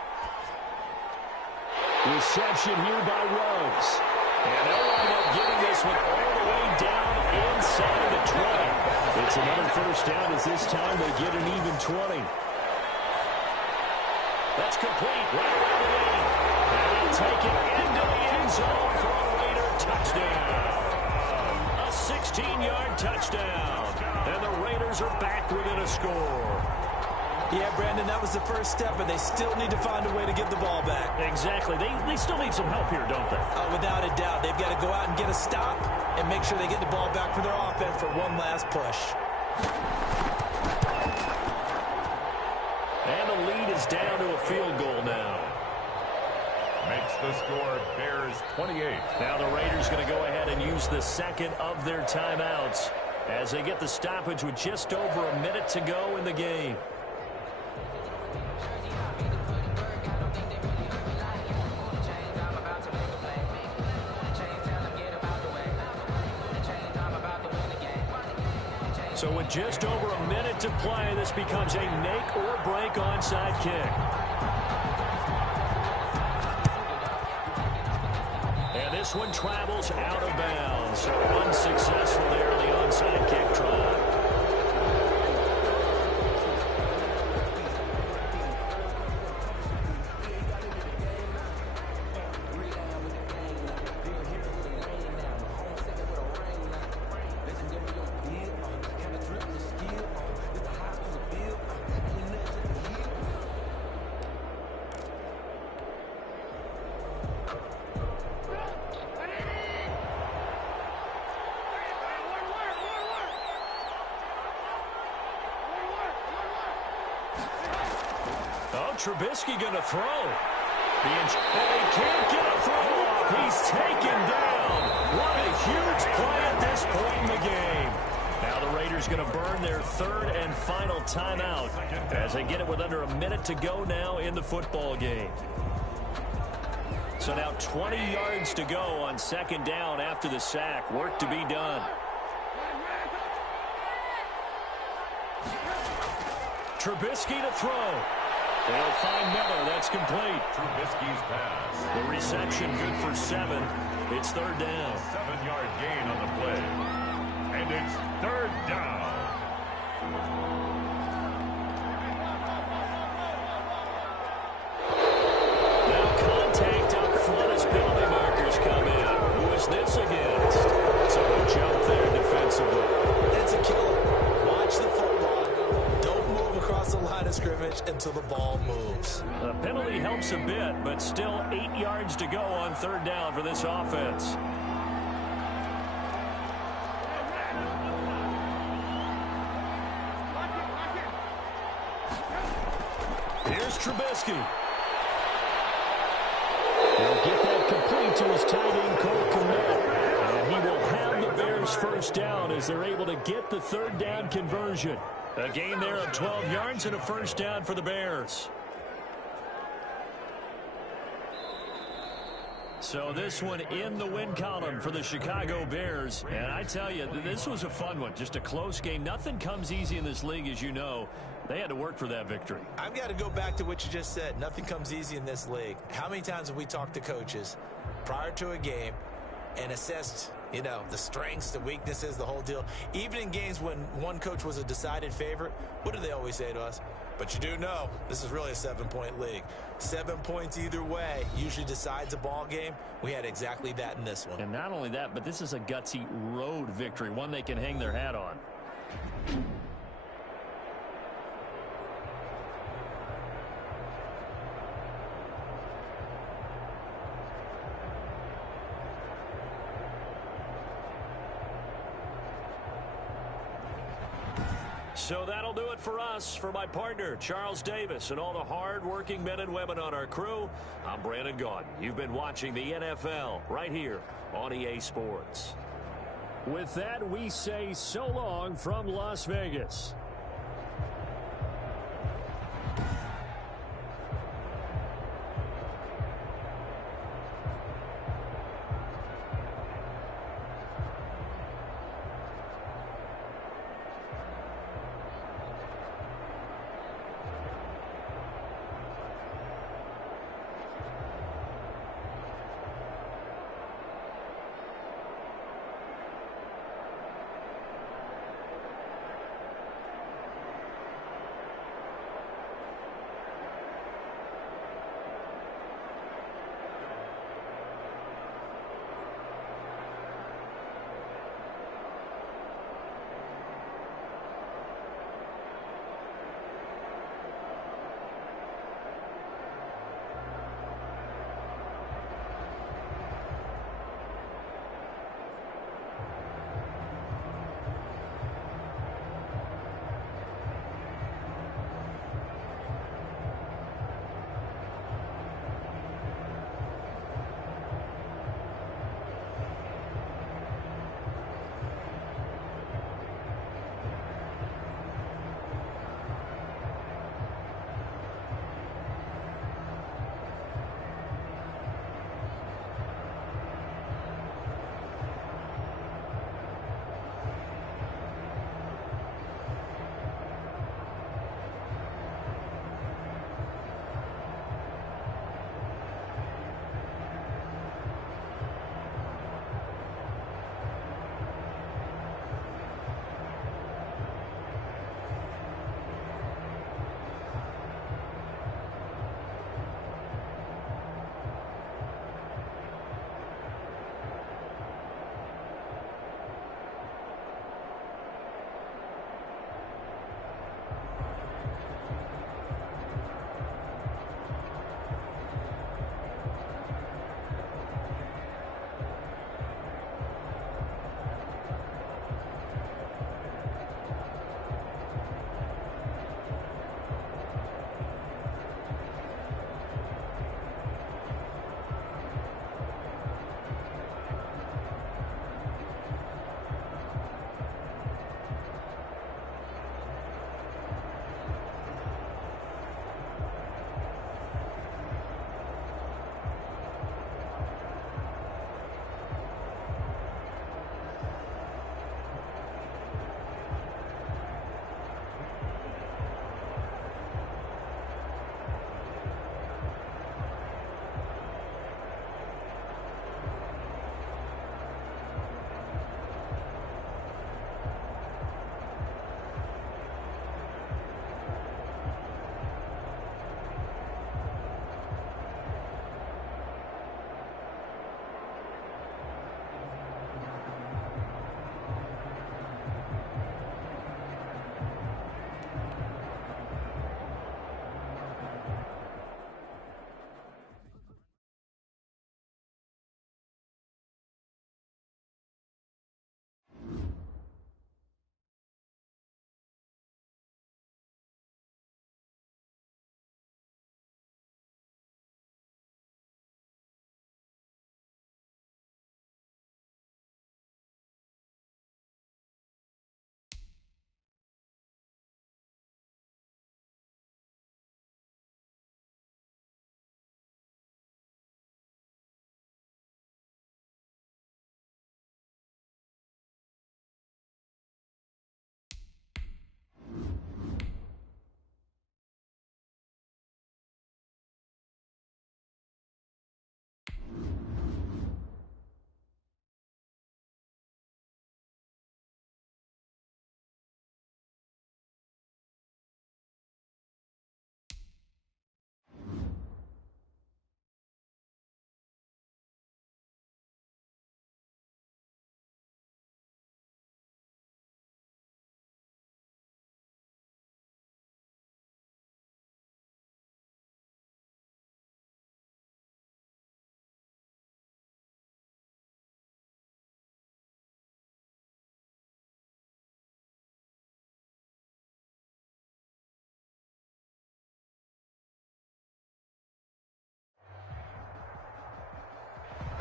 Reception here by Ruggs. And they'll wind up getting this one all the way down inside the 20. It's another first down as this time they get an even 20. That's complete right around the 8. And he'll take it into the end zone for a Raider touchdown. A 16-yard touchdown. And the Raiders are back within a score. Yeah, Brandon, that was the first step, but they still need to find a way to get the ball back. Exactly. They still need some help here, don't they? Without a doubt. They've got to go out and get a stop and make sure they get the ball back for their offense for one last push. And the lead is down to a field goal now. Makes the score Bears 28. Now the Raiders going to go ahead and use the second of their timeouts as they get the stoppage with just over a minute to go in the game. So with just over a minute to play, this becomes a make or break onside kick. And this one travels out of bounds. So unsuccessful there in the onside kick try. Trubisky going to throw. And he can't get a throw off. He's taken down. What a huge play at this point in the game. Now the Raiders going to burn their third and final timeout as they get it with under a minute to go now in the football game. So now 20 yards to go on second down after the sack. Work to be done. Trubisky to throw. They'll find Miller. That's complete. Trubisky's pass. The reception good for 7. It's third down. 7-yard gain on the play. And it's third down. Now contact up front as penalty markers come in. Who is this against? So a jump there defensively. It's a killer. Watch the football. Don't move across the line of scrimmage until the ball moves. The penalty helps a bit, but still 8 yards to go on third down for this offense. Here's Trubisky. He'll get that complete to his tight end, Cole Kmet. And he will have the Bears first down as they're able to get the third down conversion. A gain there of 12 yards and a first down for the Bears. So this one in the win column for the Chicago Bears. And I tell you, this was a fun one. Just a close game. Nothing comes easy in this league, as you know. They had to work for that victory. I've got to go back to what you just said. Nothing comes easy in this league. How many times have we talked to coaches prior to a game and assessed, you know, the strengths, the weaknesses, the whole deal? Even in games when one coach was a decided favorite, what do they always say to us? But you do know this is really a 7-point league. 7 points either way usually decides a ball game. We had exactly that in this one. And not only that, but this is a gutsy road victory, one they can hang their hat on. So that'll do it for us. For my partner, Charles Davis, and all the hard-working men and women on our crew, I'm Brandon Gaudin. You've been watching the NFL right here on EA Sports. With that, we say so long from Las Vegas.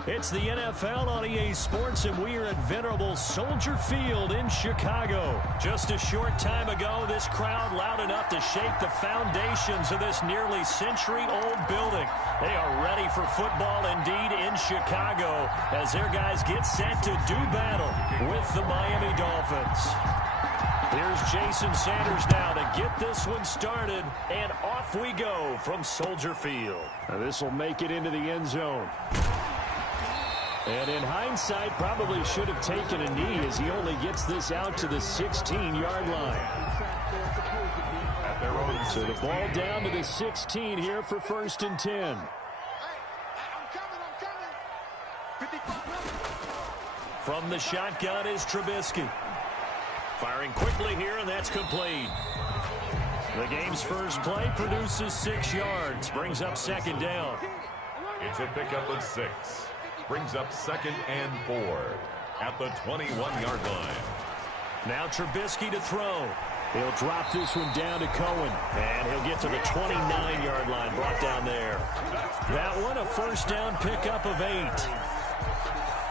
It's the NFL on EA Sports, and we are at venerable Soldier Field in Chicago. Just a short time ago, this crowd loud enough to shake the foundations of this nearly century-old building. They are ready for football indeed in Chicago as their guys get set to do battle with the Miami Dolphins. Here's Jason Sanders now to get this one started, and off we go from Soldier Field. Now this will make it into the end zone. And in hindsight, probably should have taken a knee as he only gets this out to the 16-yard line. So the ball down to the 16 here for 1st and 10. From the shotgun is Trubisky. Firing quickly here, and that's complete. The game's first play produces 6 yards, brings up 2nd down. It's a pickup of 6. Brings up 2nd and 4 at the 21-yard line. Now Trubisky to throw. He'll drop this one down to Cohen, and he'll get to the 29-yard line, brought down there. That one a 1st down pickup of 8.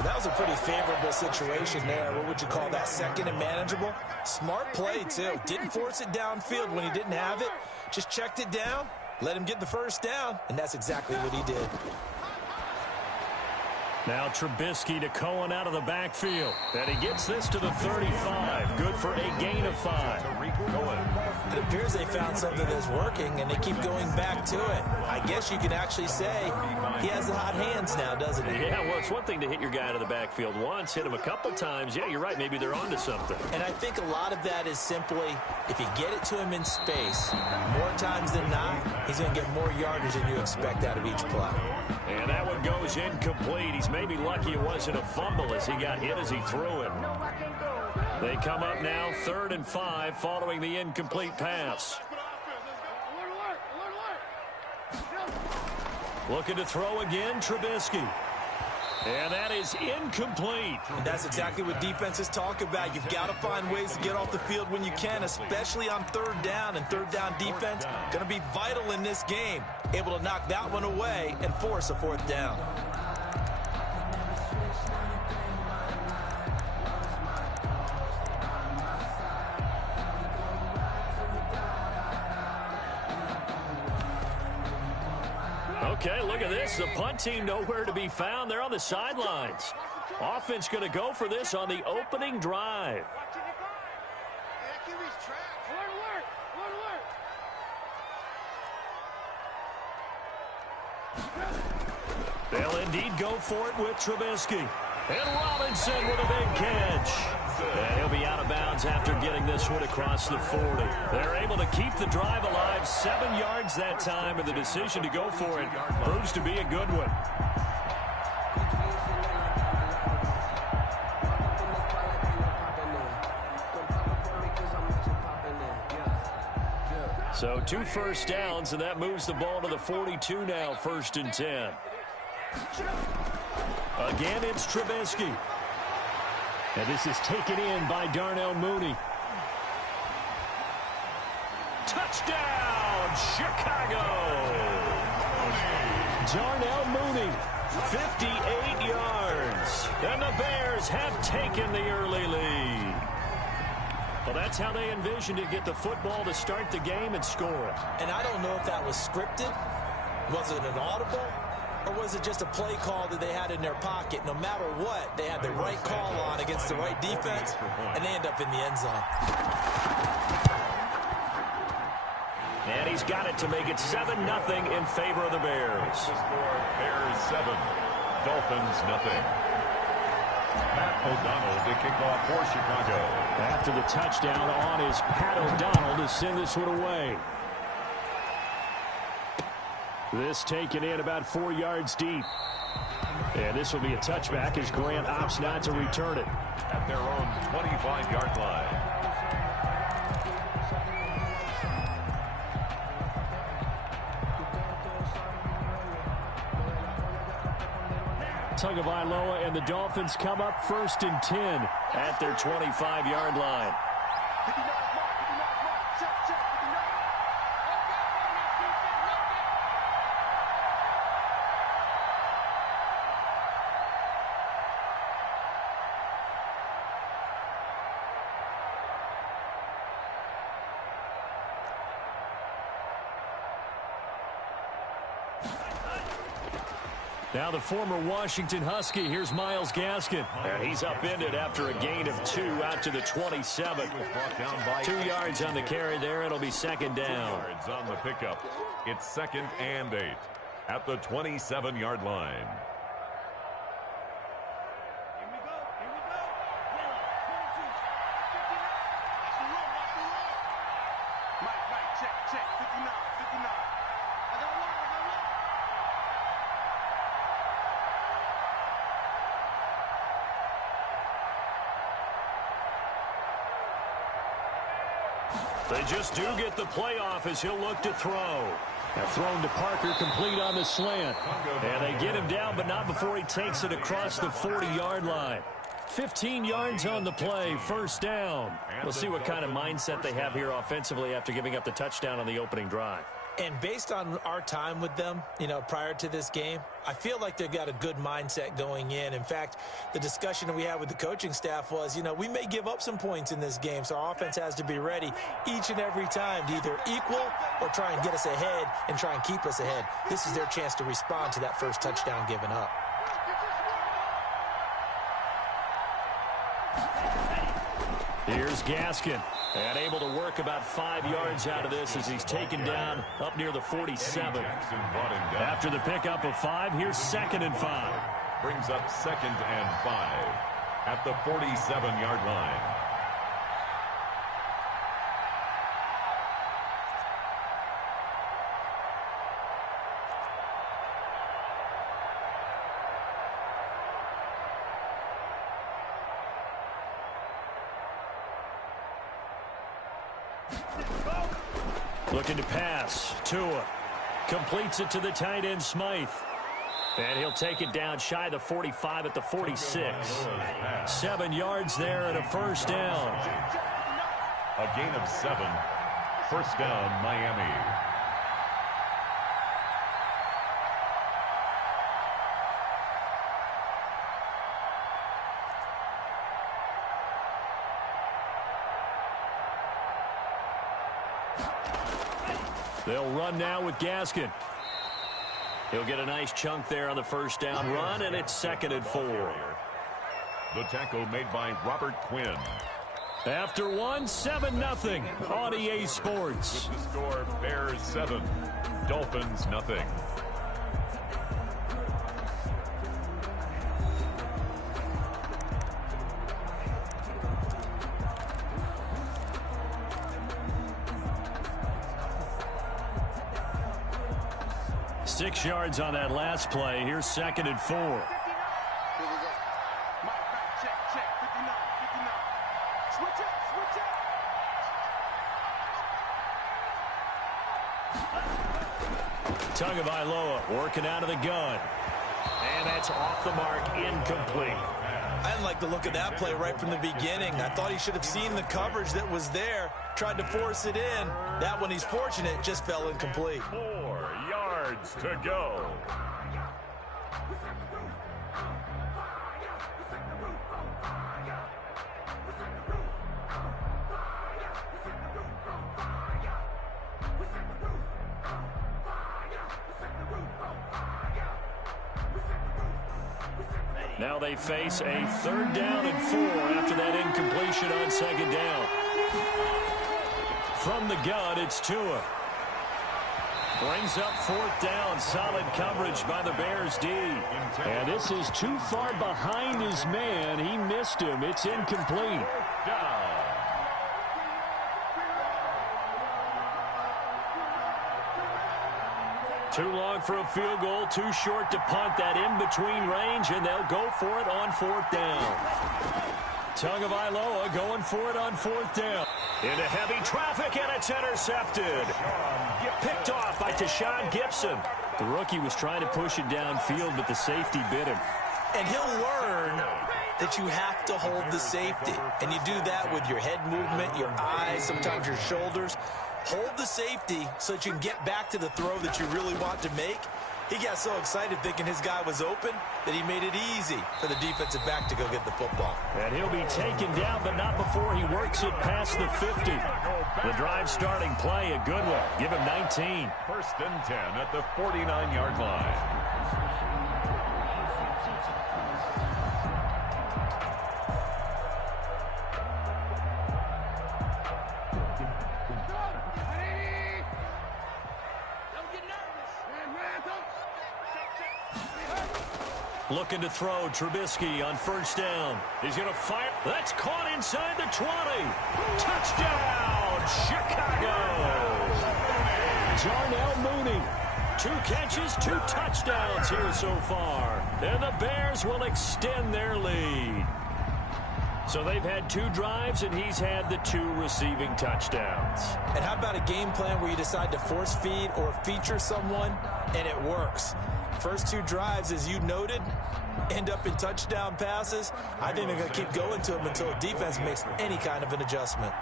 That was a pretty favorable situation there. What would you call that? 2nd and manageable? Smart play, too. Didn't force it downfield when he didn't have it. Just checked it down, let him get the 1st down, and that's exactly what he did. Now Trubisky to Cohen out of the backfield. And he gets this to the 35. Good for a gain of 5. It appears they found something that's working, and they keep going back to it. I guess you can actually say he has the hot hands now, doesn't he? Yeah, well, it's one thing to hit your guy out of the backfield once, hit him a couple times. Yeah, you're right. Maybe they're onto something. And I think a lot of that is simply if you get it to him in space, more times than not, he's going to get more yardage than you expect out of each play. And that one goes incomplete. He's maybe lucky it wasn't a fumble as he got hit as he threw it. They come up now 3rd and 5 following the incomplete pass. Looking to throw again, Trubisky. And that is incomplete. And that's exactly what defenses talk about. You've got to find ways to get off the field when you can, especially on 3rd down. And 3rd down defense going to be vital in this game. Able to knock that one away and force a 4th down. Okay, look at this. The punt team nowhere to be found. They're on the sidelines. Offense going to go for this on the opening drive. They'll indeed go for it with Trubisky. And Robinson with a big catch. And he'll be out of bounds after getting this one across the 40. They're able to keep the drive alive, 7 yards that time, and the decision to go for it proves to be a good one. So 2 first downs, and that moves the ball to the 42 now, 1st and 10. Again, it's Trubisky. And this is taken in by Darnell Mooney. Touchdown, Chicago! Darnell Mooney, 58 yards. And the Bears have taken the early lead. Well, that's how they envisioned it, get the football to start the game and score. And I don't know if that was scripted. Was it an audible? Or was it just a play call that they had in their pocket? No matter what, they had the right call on against the right defense, and they end up in the end zone. And he's got it to make it 7-0 in favor of the Bears. Bears 7, Dolphins nothing. Pat O'Donnell to kick off for Chicago. After the touchdown on is Pat O'Donnell to send this one away. This taken in about 4 yards deep. And this will be a touchback as Grant opts not to return it. At their own 25-yard line. Tagovailoa and the Dolphins come up 1st and 10 at their 25-yard line. Now the former Washington Husky, here's Myles Gaskin. And he's upended after a gain of 2 out to the 27. 2 yards on the carry there. It'll be second down. 2 yards on the pickup. It's 2nd and 8 at the 27-yard line. Check, 59, 59. I got one. They just do get the playoff as he'll look to throw. Now thrown to Parker, complete on the slant. And they get him down, but not before he takes it across the 40-yard line. 15 yards on the play, first down. We'll see what kind of mindset they have here offensively after giving up the touchdown on the opening drive. And based on our time with them, prior to this game, I feel like they've got a good mindset going in. In fact, the discussion that we had with the coaching staff was, we may give up some points in this game, so our offense has to be ready each and every time to either equal or try and get us ahead and try and keep us ahead. This is their chance to respond to that first touchdown given up. Here's Gaskin, and able to work about 5 yards out of this as he's taken down up near the 47. After the pickup of 5, here's 2nd and 5. Brings up 2nd and 5 at the 47-yard line. Looking to pass. Tua completes it to the tight end, Smythe. And he'll take it down shy of the 45 at the 46. 7 yards there and a first down. A gain of 7. First down, Miami. They'll run now with Gaskin. He'll get a nice chunk there on the first down run, and it's 2nd and 4. The tackle made by Robert Quinn. After 7-0 on EA Sports. With the score, Bears 7, Dolphins nothing. Six yards on that last play. Here's 2nd and 4. Here we go. Mike, check, 59, 59. Switch up. Tagovailoa working out of the gun. And that's off the mark, incomplete. I didn't like the look of that play right from the beginning. I thought he should have seen the coverage that was there, tried to force it in. That one, he's fortunate, just fell incomplete. 4 yards to go. Now they face a 3rd down and 4 after that incompletion on 2nd down. From the gun, it's Tua. Brings up 4th down. Solid coverage by the Bears D. And this is too far behind his man. He missed him. It's incomplete. Down. Too long for a field goal, too short to punt that in-between range, and they'll go for it on 4th down. Tagovailoa going for it on 4th down. Into heavy traffic, and it's intercepted. Picked off by Tashawn Gibson. The rookie was trying to push it downfield, but the safety bit him. And he'll learn that you have to hold the safety. And you do that with your head movement, your eyes, sometimes your shoulders. Hold the safety so that you can get back to the throw that you really want to make. He got so excited thinking his guy was open that he made it easy for the defensive back to go get the football. And he'll be taken down, but not before he works it past the 50. The drive starting play, a good one. Give him 19. 1st and 10 at the 49-yard line. Looking to throw. Trubisky on first down. He's going to fire. That's caught inside the 20. Touchdown, Chicago. Darnell Mooney. 2 catches, 2 touchdowns here so far. And the Bears will extend their lead. So they've had 2 drives, and he's had the 2 receiving touchdowns. And how about a game plan where you decide to force feed or feature someone, and it works? First 2 drives, as you noted, end up in touchdown passes. I think they're going to keep going to them until defense makes any kind of an adjustment.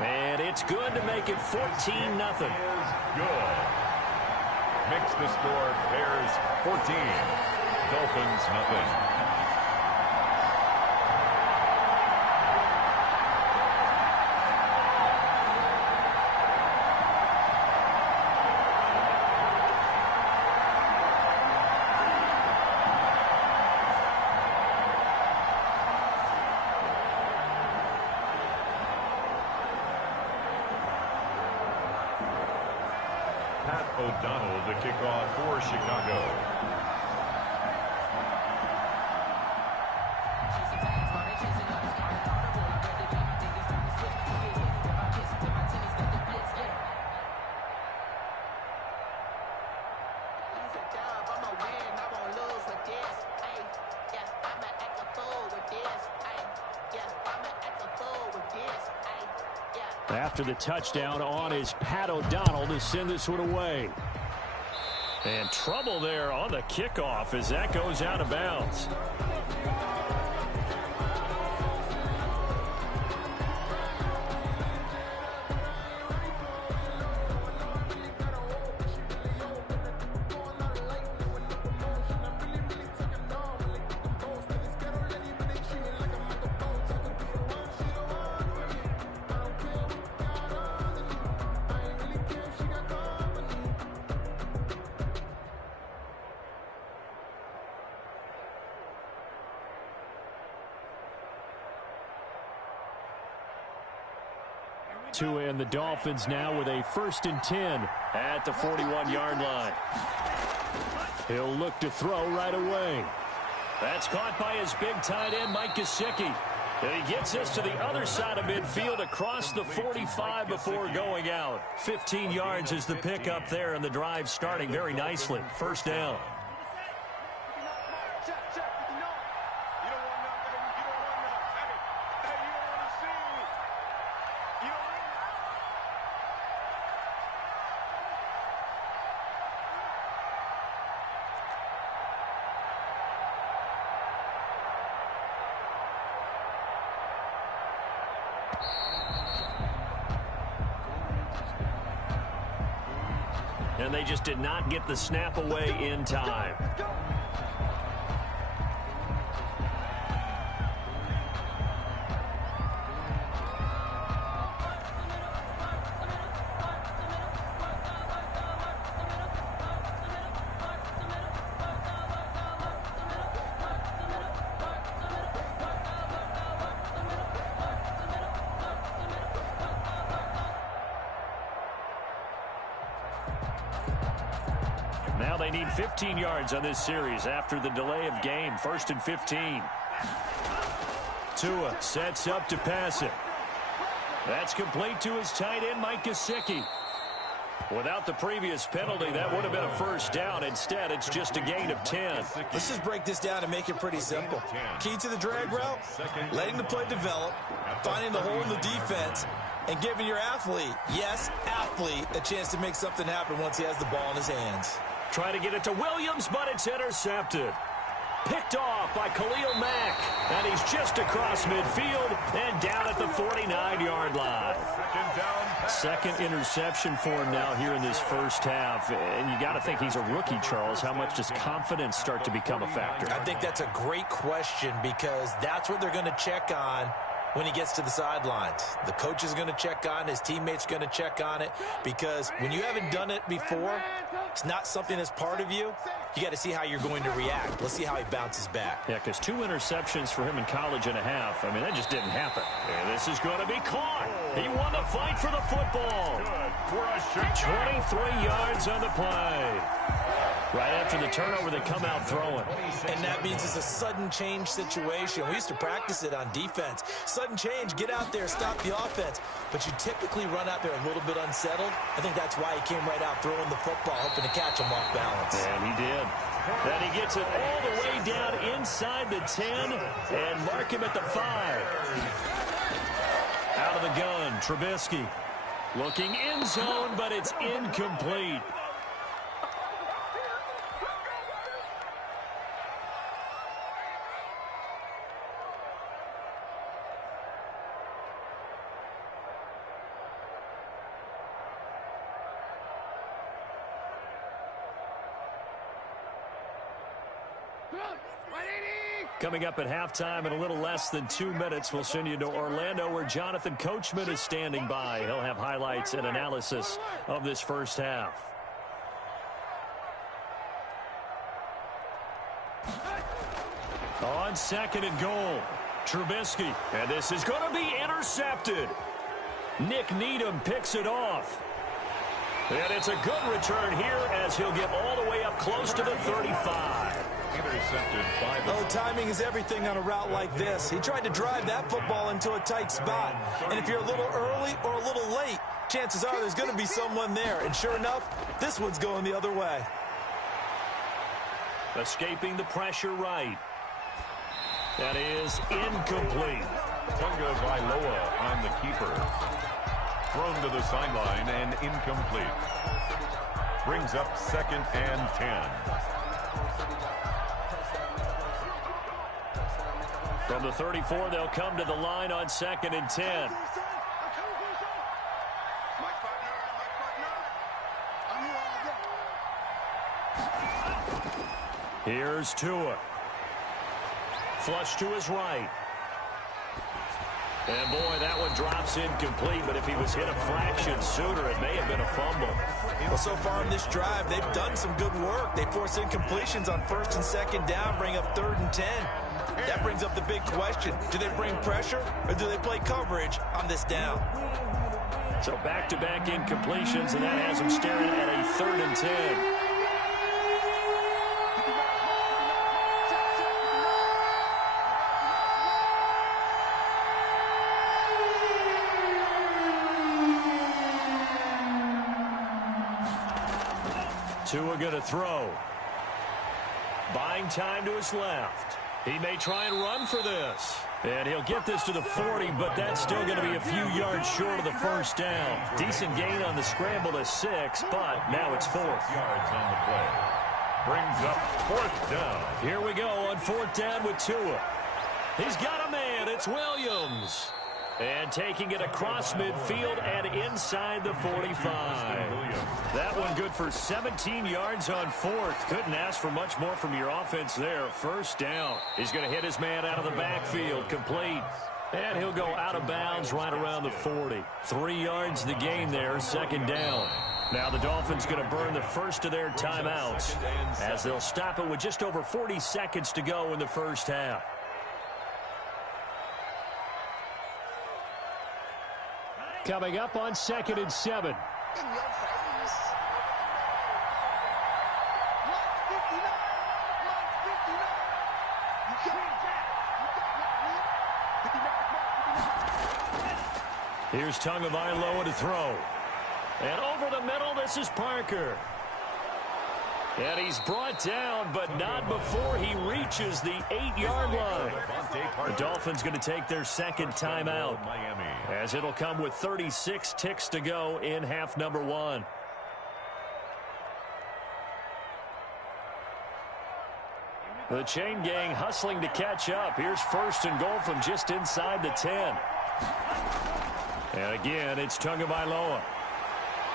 And it's good to make it 14-0. Good. Makes the score Bears 14, Dolphins nothing. O'Donnell to kick off for Chicago. After the touchdown on is Pat O'Donnell to send this one away. And trouble there on the kickoff as that goes out of bounds. And the Dolphins now with a 1st and 10 at the 41-yard line. He'll look to throw right away. That's caught by his big tight end, Mike Gesicki. And he gets us to the other side of midfield across the 45 before going out. 15 yards is the pickup there, and the drive starting very nicely. First down. And they just did not get the snap away in time. Now they need 15 yards on this series after the delay of game. 1st and 15. Tua sets up to pass it. That's complete to his tight end, Mike Gesicki. Without the previous penalty, that would have been a first down. Instead, it's just a gain of 10. Let's just break this down and make it pretty simple. Key to the drag route, letting the play develop, finding the hole in the defense, and giving your athlete, yes, athlete, a chance to make something happen once he has the ball in his hands. Try to get it to Williams, but it's intercepted. Picked off by Khalil Mack. And he's just across midfield and down at the 49-yard line. Second interception for him now here in this first half. And you got to think he's a rookie, Charles. How much does confidence start to become a factor? I think that's a great question because that's what they're going to check on when he gets to the sidelines. The coach is going to check on it. His teammates are going to check on it because when you haven't done it before, it's not something that's part of you. You got to see how you're going to react. Let's see how he bounces back. Yeah, because 2 interceptions for him in college and a half. I mean, that just didn't happen. And this is going to be caught. He won the fight for the football. for a shot. 23 yards on the play. Right after the turnover, they come out throwing. And that means it's a sudden change situation. We used to practice it on defense. Sudden change, get out there, stop the offense. But you typically run out there a little bit unsettled. I think that's why he came right out throwing the football, hoping to catch him off balance. And he did. Then he gets it all the way down inside the 10 and mark him at the 5. Out of the gun, Trubisky. Looking in zone, but it's incomplete. Coming up at halftime in a little less than 2 minutes, we'll send you to Orlando where Jonathan Coachman is standing by. He'll have highlights and analysis of this first half. On second and goal, Trubisky. And this is going to be intercepted. Nick Needham picks it off. And it's a good return here as he'll get all the way up close to the 35. Intercepted by the... Oh, timing is everything on a route like this. He tried to drive that football into a tight spot. And if you're a little early or a little late, chances are there's going to be someone there. And sure enough, this one's going the other way. Escaping the pressure right. That is incomplete. Tunga Vailoa on the keeper. Thrown to the sideline and incomplete. Brings up 2nd and 10. From the 34, they'll come to the line on 2nd and 10. Here's Tua. Flush to his right. And boy, that one drops incomplete, but if he was hit a fraction sooner, it may have been a fumble. Well, so far in this drive, they've done some good work. They force incompletions on 1st and 2nd down, bring up 3rd and 10. That brings up the big question. Do they bring pressure or do they play coverage on this down? So back-to-back incompletions, and that has them staring at a 3rd and 10. Tua going to throw. Buying time to his left. He may try and run for this. And he'll get this to the 40, but that's still going to be a few yards short of the first down. Decent gain on the scramble to 6, but now it's 4th. Yards on the play. Brings up 4th down. Here we go on 4th down with Tua. He's got a man. It's Williams. And taking it across midfield and inside the 45. That one good for 17 yards on 4th. Couldn't ask for much more from your offense there. First down. He's going to hit his man out of the backfield. Complete. And he'll go out of bounds right around the 40. 3 yards the gain there. 2nd down. Now the Dolphins going to burn the first of their timeouts as they'll stop it with just over 40 seconds to go in the first half. Coming up on 2nd and 7. In your face. Here's Tunga Vailoa to throw. And over the middle, this is Parker. And he's brought down, but not before he reaches the 8-yard line. The Dolphins going to take their 2nd timeout, as it'll come with 36 ticks to go in half number 1. The chain gang hustling to catch up. Here's 1st and goal from just inside the 10. And again, it's Tunga Vailoa.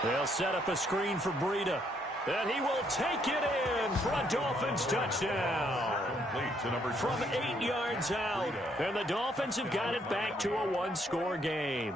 They'll set up a screen for Breida. And he will take it in for a Dolphins touchdown. From 8 yards out. And the Dolphins have got it back to a 1-score game.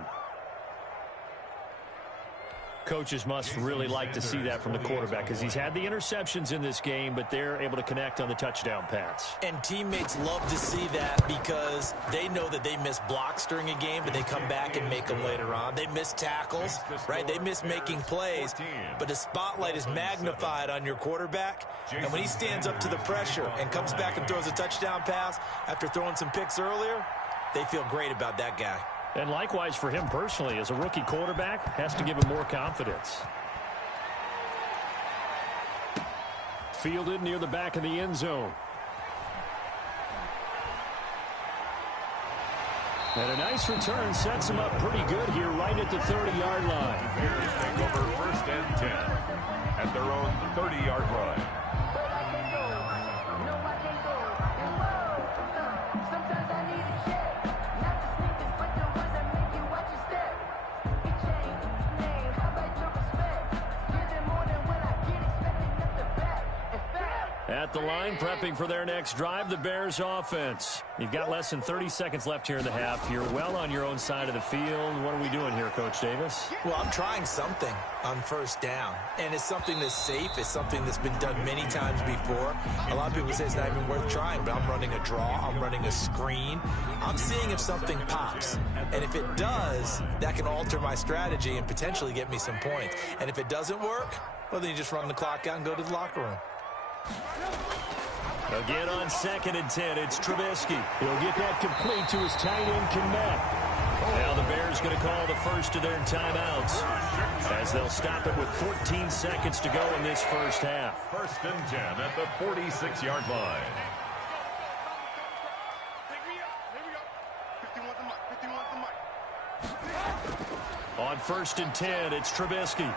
Coaches must really like to see that from the quarterback because he's had the interceptions in this game, but they're able to connect on the touchdown pass. And teammates love to see that because they know that they miss blocks during a game, but they come back and make them later on. They miss tackles, right? They miss making plays, but the spotlight is magnified on your quarterback. And when he stands up to the pressure and comes back and throws a touchdown pass after throwing some picks earlier, they feel great about that guy. And likewise for him personally, as a rookie quarterback, has to give him more confidence. Fielded near the back of the end zone. And a nice return sets him up pretty good here right at the 30-yard line. The Bears take over 1st and 10 at their own 30-yard line. At the line, prepping for their next drive, the Bears offense. You've got less than 30 seconds left here in the half. You're well on your own side of the field. What are we doing here, Coach Davis? Well, I'm trying something on 1st down, and it's something that's safe. It's something that's been done many times before. A lot of people say it's not even worth trying, but I'm running a draw. I'm running a screen. I'm seeing if something pops, and if it does, that can alter my strategy and potentially get me some points. And if it doesn't work, well, then you just run the clock out and go to the locker room. Again on 2nd and 10, it's Trubisky. He'll get that complete to his tight end, Connect. Now the Bears going to call the first of their timeouts as they'll stop it with 14 seconds to go in this first half. 1st and 10 at the 46-yard line. On 1st and 10, it's Trubisky.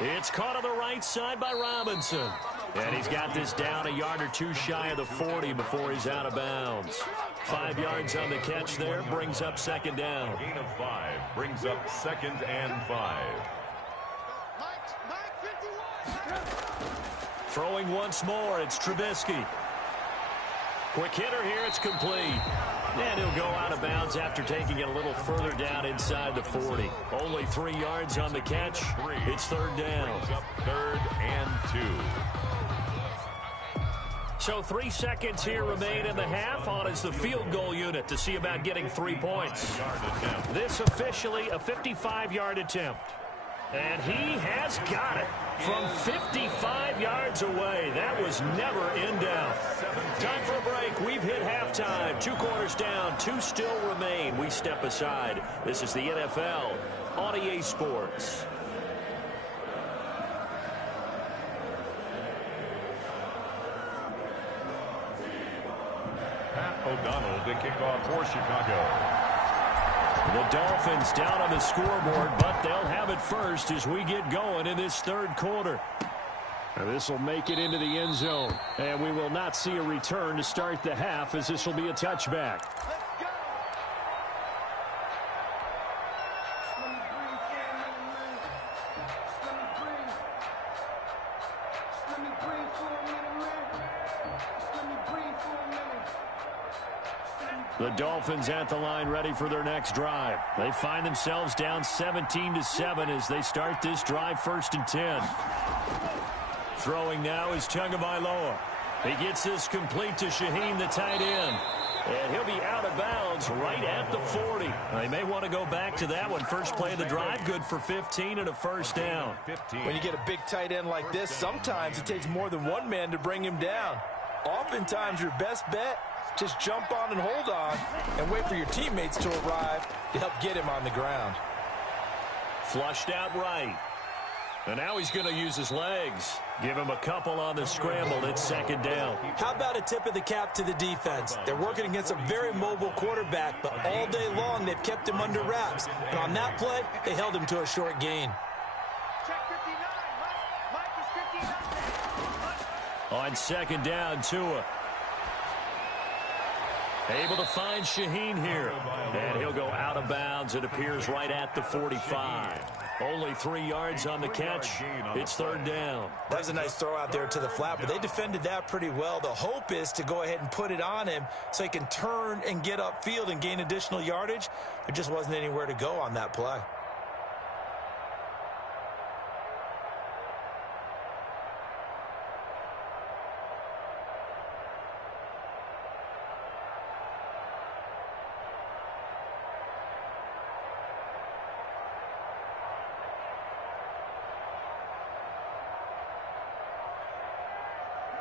It's caught on the right side by Robinson. And he's got this down a yard or two shy of the 40 before he's out of bounds. 5 yards on the catch there, brings up 2nd down. Gain of 5 brings up 2nd and 5. Throwing once more, it's Trubisky. Quick hitter here, it's complete. And he'll go out of bounds after taking it a little further down inside the 40. Only 3 yards on the catch. It's 3rd down. Brings up 3rd and 2. So 3 seconds here remain in the half. On is the field goal unit to see about getting 3 points. This officially a 55-yard attempt. And he has got it from 55 yards away. That was never in doubt. Time for a break. We've hit halftime. 2 quarters down. 2 still remain. We step aside. This is the NFL on EA Sports. Pat O'Donnell to kick off for Chicago. The Dolphins down on the scoreboard, but they'll have it first as we get going in this 3rd quarter. This will make it into the end zone, and we will not see a return to start the half as this will be a touchback. The Dolphins at the line ready for their next drive. They find themselves down 17-7 as they start this drive 1st and 10. Throwing now is Tagovailoa. He gets this complete to Shaheen, the tight end. And he'll be out of bounds right at the 40. They may want to go back to that one. First play of the drive, good for 15 and a 1st down. When you get a big tight end like this, sometimes it takes more than one man to bring him down. Oftentimes your best bet, just jump on and hold on and wait for your teammates to arrive to help get him on the ground. Flushed out right. And now he's going to use his legs. Give him a couple on the scramble. It's 2nd down. How about a tip of the cap to the defense? They're working against a very mobile quarterback, but all day long they've kept him under wraps. And on that play, they held him to a short gain. On 2nd down, Tua. Able to find Shaheen here. And he'll go out of bounds. It appears right at the 45. Only 3 yards on the catch. It's 3rd down. That was a nice throw out there to the flat, but they defended that pretty well. The hope is to go ahead and put it on him so he can turn and get upfield and gain additional yardage. There just wasn't anywhere to go on that play.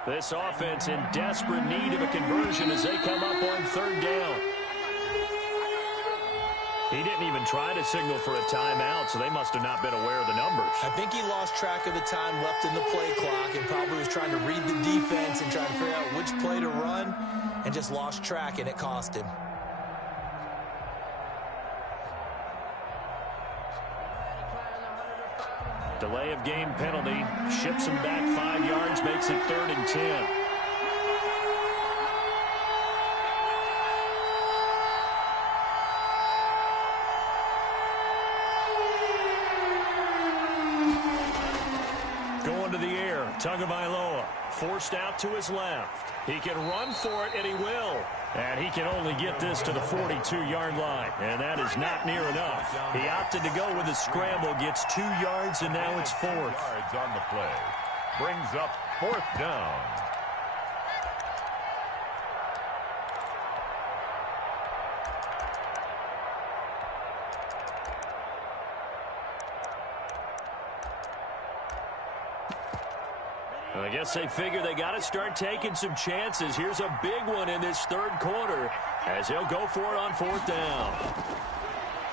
This offense in desperate need of a conversion as they come up on third down. He didn't even try to signal for a timeout, so they must have not been aware of the numbers. I think he lost track of the time left in the play clock and probably was trying to read the defense and trying to figure out which play to run and just lost track, and it cost him. Delay of game penalty, ships him back 5 yards, makes it 3rd and 10. Going to the air, Tagovailoa, forced out to his left. He can run for it, and he will. And he can only get this to the 42-yard line, and that is not near enough. He opted to go with a scramble, gets 2 yards, and now it's 4th. Yards on the play. Brings up 4th down. I guess they figure they got to start taking some chances. Here's a big one in this 3rd quarter as he'll go for it on 4th down.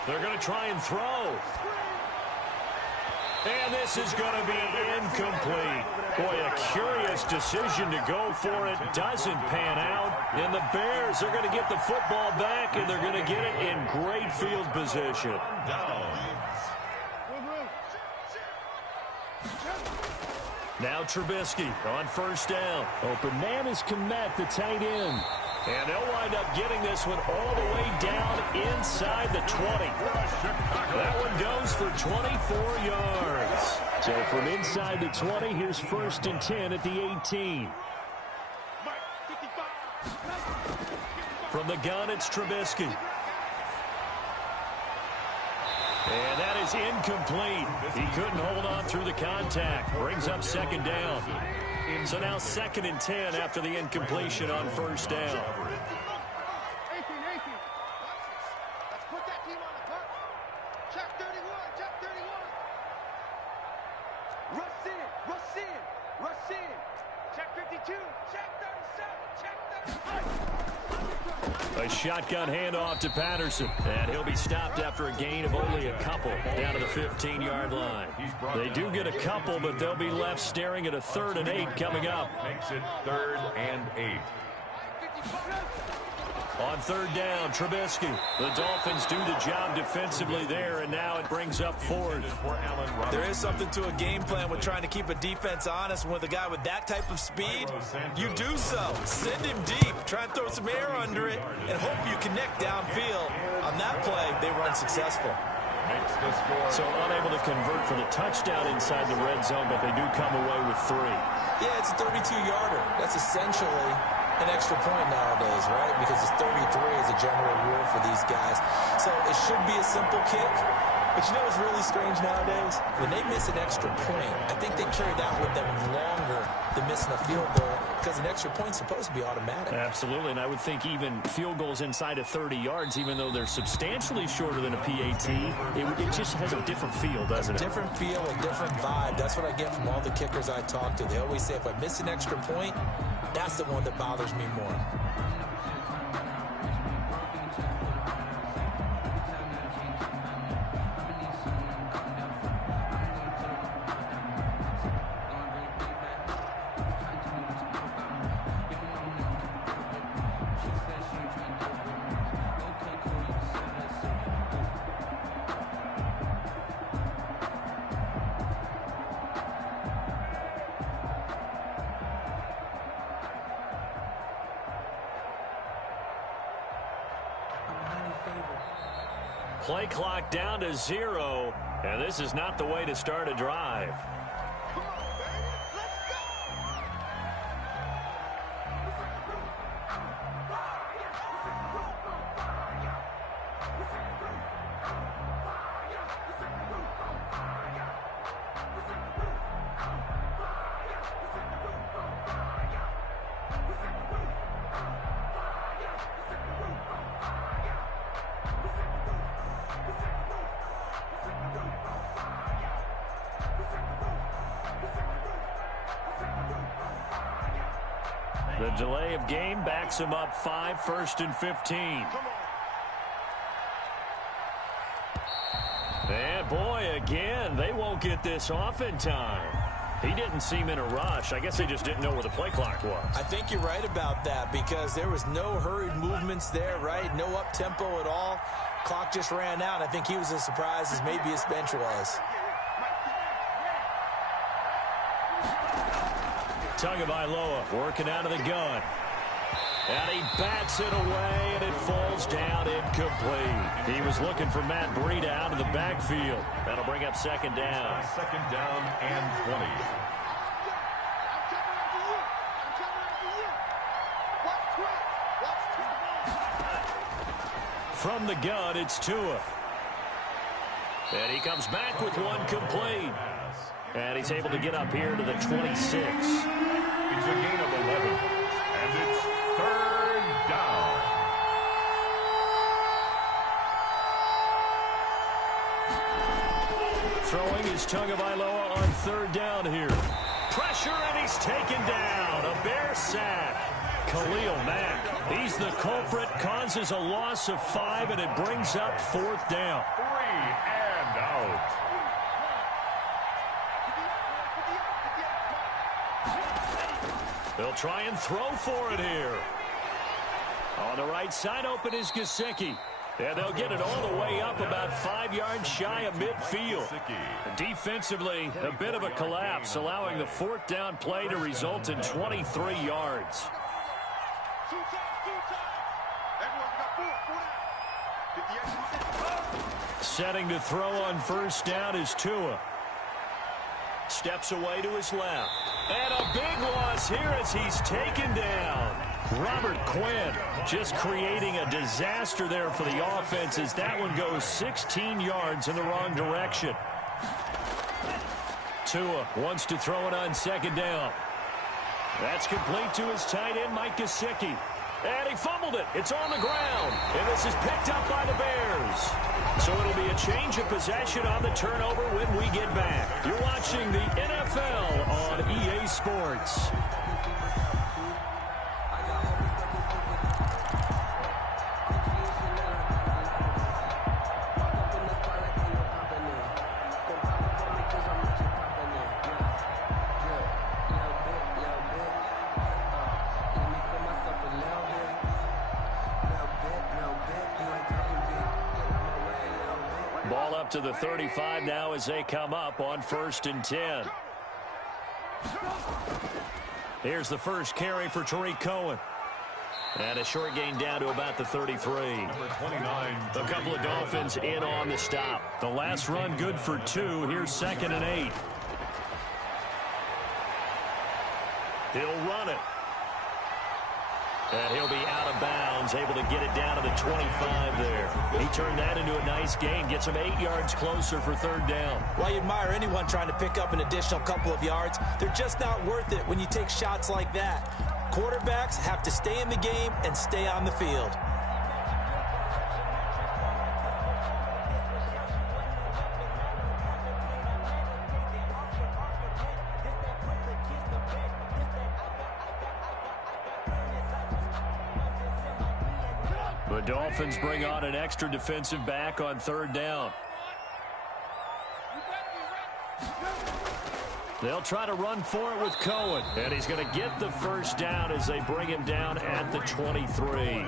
They're going to try and throw. And this is going to be incomplete. Boy, a curious decision to go for it. Doesn't pan out. And the Bears are going to get the football back, and they're going to get it in great field position. Now Trubisky on 1st down. Open man is Kmet, the tight end. And they'll wind up getting this one all the way down inside the 20. That one goes for 24 yards. So from inside the 20, here's 1st and 10 at the 18. From the gun, it's Trubisky. And that is incomplete. He couldn't hold on through the contact. Brings up 2nd down. So now 2nd and 10 after the incompletion on 1st down. Let's put that team on the clock. Check 31, check 31. Rush in, rush in, rush in. Check 52, check 37, check 35. A shotgun handoff to Patterson, and he'll be stopped after a gain of only a couple down to the 15-yard line. They do get a couple, but they'll be left staring at a 3rd and 8 coming up. Makes it 3rd and 8. On 3rd down, Trubisky. The Dolphins do the job defensively there, and now it brings up 4th. There is something to a game plan with trying to keep a defense honest. With a guy with that type of speed, you do so. Send him deep. Try and throw some air under it and hope you connect downfield. On that play, they run successful. Makes the score. So unable to convert for the touchdown inside the red zone, but they do come away with 3. Yeah, it's a 32-yarder. That's essentially an extra point nowadays, right? Because it's 33 as a general rule for these guys. So it should be a simple kick. But you know what's really strange nowadays? When they miss an extra point, I think they carry that with them longer than missing a field goal because an extra point's supposed to be automatic. Absolutely, and I would think even field goals inside of 30 yards, even though they're substantially shorter than a PAT, it just has a different feel, doesn't it? Different feel, a different vibe. That's what I get from all the kickers I talk to. They always say if I miss an extra point, that's the one that bothers me more. Play clock down to 0, and this is not the way to start a drive. The delay of game backs him up 5, 1st and 15. And boy, again, they won't get this off in time. He didn't seem in a rush. I guess they just didn't know where the play clock was. I think you're right about that because there was no hurried movements there, right? No up-tempo at all. Clock just ran out. I think he was as surprised as maybe his bench was. Tagovailoa working out of the gun. And he bats it away, and it falls down incomplete. He was looking for Matt Breida out of the backfield. That'll bring up 2nd down. 2nd down and 20. From the gun, it's Tua. And he comes back with one complete. And he's able to get up here to the 26. It's a gain of 11. And it's 3rd down. Throwing is Tagovailoa on 3rd down here. Pressure, and he's taken down. A Bear sack. Khalil Mack, he's the culprit, causes a loss of 5, and it brings up 4th down. 3 and out. They'll try and throw for it here. On the right side, open is Gesicki. And they'll get it all the way up about 5 yards shy of midfield. Defensively, a bit of a collapse, allowing the 4th down play to result in 23 yards. Setting to throw on 1st down is Tua. Steps away to his left. And a big loss here as he's taken down. Robert Quinn just creating a disaster there for the offense as that one goes 16 yards in the wrong direction. Tua wants to throw it on 2nd down. That's complete to his tight end, Mike Gesicki. And he fumbled it. It's on the ground. And this is picked up by the Bears. So it'll be a change of possession on the turnover when we get back. You're watching the NFL on EA Sports. Ball up to the 35 now as they come up on 1st and 10. Here's the first carry for Tariq Cohen. And a short gain down to about the 33. A couple of Dolphins in on the stop. The last run good for 2. Here's 2nd and 8. He'll run it. And he'll be out of bounds, able to get it down to the 25 there. He turned that into a nice gain, gets him 8 yards closer for 3rd down. Well, you admire anyone trying to pick up an additional couple of yards. They're just not worth it when you take shots like that. Quarterbacks have to stay in the game and stay on the field. The Dolphins bring on an extra defensive back on 3rd down. They'll try to run for it with Cohen. And he's going to get the 1st down as they bring him down at the 23.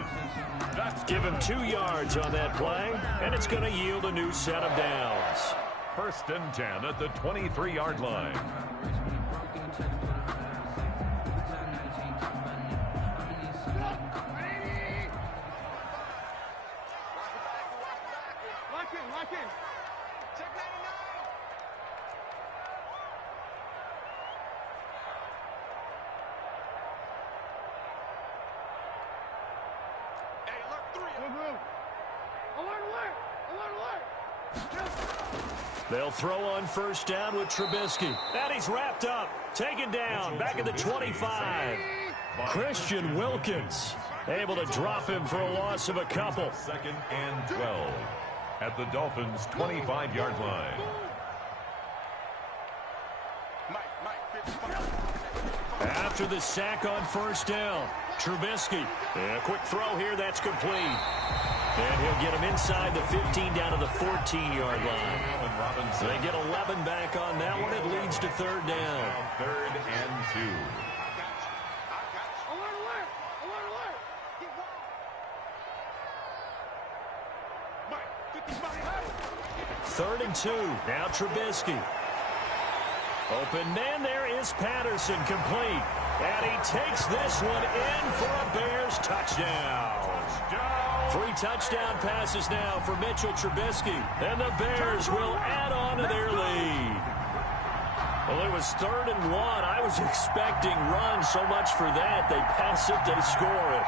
Give him 2 yards on that play, and it's going to yield a new set of downs. 1st and 10 at the 23-yard line. They'll throw on 1st down with Trubisky. And he's wrapped up. Taken down. Back at the 25. Christian Wilkins able to drop him for a loss of a couple. 2nd and 12 at the Dolphins' 25-yard line. After the sack on first down, Trubisky. And a quick throw here, that's complete. And he'll get him inside the 15 down to the 14-yard line. They get 11 back on that one. It leads to third down. 3rd and 2. Third and 2. Now Trubisky. Open man there is Patterson, complete. And he takes this one in for a Bears touchdown. 3 touchdown passes now for Mitchell Trubisky. And the Bears will add on to their lead. Well, it was 3rd and 1. I was expecting runs so much for that. They pass it, they score it.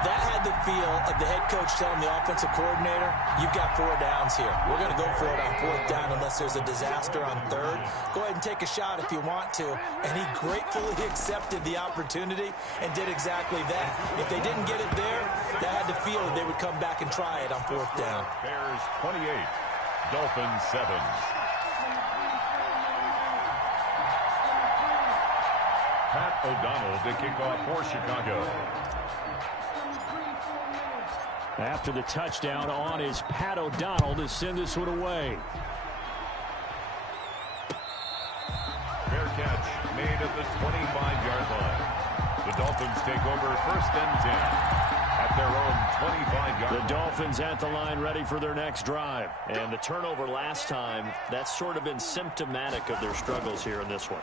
That had the feel of the head coach telling the offensive coordinator, you've got 4 downs here. We're going to go for it on 4th down unless there's a disaster on 3rd. Go ahead and take a shot if you want to. And he gratefully accepted the opportunity and did exactly that. If they didn't get it there, that had the feel that they would come back and try it on 4th down. Bears 28, Dolphins 7. Pat O'Donnell to kick off for Chicago. After the touchdown on is Pat O'Donnell to send this one away. Fair catch made at the 25-yard line. The Dolphins take over 1st and 10 at their own 25-yard line. The Dolphins at the line ready for their next drive. And the turnover last time, that's sort of been symptomatic of their struggles here in this one.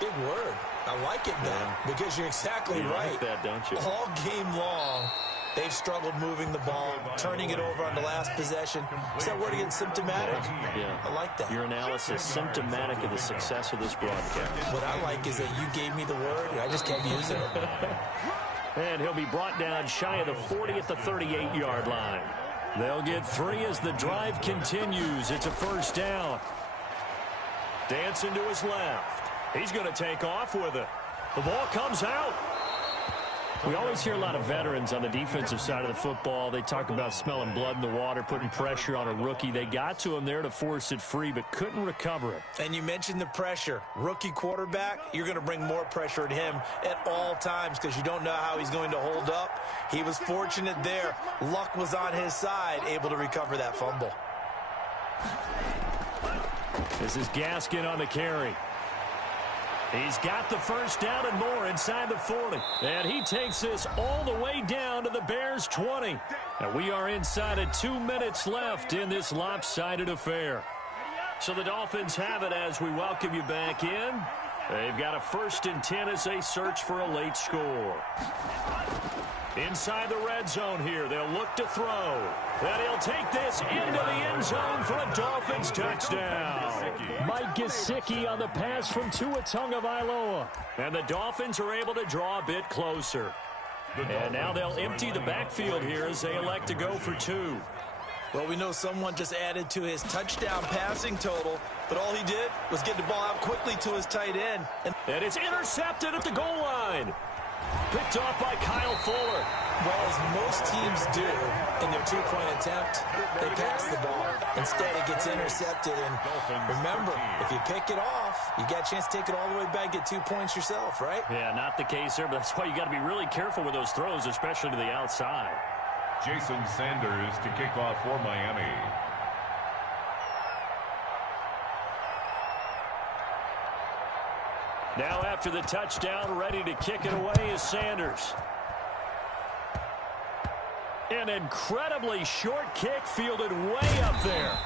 Big word. I like it, Ben, because you're exactly right. Like that, don't you? All game long, they've struggled moving the ball, turning it over on the last possession. Is that word again, symptomatic? Yeah. I like that. Your analysis, symptomatic of the success of this broadcast. What I like is that you gave me the word, and I just kept using it. And he'll be brought down shy of the 40 at the 38-yard line. They'll get 3 as the drive continues. It's a 1st down. Dancing to his left. He's going to take off with it. The ball comes out. We always hear a lot of veterans on the defensive side of the football. They talk about smelling blood in the water, putting pressure on a rookie. They got to him there to force it free, but couldn't recover it. And you mentioned the pressure. Rookie quarterback, you're going to bring more pressure at him at all times because you don't know how he's going to hold up. He was fortunate there. Luck was on his side, able to recover that fumble. This is Gaskin on the carry. He's got the 1st down and more inside the 40. And he takes this all the way down to the Bears 20. And we are inside of 2 minutes left in this lopsided affair. So the Dolphins have it as we welcome you back in. They've got a 1st and 10 as they search for a late score. Inside the red zone here, they'll look to throw. And he'll take this into the end zone for a Dolphins touchdown. Mike Gesicki on the pass from Tua Tagovailoa. And the Dolphins are able to draw a bit closer. And now they'll empty the backfield here as they elect to go for 2. Well, we know someone just added to his touchdown passing total, but all he did was get the ball out quickly to his tight end. And it's intercepted at the goal line. Picked off by Kyle Fuller. Well, as most teams do in their 2-point attempt, they pass the ball. Instead, it gets intercepted. And remember, if you pick it off, you got a chance to take it all the way back, get 2 points yourself, right? Yeah, not the case there, but that's why you got to be really careful with those throws, especially to the outside. Jason Sanders to kick off for Miami. Now after the touchdown, ready to kick it away is Sanders. An incredibly short kick fielded way up there.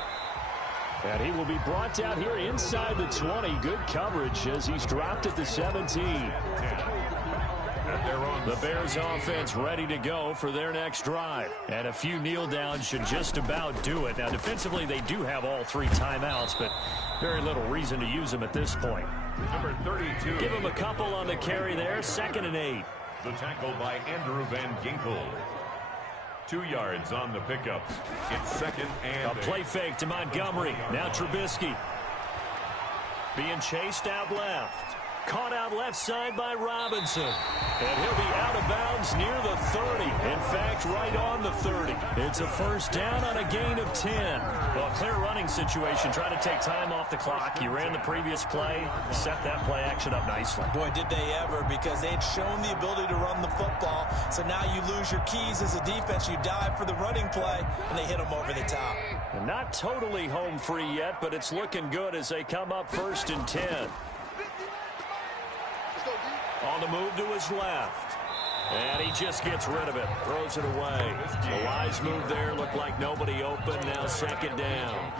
And he will be brought down here inside the 20. Good coverage as he's dropped at the 17. The Bears offense ready to go for their next drive. And a few kneel downs should just about do it. Now defensively they do have all 3 timeouts, but very little reason to use them at this point. Number 32. Give him a couple on the carry there. 2nd and 8. The tackle by Andrew Van Ginkel. 2 yards on the pickup. It's 2nd and A play fake to Montgomery. Now Trubisky. Being chased out left. Caught out left side by Robinson. And he'll be out of bounds near the 30. In fact, right on the 30. It's a first down on a gain of 10. Well, clear running situation. Trying to take time off the clock. You ran the previous play. Set that play action up nicely. Boy, did they ever, because they had shown the ability to run the football. So now you lose your keys as a defense. You dive for the running play, and they hit them over the top. And not totally home free yet, but it's looking good as they come up 1st and 10. On the move to his left. And he just gets rid of it. Throws it away. A wise move there. Looked like nobody open. Now 2nd down.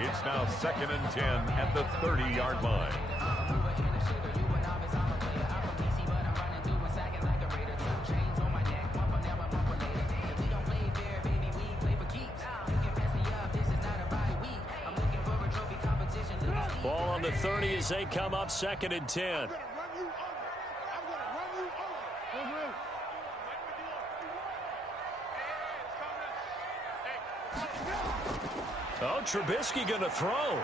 It's now 2nd and 10 at the 30-yard line. Ball on the 30 as they come up 2nd and 10. Oh, Trubisky going to throw.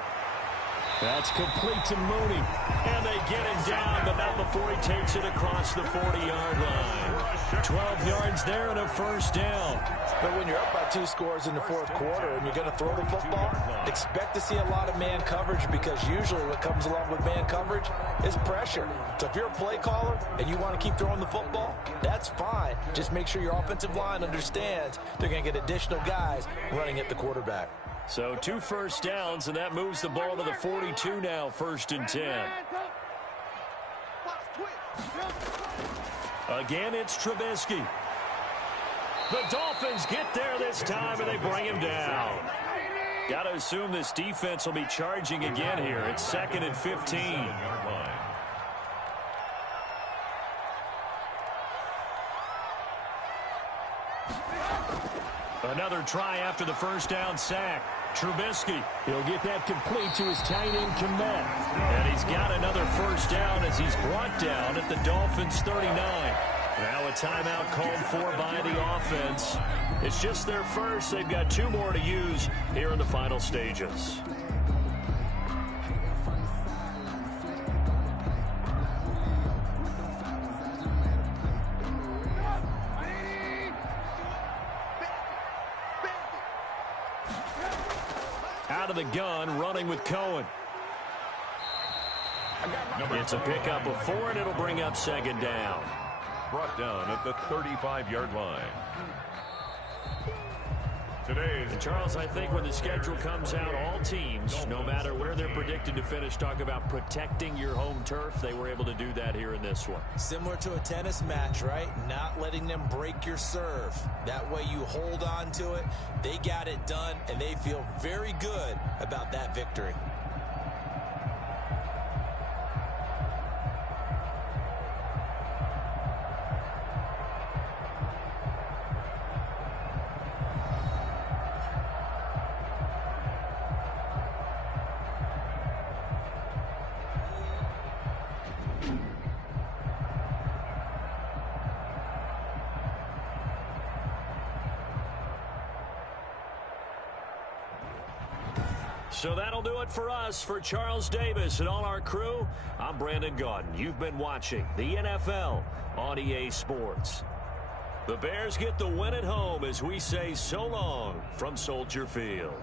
That's complete to Mooney. And they get him down, but not before he takes it across the 40-yard line. 12 yards there and a first down. But when you're up by 2 scores in the 4th quarter and you're going to throw the football, expect to see a lot of man coverage, because usually what comes along with man coverage is pressure. So if you're a play caller and you want to keep throwing the football, that's fine. Just make sure your offensive line understands they're going to get additional guys running at the quarterback. So 2 first downs, and that moves the ball to the 42 now, 1st and 10. Again, it's Trubisky. The Dolphins get there this time, and they bring him down. Got to assume this defense will be charging again here. It's 2nd and 15. Another try after the first down sack. Trubisky, he'll get that complete to his tight end Kmet. And he's got another first down as he's brought down at the Dolphins 39. Now a timeout called for by the offense. It's just their first. They've got 2 more to use here in the final stages. Out of the gun, running with Cohen. It's a pickup of 4, and it'll bring up 2nd down. Brought down at the 35-yard line. And Charles, I think when the schedule comes out, all teams, no matter where they're predicted to finish, talk about protecting your home turf. They were able to do that here in this one. Similar to a tennis match, right? Not letting them break your serve. That way you hold on to it. They got it done, and they feel very good about that victory. So that'll do it for us. For Charles Davis and all our crew, I'm Brandon Gaudin. You've been watching the NFL on EA Sports. The Bears get the win at home as we say so long from Soldier Field.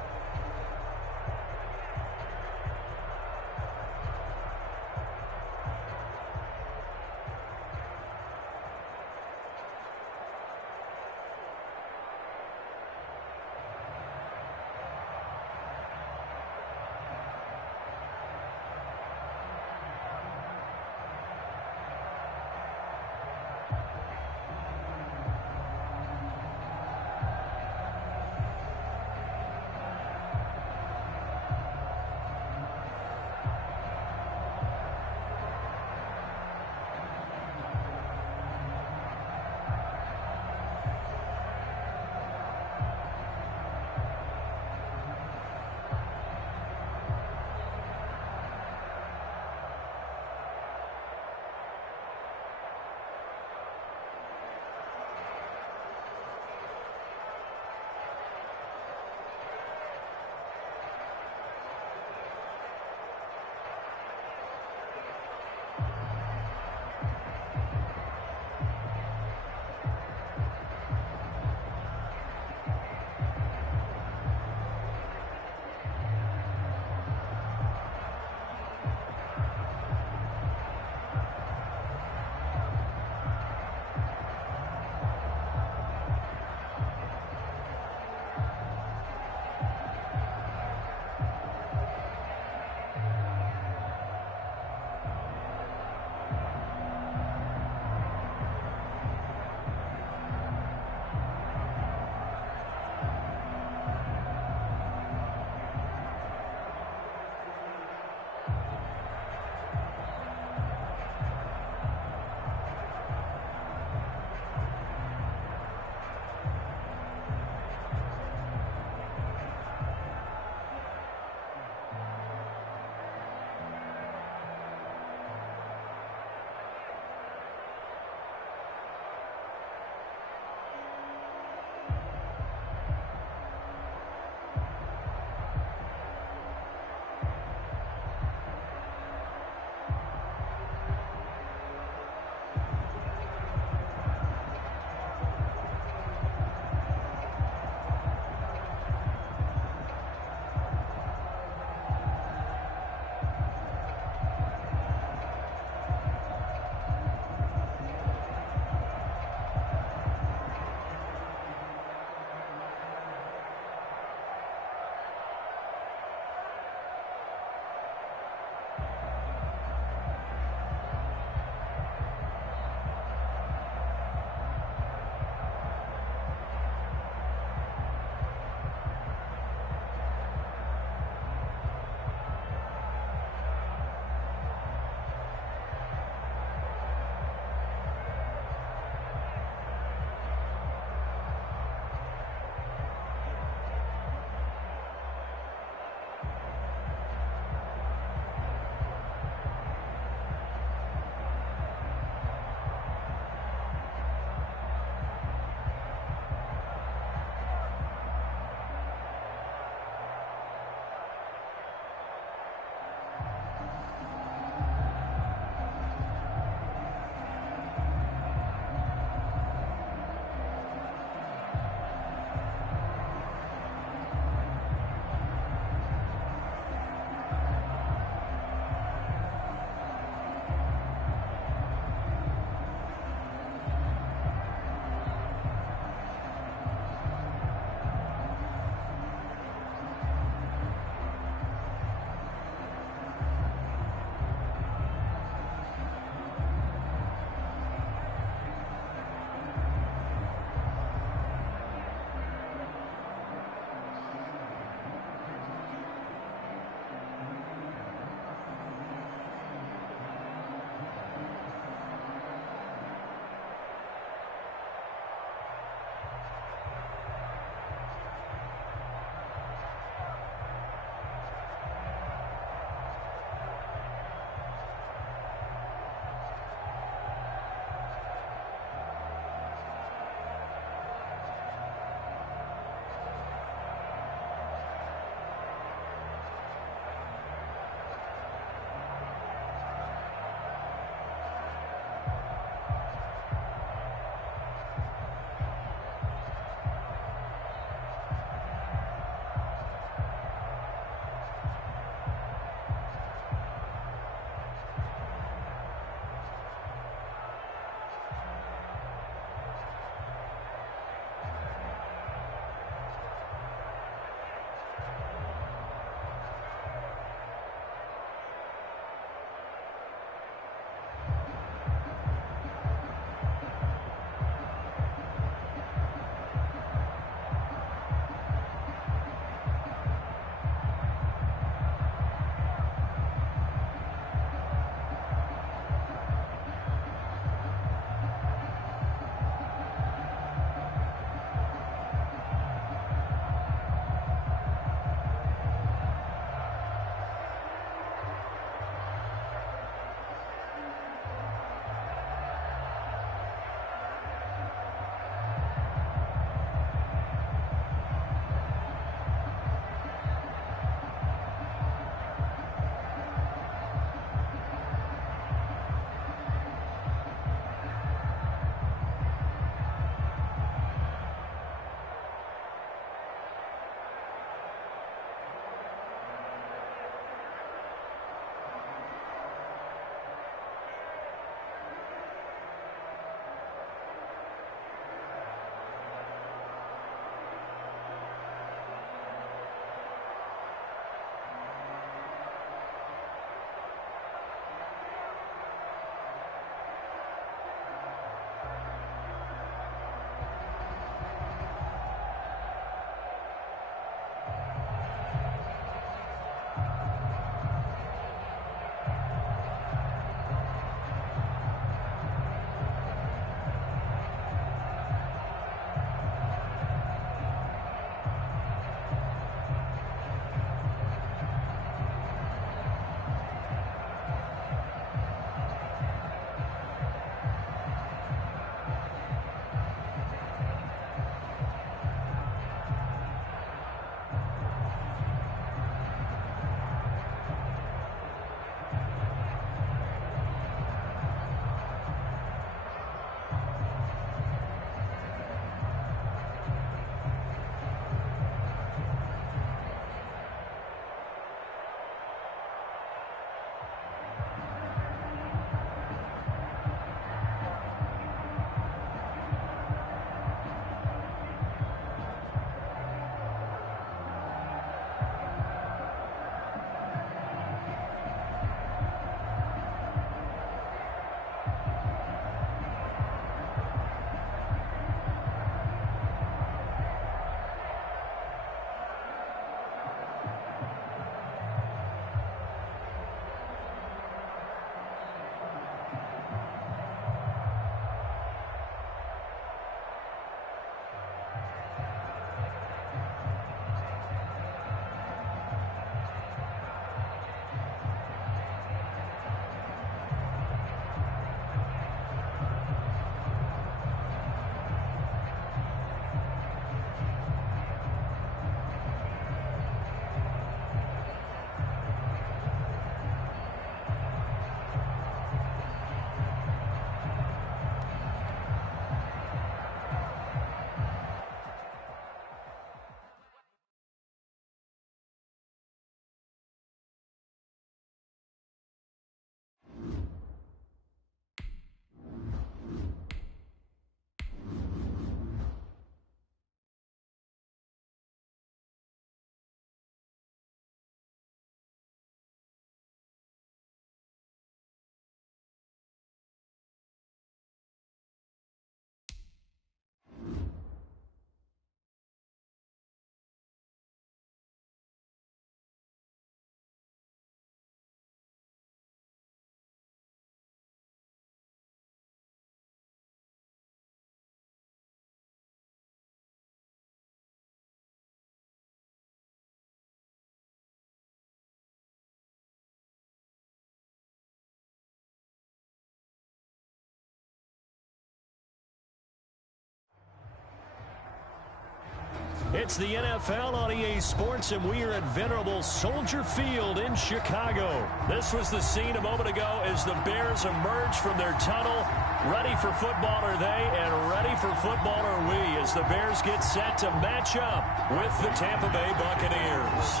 It's the NFL on EA Sports, and we are at venerable Soldier Field in Chicago. This was the scene a moment ago as the Bears emerged from their tunnel. Ready for football are they, and ready for football are we, as the Bears get set to match up with the Tampa Bay Buccaneers.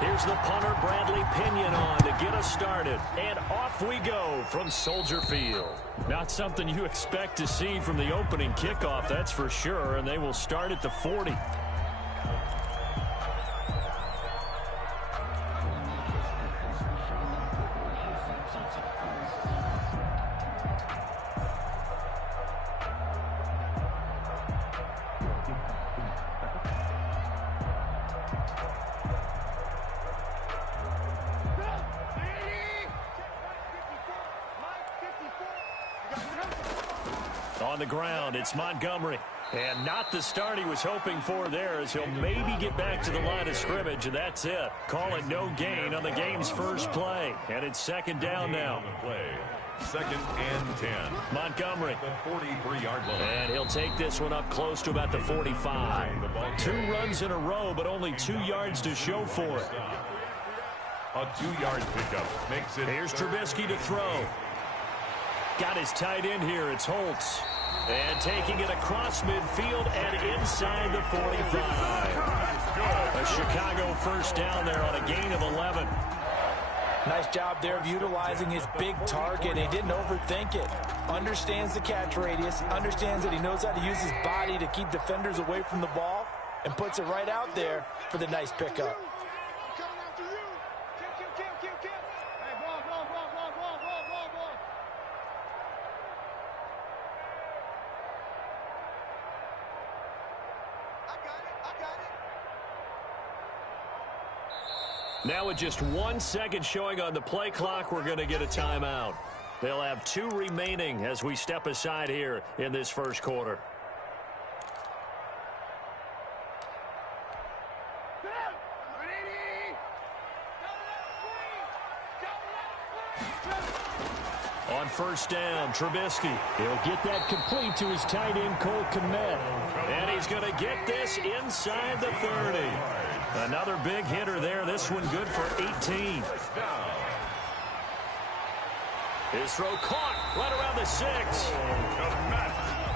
Here's the punter, Bradley Pinion, on to get us started. And off we go from Soldier Field. Not something you expect to see from the opening kickoff, that's for sure. And they will start at the 40. On the ground, it's Montgomery. And not the start he was hoping for there, as he'll maybe get back to the line of scrimmage, and that's it. Call it no gain on the game's first play. And it's second down now. Second and 10. Montgomery. The 43-yard line. And he'll take this one up close to about the 45. 2 runs in a row, but only 2 yards to show for it. A 2-yard pickup makes it. Here's Trubisky to throw. Got his tight end here. It's Holtz. And taking it across midfield and inside the 45. A Chicago first down there on a gain of 11. Nice job there of utilizing his big target. He didn't overthink it. Understands the catch radius. Understands that he knows how to use his body to keep defenders away from the ball. And puts it right out there for the nice pickup. Now with just 1 second showing on the play clock, we're going to get a timeout. They'll have 2 remaining as we step aside here in this first quarter. On first down, Trubisky. He'll get that complete to his tight end, Cole Kmet. And he's going to get this inside the 30. Another big hitter there. This one good for 18. His throw caught right around the 6.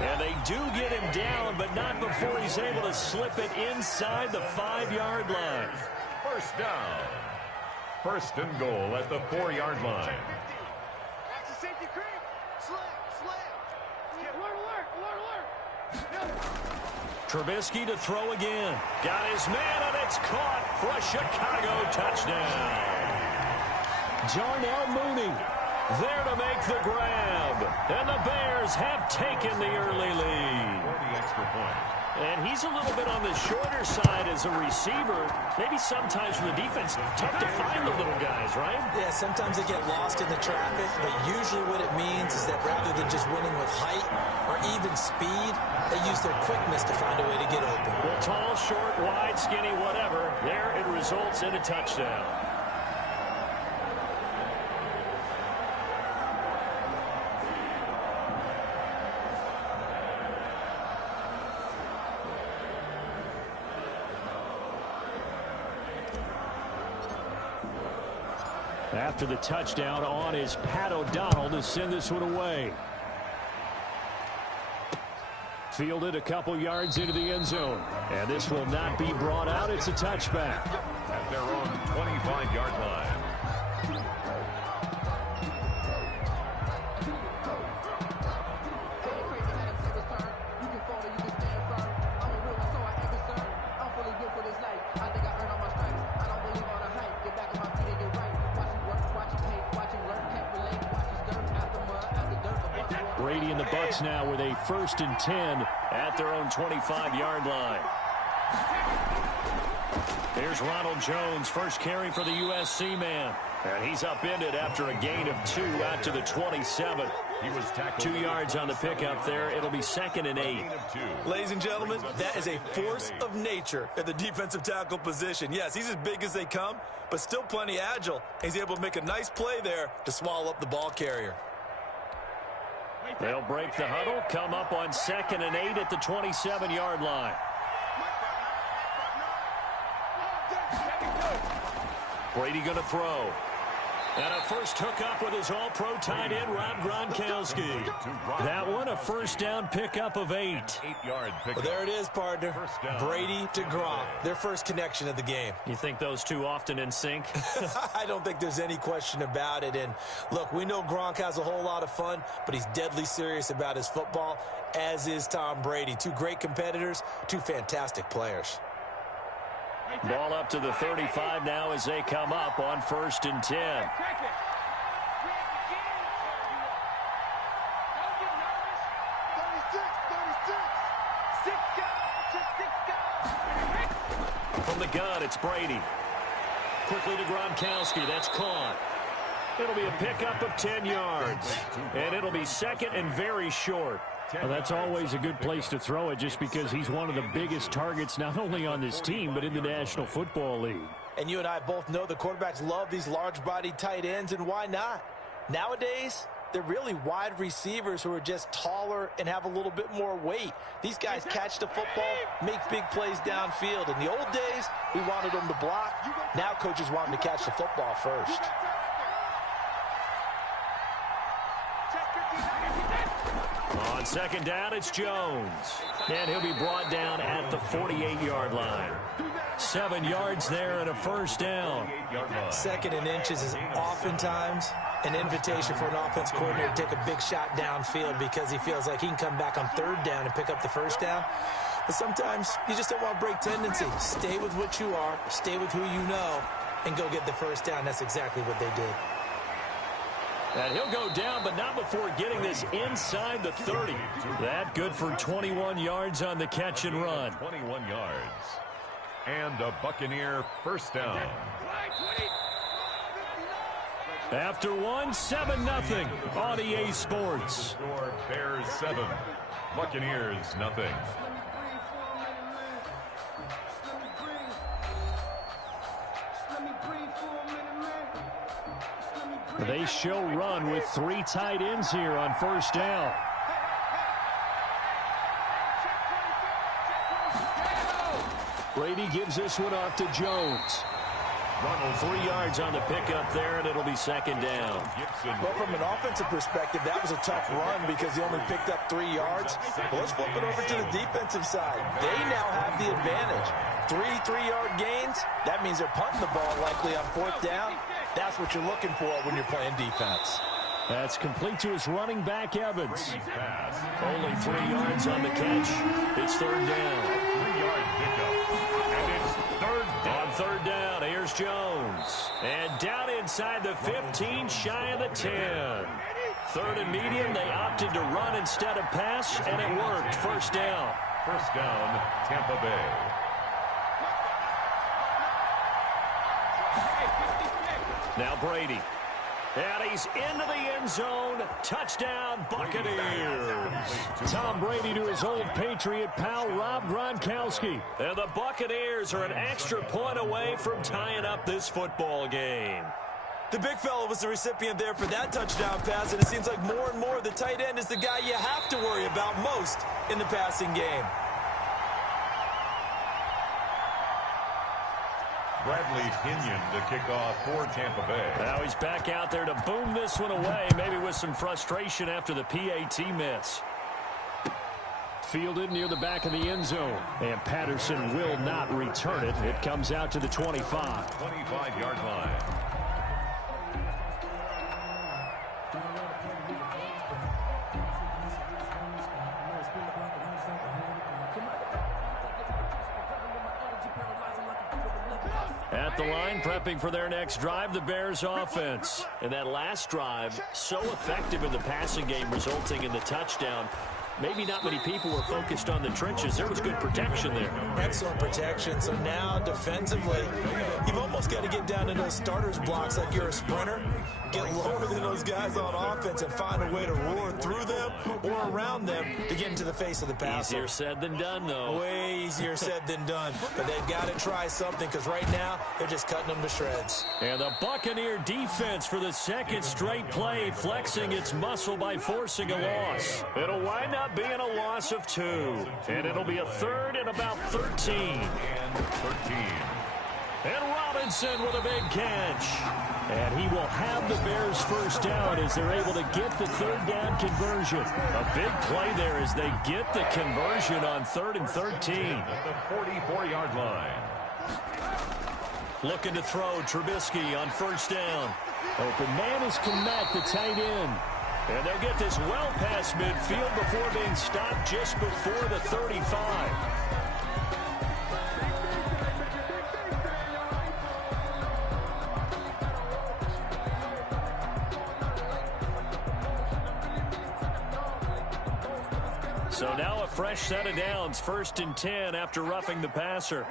And they do get him down, but not before he's able to slip it inside the 5-yard line. First down. First and goal at the 4-yard line. Trubisky to throw again. Got his man, and it's caught for a Chicago touchdown. Jarnell Mooney there to make the grab. And the Bears have taken the early lead. For the extra point. And he's a little bit on the shorter side as a receiver. Maybe sometimes for the defense, tough to find the little guys, right? Yeah, sometimes they get lost in the traffic, but usually what it means is that rather than just winning with height or even speed, they use their quickness to find a way to get open. Well, tall, short, wide, skinny, whatever, there it results in a touchdown. After the touchdown, on is Pat O'Donnell to send this one away. Fielded a couple yards into the end zone. And this will not be brought out. It's a touchback. At their own 25-yard line. Brady and the Bucs now with a 1st and 10 at their own 25-yard line. Here's Ronald Jones, first carry for the USC man. And he's upended after a gain of 2 out to the 27. He was tackled 2 yards on the pickup there. It'll be 2nd and 8. Ladies and gentlemen, that is a force of nature at the defensive tackle position. Yes, he's as big as they come, but still plenty agile. He's able to make a nice play there to swallow up the ball carrier. They'll break the huddle, come up on 2nd and 8 at the 27-yard line. Brady going to throw. And a first hookup with his all-pro tight end, Rob Gronkowski. That one, a first down pickup of 8. 8-yard pickup. Well, there it is, partner. Brady to Gronk, their first connection of the game. You think those two often in sync? I don't think there's any question about it. And, look, we know Gronk has a whole lot of fun, but he's deadly serious about his football, as is Tom Brady. Two great competitors, two fantastic players. Ball up to the 35 now as they come up on 1st and 10. From the gun, it's Brady. Quickly to Gronkowski. That's caught. It'll be a pickup of 10 yards. And it'll be second and very short. Well, that's always a good place to throw it just because he's one of the biggest targets not only on this team but in the National Football League. And you and I both know the quarterbacks love these large-bodied tight ends, and why not? Nowadays, they're really wide receivers who are just taller and have a little bit more weight. These guys catch the football, make big plays downfield. In the old days, we wanted them to block. Now coaches want them to catch the football first. On second down, it's Jones. And he'll be brought down at the 48-yard line. 7 yards there and a first down. Second and inches is oftentimes an invitation for an offense coordinator to take a big shot downfield because he feels like he can come back on 3rd down and pick up the first down. But sometimes you just don't want to break tendency. Stay with what you are, stay with who you know, and go get the first down. That's exactly what they did. And he'll go down, but not before getting this inside the 30. That good for 21 yards on the catch and run. 21 yards. And a Buccaneer first down. After 7-0 on EA Sports. Score Bears 7, Buccaneers nothing. They show run with 3 tight ends here on first down. Brady gives this one off to Jones. 3 yards on the pickup there, and it'll be second down. Well, from an offensive perspective, that was a tough run because he only picked up 3 yards. Well, let's flip it over to the defensive side. They now have the advantage. 3 3-yard gains, that means they're punting the ball likely on 4th down. That's what you're looking for when you're playing defense. That's complete to his running back, Evans. Only 3 yards on the catch. It's 3rd down. 3-yard pickup. And it's 3rd down. On 3rd down, here's Jones. And down inside the 15, shy of the 10. 3rd and medium, they opted to run instead of pass, and it worked. First down. First down, Tampa Bay. Now Brady. And he's into the end zone. Touchdown, Buccaneers. Tom Brady to his old Patriot pal, Rob Gronkowski. And the Buccaneers are an extra point away from tying up this football game. The big fella was the recipient there for that touchdown pass, and it seems like more and more the tight end is the guy you have to worry about most in the passing game. Bradley Pinion to kick off for Tampa Bay. Now he's back out there to boom this one away, maybe with some frustration after the PAT miss. Fielded near the back of the end zone, and Patterson will not return it. It comes out to the 25. 25-yard line. At the line, prepping for their next drive, the Bears offense. And that last drive, so effective in the passing game, resulting in the touchdown. Maybe not many people were focused on the trenches. There was good protection there. Excellent protection. So now, defensively, you've almost got to get down in those starters blocks like you're a sprinter. Get lower than those guys on offense and find a way to roar through them or around them to get into the face of the passer. Easier said than done, though. Way easier said than done. But they've got to try something because right now, they're just cutting them to shreds. And the Buccaneer defense for the second straight play, flexing its muscle by forcing a loss. It'll wind up being a loss of 2. And it'll be a 3rd and about 13. And 13. And Robinson with a big catch. And he will have the Bears first down as they're able to get the third down conversion. A big play there as they get the conversion on 3rd and 13. At the 44-yard line. Looking to throw, Trubisky on first down. Open man is Kmet, the tight end. And they'll get this well past midfield before being stopped just before the 35. So now a fresh set of downs, 1st and 10 after roughing the passer.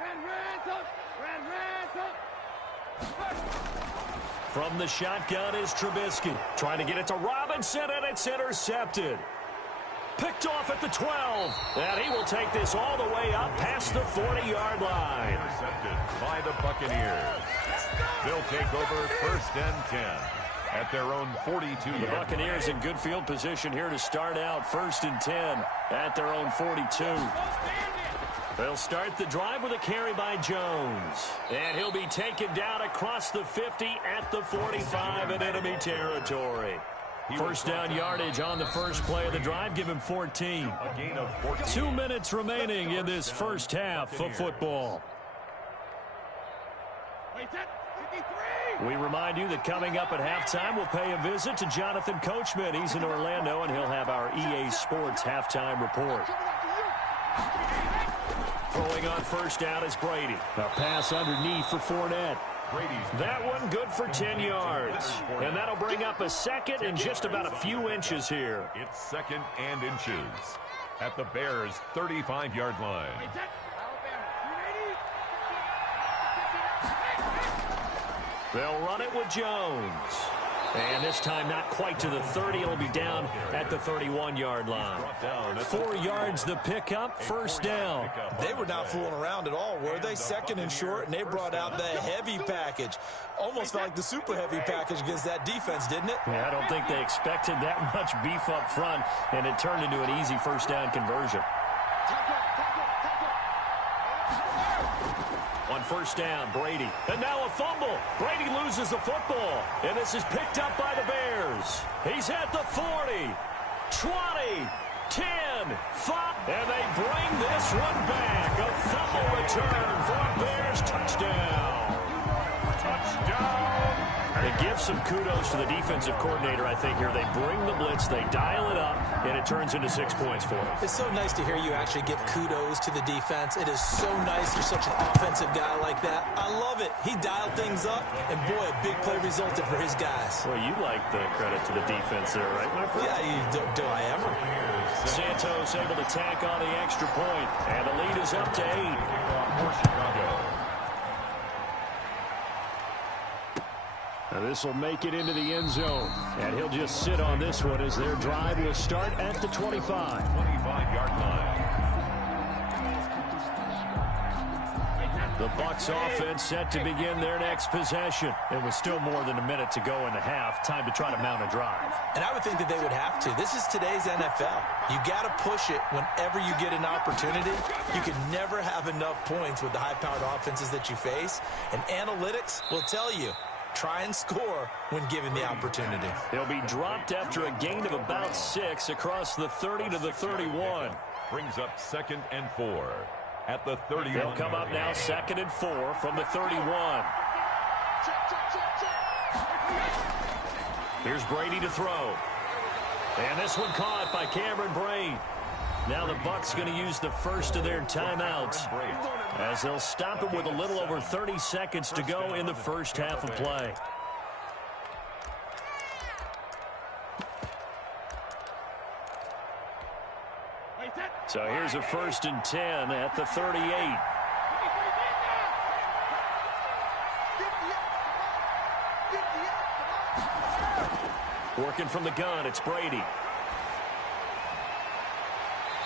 From the shotgun is Trubisky. Trying to get it to Robinson, and it's intercepted. Picked off at the 12. And he will take this all the way up past the 40-yard line. Intercepted by the Buccaneers. They'll take over 1st and 10 at their own 42. The Buccaneers in good field position here to start out 1st and 10 at their own 42. They'll start the drive with a carry by Jones. And he'll be taken down across the 50 at the 45 in enemy territory. First down yardage on the first play of the drive. Give him 14. A gain of 14. 2 minutes remaining in this first half of football. We remind you that coming up at halftime, we'll pay a visit to Jonathan Coachman. He's in Orlando, and he'll have our EA Sports halftime report. Throwing on first down is Brady. A pass underneath for Fournette. That one good for 10 yards. And that'll bring up a second and just about a few inches here. It's 2nd and inches at the Bears' 35-yard line. They'll run it with Jones. And this time not quite to the 30. It'll be down at the 31-yard line. 4 yards the pickup, first down. They were not fooling around at all, were they? 2nd and short, and they brought out the heavy package. Almost like the super heavy package against that defense, didn't it? Yeah, I don't think they expected that much beef up front, and it turned into an easy first down conversion. On first down, Brady. And now a fumble. Brady loses the football. And this is picked up by the Bears. He's at the 40, 20, 10, 5. And they bring this one back. A fumble return for a Bears touchdown. Touchdown. It gives some kudos to the defensive coordinator, I think, here. They bring the blitz, they dial it up, and it turns into 6 points for them. It's so nice to hear you actually give kudos to the defense. It is so nice you're such an offensive guy like that. I love it. He dialed things up, and boy, a big play resulted for his guys. Well, you like the credit to the defense there, right, my friend? Yeah, do I ever? Santos able to tack on the extra point, and the lead is up to 8. Now this will make it into the end zone, and he'll just sit on this one as their drive will start at the 25. 25-yard line. The Bucs offense set to begin their next possession. It was still more than a minute to go in the half. Time to try to mount a drive. And I would think that they would have to. This is today's NFL. You got to push it whenever you get an opportunity. You can never have enough points with the high-powered offenses that you face. And analytics will tell you, try and score when given the opportunity. He'll be dropped after a gain of about 6 across the 30 to the 31. Brings up 2nd and 4 at the 30. They'll come up now 2nd and 4 from the 31. Here's Brady to throw. And this one caught by Cameron Brate. Now the Bucs going to use the first of their timeouts as they'll stop it with a little over 30 seconds to go in the first half of play. So here's a 1st and 10 at the 38. Working from the gun, it's Brady.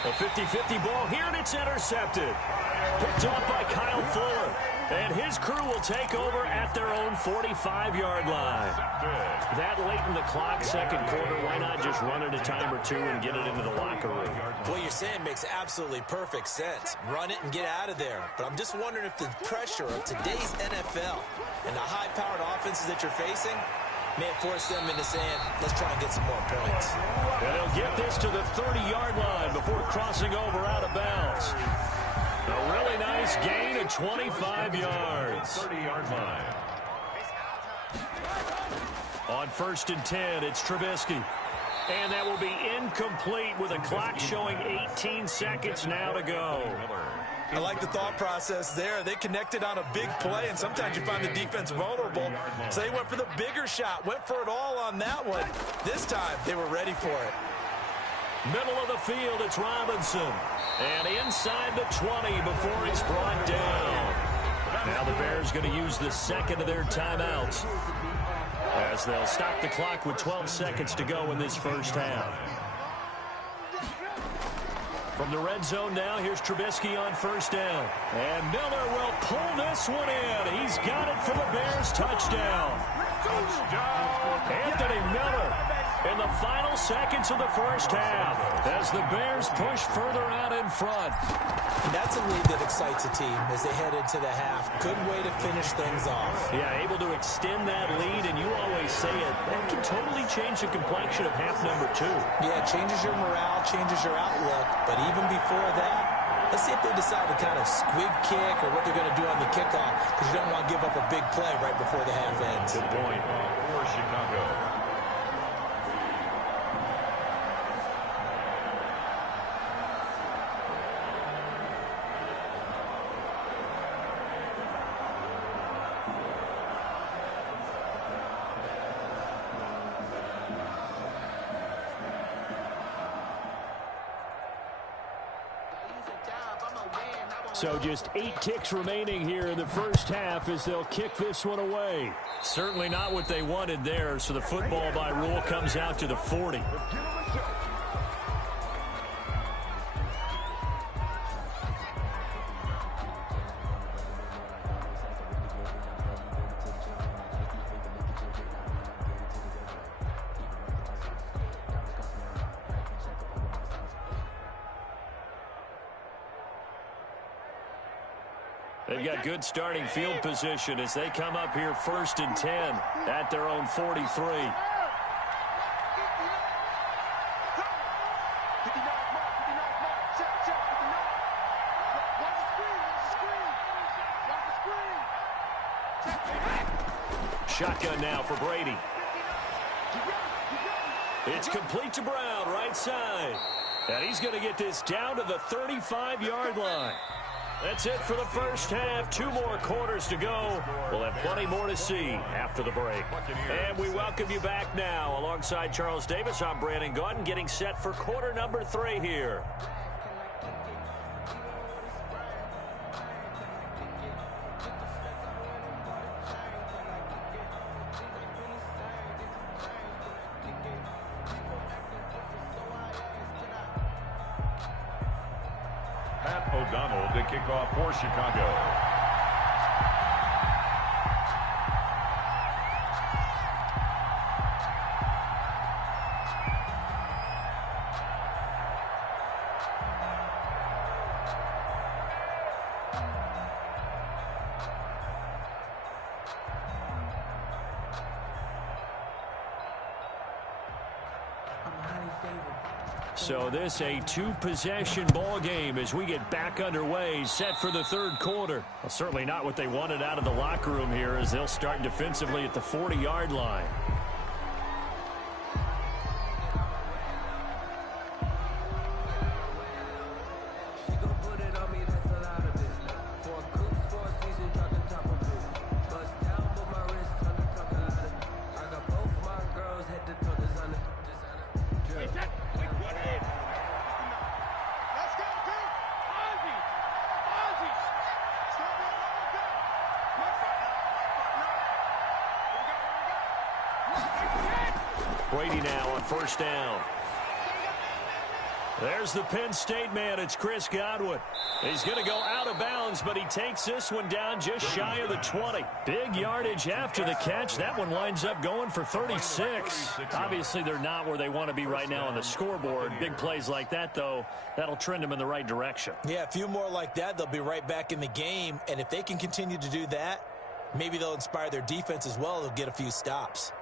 A 50-50 ball here, and it's intercepted. Picked off by Kyle Fuller. And his crew will take over at their own 45-yard line. That late in the clock, second quarter, why not just run it a time or two and get it into the locker room? What you're saying makes absolutely perfect sense. Run it and get out of there. But I'm just wondering if the pressure of today's NFL and the high-powered offenses that you're facing may have forced them into saying, let's try and get some more points. And they'll get this to the 30-yard line before crossing over out of bounds. A really nice gain of 25 yards. 30-yard line. On 1st and 10, it's Trubisky. And that will be incomplete with a clock showing 18 seconds now to go. I like the thought process there. They connected on a big play, and sometimes you find the defense vulnerable. So they went for the bigger shot, went for it all on that one. This time, they were ready for it. Middle of the field, it's Robinson. And inside the 20 before he's brought down. Now the Bears going to use the second of their timeouts, as they'll stop the clock with 12 seconds to go in this first half. From the red zone now, here's Trubisky on 1st down. And Miller will pull this one in. He's got it for the Bears touchdown. Anthony Miller in the final seconds of the first half as the Bears push further out in front. And that's a lead that excites a team as they head into the half. Good way to finish things off. Yeah, able to extend that lead, and you always say it, that can totally change the complexion of half number 2. Yeah, it changes your morale, changes your outlook. But even before that, let's see if they decide to kind of squib kick or what they're going to do on the kickoff, because you don't want to give up a big play right before the half ends. Good point. For Chicago. So just 8 ticks remaining here in the first half as they'll kick this one away. Certainly not what they wanted there, so the football by rule comes out to the 40. They've got good starting field position as they come up here 1st and 10 at their own 43. Shotgun now for Brady. It's complete to Brown, right side. And he's going to get this down to the 35-yard line. That's it for the first half. 2 more quarters to go. We'll have plenty more to see after the break. And we welcome you back now. Alongside Charles Davis, I'm Brandon Gaudin, getting set for quarter number 3 here. O'Donnell to kick off for Chicago. So this a 2-possession ball game as we get back underway, set for the 3rd quarter. Well, certainly not what they wanted out of the locker room here as they'll start defensively at the 40-yard line. Brady now on 1st down. There's the Penn State man. It's Chris Godwin. He's going to go out of bounds, but he takes this one down just shy of the 20. Big yardage after the catch. That one winds up going for 36. Obviously, they're not where they want to be right now on the scoreboard. Big plays like that, though, that'll trend them in the right direction. Yeah, a few more like that, they'll be right back in the game. And if they can continue to do that, maybe they'll inspire their defense as well. They'll get a few stops.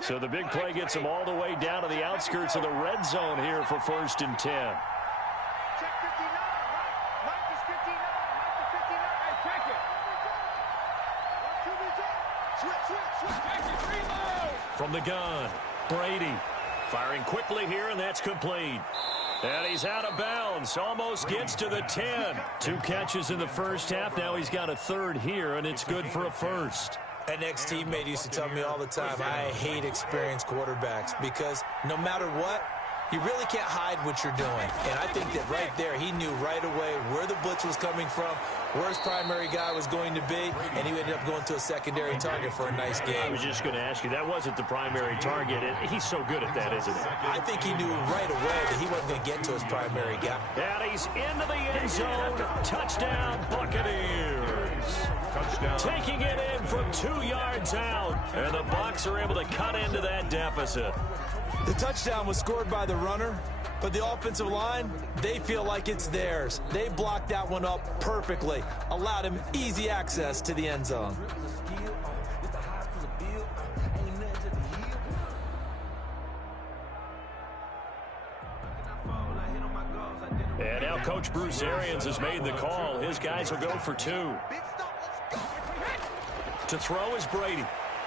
So the big play gets them all the way down to the outskirts of the red zone here for 1st and 10. Check 59. Mike is 59. Mike is 59. Hey, check it. Switch. Reload. From the gun, Brady firing quickly here, and that's complete. And he's out of bounds. Almost gets to the 10. 2 catches in the first half. Now he's got a third here, and it's good for a first. An ex-teammate used to tell me all the time, I hate experienced quarterbacks because no matter what, you really can't hide what you're doing. And I think that right there, he knew right away where the blitz was coming from, where his primary guy was going to be, and he ended up going to a secondary target for a nice game. I was just going to ask you, that wasn't the primary target. He's so good at that, isn't he? I think he knew right away that he wasn't going to get to his primary guy. And he's into the end zone. Touchdown, Buccaneers. Touchdown. Taking it in from 2 yards out. And the Bucs are able to cut into that deficit. The touchdown was scored by the runner, but the offensive line, they feel like it's theirs. They blocked that one up perfectly, allowed him easy access to the end zone. And now Coach Bruce Arians has made the call. His guys will go for 2. To throw is Brady.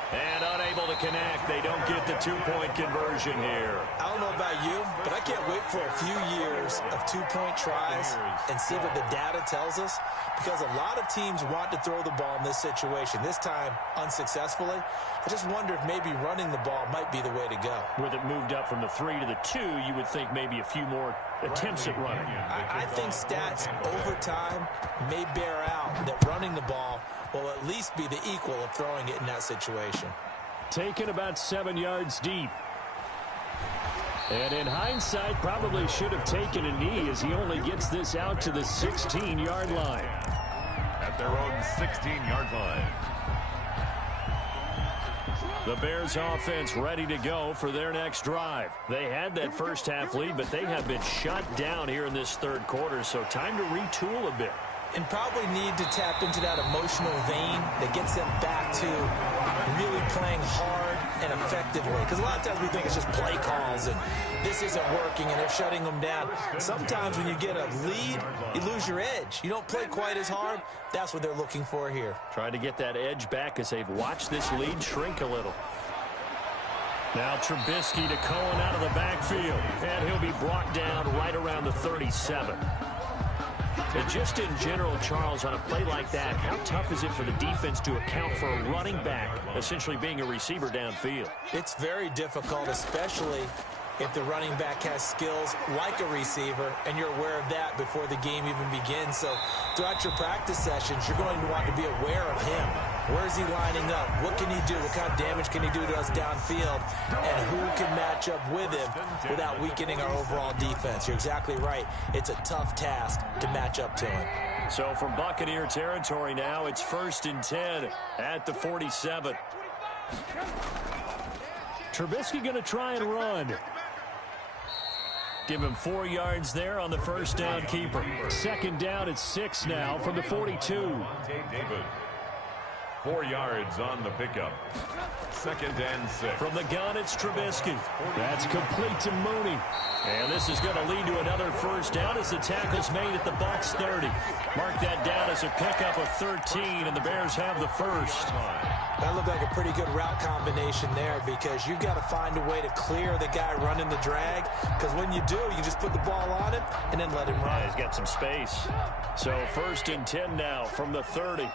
And unable to connect. They don't get the 2-point conversion here. I don't know about you, but I can't wait for a few years of 2-point tries and see what the data tells us, because a lot of teams want to throw the ball in this situation, this time unsuccessfully. I just wonder if maybe running the ball might be the way to go. With it moved up from the 3 to the 2, you would think maybe a few more attempts at running. I think stats over time may bear out that running the ball will at least be the equal of throwing it in that situation. Taken about 7 yards deep. And in hindsight, probably should have taken a knee as he only gets this out to the 16-yard line. At their own 16-yard line. The Bears offense ready to go for their next drive. They had that first half lead, but they have been shut down here in this third quarter, so time to retool a bit. And probably need to tap into that emotional vein that gets them back to really playing hard and effectively. Because a lot of times we think it's just play calls and this isn't working and they're shutting them down. Sometimes when you get a lead, you lose your edge. You don't play quite as hard. That's what they're looking for here. Trying to get that edge back as they've watched this lead shrink a little. Now Trubisky to Cohen out of the backfield. And he'll be brought down right around the 37. And just in general, Charles, on a play like that, how tough is it for the defense to account for a running back essentially being a receiver downfield? It's very difficult, especially if the running back has skills like a receiver, and you're aware of that before the game even begins. So throughout your practice sessions, you're going to want to be aware of him. Where is he lining up? What can he do? What kind of damage can he do to us downfield? And who can match up with him without weakening our overall defense? You're exactly right. It's a tough task to match up to him. So from Buccaneer territory now, it's 1st and 10 at the 47. Trubisky going to try and run. Give him 4 yards there on the first down keeper. Second down at 6 now from the 42. David. 4 yards on the pickup. 2nd and 6. From the gun, it's Trubisky. That's complete to Mooney. And this is going to lead to another first down as the tackle's made at the Bucs 30. Mark that down as a pickup of 13, and the Bears have the first. That looked like a pretty good route combination there, because you've got to find a way to clear the guy running the drag, because when you do, you just put the ball on him and then let him run. Yeah, he's got some space. So 1st and 10 now from the 30.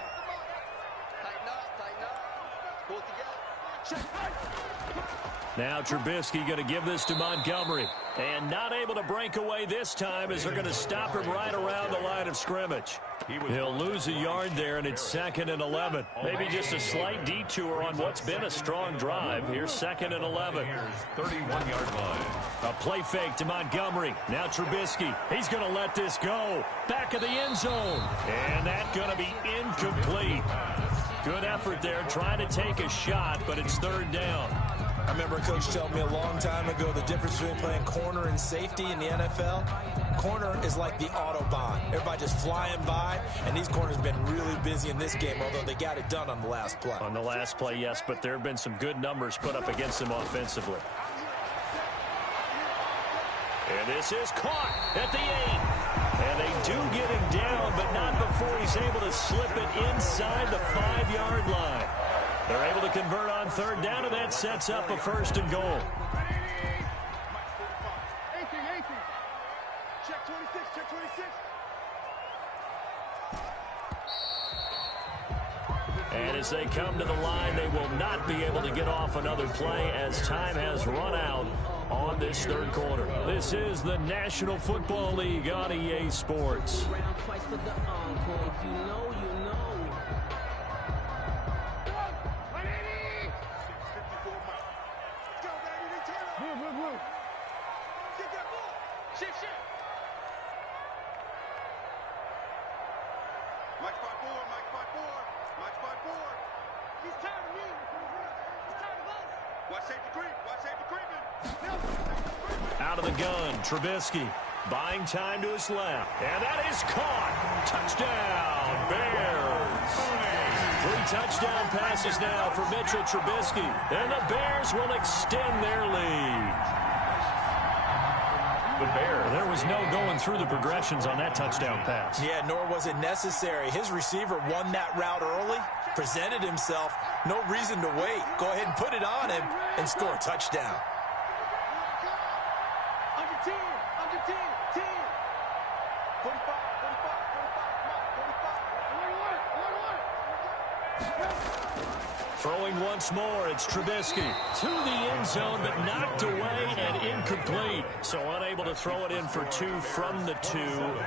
Now Trubisky going to give this to Montgomery. And not able to break away this time as they're going to stop him right around the line of scrimmage. He'll lose a yard there, and it's 2nd and 11. Maybe just a slight detour on what's been a strong drive. Here's 2nd and 11. 31-yard line. A play fake to Montgomery. Now Trubisky. He's going to let this go. Back of the end zone. And that's going to be incomplete. Good effort there, trying to take a shot, but it's 3rd down. I remember a coach telling me a long time ago the difference between playing corner and safety in the NFL. Corner is like the Autobahn. Everybody just flying by, and these corners have been really busy in this game, although they got it done on the last play. On the last play, yes, but there have been some good numbers put up against them offensively. And this is caught at the 8. And they do get him down, but not before he's able to slip it inside the 5-yard line. They're able to convert on 3rd down, and that sets up a 1st and goal. Check 26, check 26. And as they come to the line, they will not be able to get off another play as time has run out on this 3rd quarter. This is the National Football League on EA Sports. Mike 5-4, Mike 5-4, Mike 5-4. He's tired of me. He's tired of us. Watch safety creep. Watch safety creeping. Out of the gun, Trubisky buying time to his left. And that is caught. Touchdown, Bears. 3 touchdown passes now for Mitchell Trubisky. And the Bears will extend their lead. The Bears. There was no going through the progressions on that touchdown pass. Yeah, nor was it necessary. His receiver won that route early, presented himself, no reason to wait. Go ahead and put it on him and score a touchdown. Under 10, under 10, 10. 45, 45, 45, come on, 45. Throwing once more, it's Trubisky to the end zone, but knocked away and incomplete. So unable to throw it in for 2 from the 2.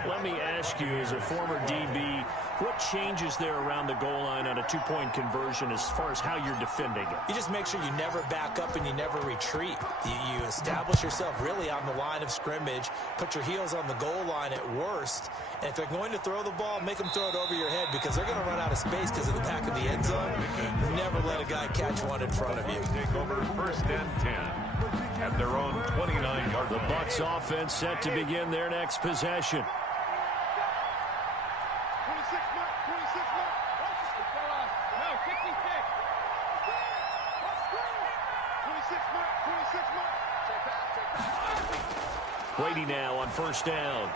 Let me ask you, as a former DB, what changes there around the goal line on a 2-point conversion as far as how you're defending it? You just make sure you never back up and you never retreat. You establish yourself really on the line of scrimmage, put your heels on the goal line at worst, and if they're going to throw the ball, make them throw it over your head because they're going to run out of space because of the back of the end zone. Never let a guy catch one in front of you. Take over 1st and 10 at their own 29-yard The line. Bucs offense set to begin their next possession. 26 mark, 26 mark. No, 56. 26 mark, 26 mark. Brady now on 1st down.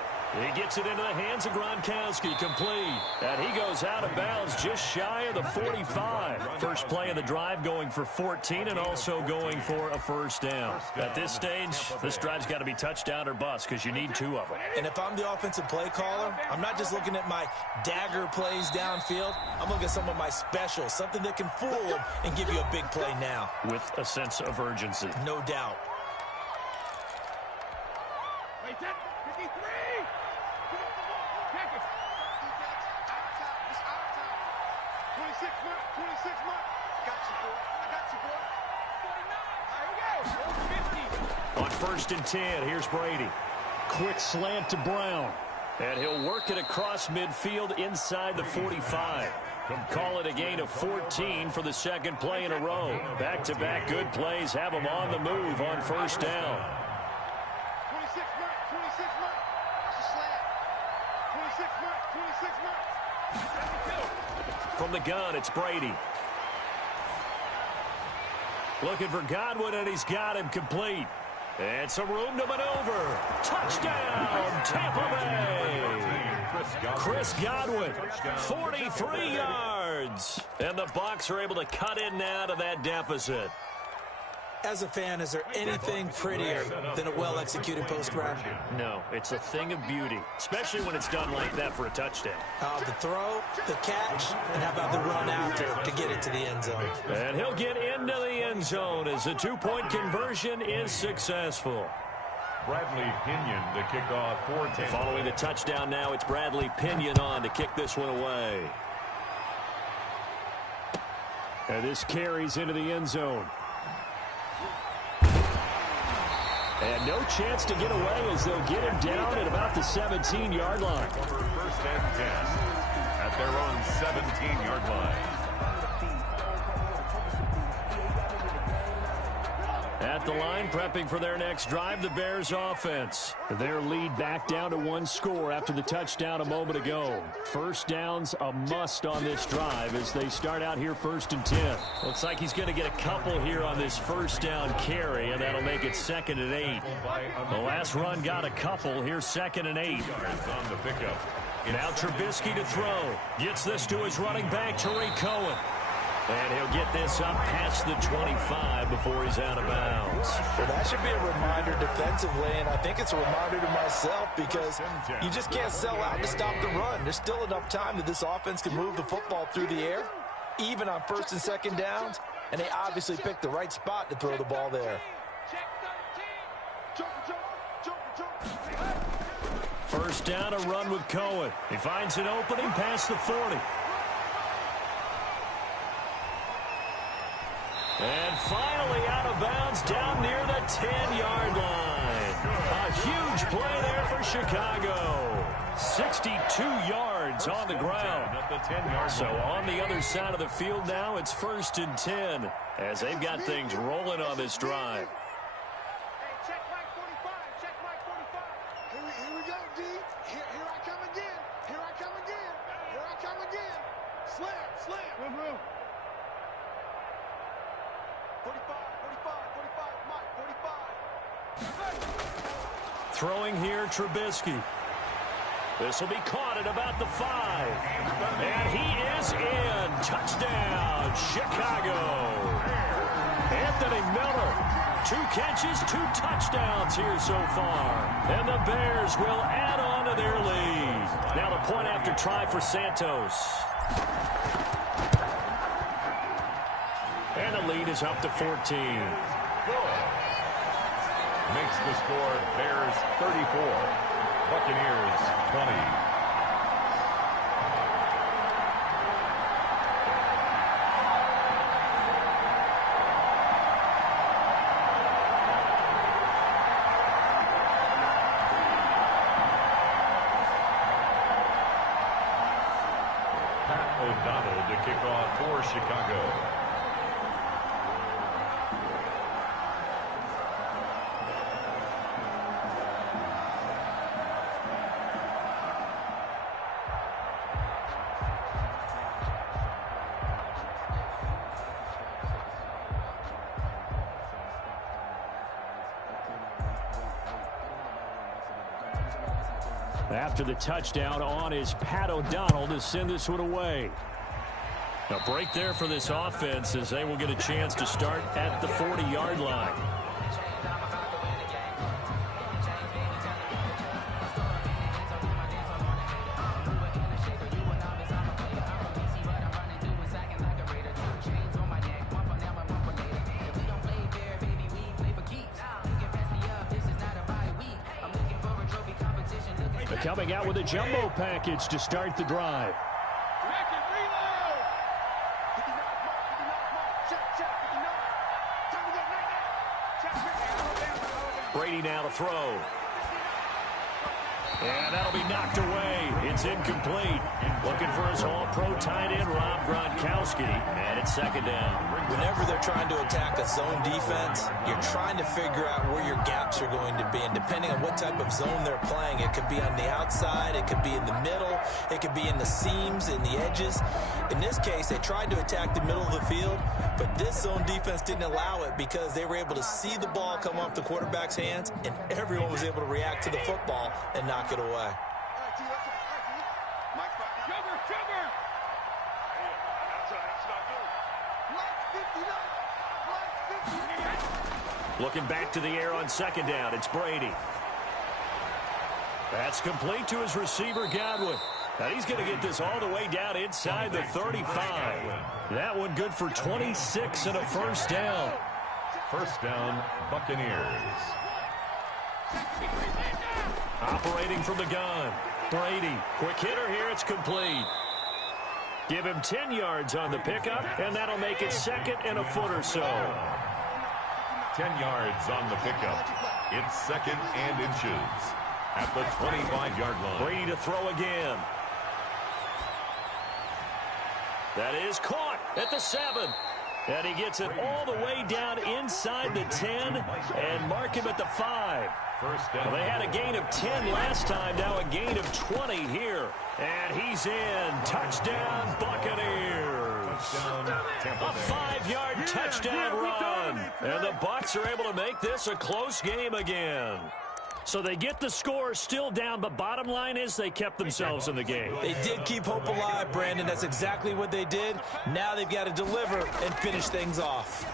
He gets it into the hands of Gronkowski, complete. And he goes out of bounds just shy of the 45. First play of the drive going for 14 and also going for a 1st down. At this stage, this drive's got to be touchdown or bust because you need 2 of them. And if I'm the offensive play caller, I'm not just looking at my dagger plays downfield. I'm looking at some of my specials, something that can fool them and give you a big play now. With a sense of urgency. No doubt. Wait, 53. Check it. It's our time. 26 mark, 26 mark. Got you, boy. I got you, boy. 49. All right, here we go. 50. On 1st and 10, here's Brady. Quick slant to Brown. And he'll work it across midfield inside the 45. Call it a gain of 14 for the 2nd play in a row. Back-to-back good plays have him on the move on 1st down. 26 mark, 26 mark. That's a slant. 26 mark, 26 mark. From the gun, it's Brady. Looking for Godwin, and he's got him complete. And some room to maneuver. Touchdown, Tampa Bay. Chris Godwin, 43 yards. And the Bucs are able to cut in now to that deficit. As a fan, is there anything prettier than a well-executed post grab? No, it's a thing of beauty, especially when it's done like that for a touchdown. The throw, the catch, and how about the run after to get it to the end zone? And he'll get into the end zone as the two-point conversion is successful. Bradley Pinion to kick off for Tampa. Following the touchdown now, it's Bradley Pinion on to kick this one away. And this carries into the end zone. And no chance to get away as they'll get him down at about the 17-yard line. First and 10 at their own 17-yard line. At the line, prepping for their next drive, the Bears offense. Their lead back down to one score after the touchdown a moment ago. First down's a must on this drive as they start out here 1st and 10. Looks like he's going to get a couple here on this first down carry, and that'll make it 2nd and 8. The last run got a couple. Here's 2nd and 8. On the pickup. Now Trubisky to throw. Gets this to his running back, Tariq Cohen. And he'll get this up past the 25 before he's out of bounds. Well, that should be a reminder defensively, and I think it's a reminder to myself because you just can't sell out to stop the run. There's still enough time that this offense can move the football through the air, even on 1st and 2nd downs, and they obviously picked the right spot to throw the ball there. First down, a run with Cohen. He finds an opening past the 40. And finally out of bounds down near the 10-yard line. A huge play there for Chicago. 62 yards on the ground. So on the other side of the field now, it's 1st and 10 as they've got things rolling on this drive. Hey, check Mike 45. Check Mike 45. Here we go, D. Here I come again. Here I come again. Here I come again. Slam. 45, Mike, 45. Throwing here, Trubisky. This will be caught at about the 5. And he is in. Touchdown, Chicago. Anthony Miller. 2 catches, 2 touchdowns here so far. And the Bears will add on to their lead. Now the point after try for Santos. And the lead is up to 14. Makes the score Bears 34, Buccaneers 20. Pat O'Donnell to kick off for Chicago. After the touchdown on is Pat O'Donnell to send this one away. A break there for this offense as they will get a chance to start at the 40-yard line. Coming out with a jumbo package to start the drive. Brady now to throw. And that'll be knocked away. It's incomplete. Looking for his all-pro tight end, Rob Gronkowski. And it's 2nd down. Whenever they're trying to attack a zone defense, you're trying to figure out where your gaps are going to be. And depending on what type of zone they're playing, it could be on the outside, it could be in the middle, it could be in the seams, in the edges. In this case, they tried to attack the middle of the field, but this zone defense didn't allow it because they were able to see the ball come off the quarterback's hands, and everyone was able to react to the football and knock it away. Looking back to the air on second down, it's Brady. That's complete to his receiver, Godwin. Now he's going to get this all the way down inside the 35. That one good for 26 and a first down. First down, Buccaneers. Operating from the gun, Brady. Quick hitter here, it's complete. Give him 10 yards on the pickup, and that'll make it second and a foot or so. 10 yards on the pickup. It's second and inches at the 25-yard line. Brady to throw again. That is caught at the 7. And he gets it all the way down inside the 10 and mark him at the 5. First down. Well, they had a gain of 10 last time, now a gain of 20 here. And he's in. Touchdown, Buccaneers. A 5-yard touchdown run. And the Bucs are able to make this a close game again. So they get the score, still down, but bottom line is they kept themselves in the game. They did keep hope alive, Brandon. That's exactly what they did. Now they've got to deliver and finish things off.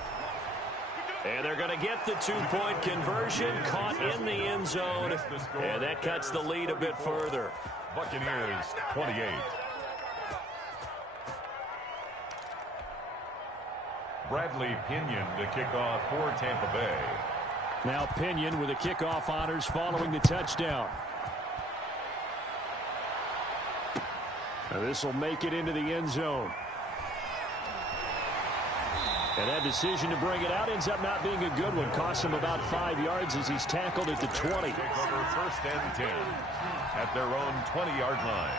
And they're going to get the 2-point conversion, caught in the end zone, and that cuts the lead a bit further. Buccaneers 28. Bradley Pinion to kick off for Tampa Bay. Now Pinion with the kickoff honors following the touchdown. This will make it into the end zone. And that decision to bring it out ends up not being a good one. Costs him about 5 yards as he's tackled at the 20. Take over first and 10 at their own 20-yard line.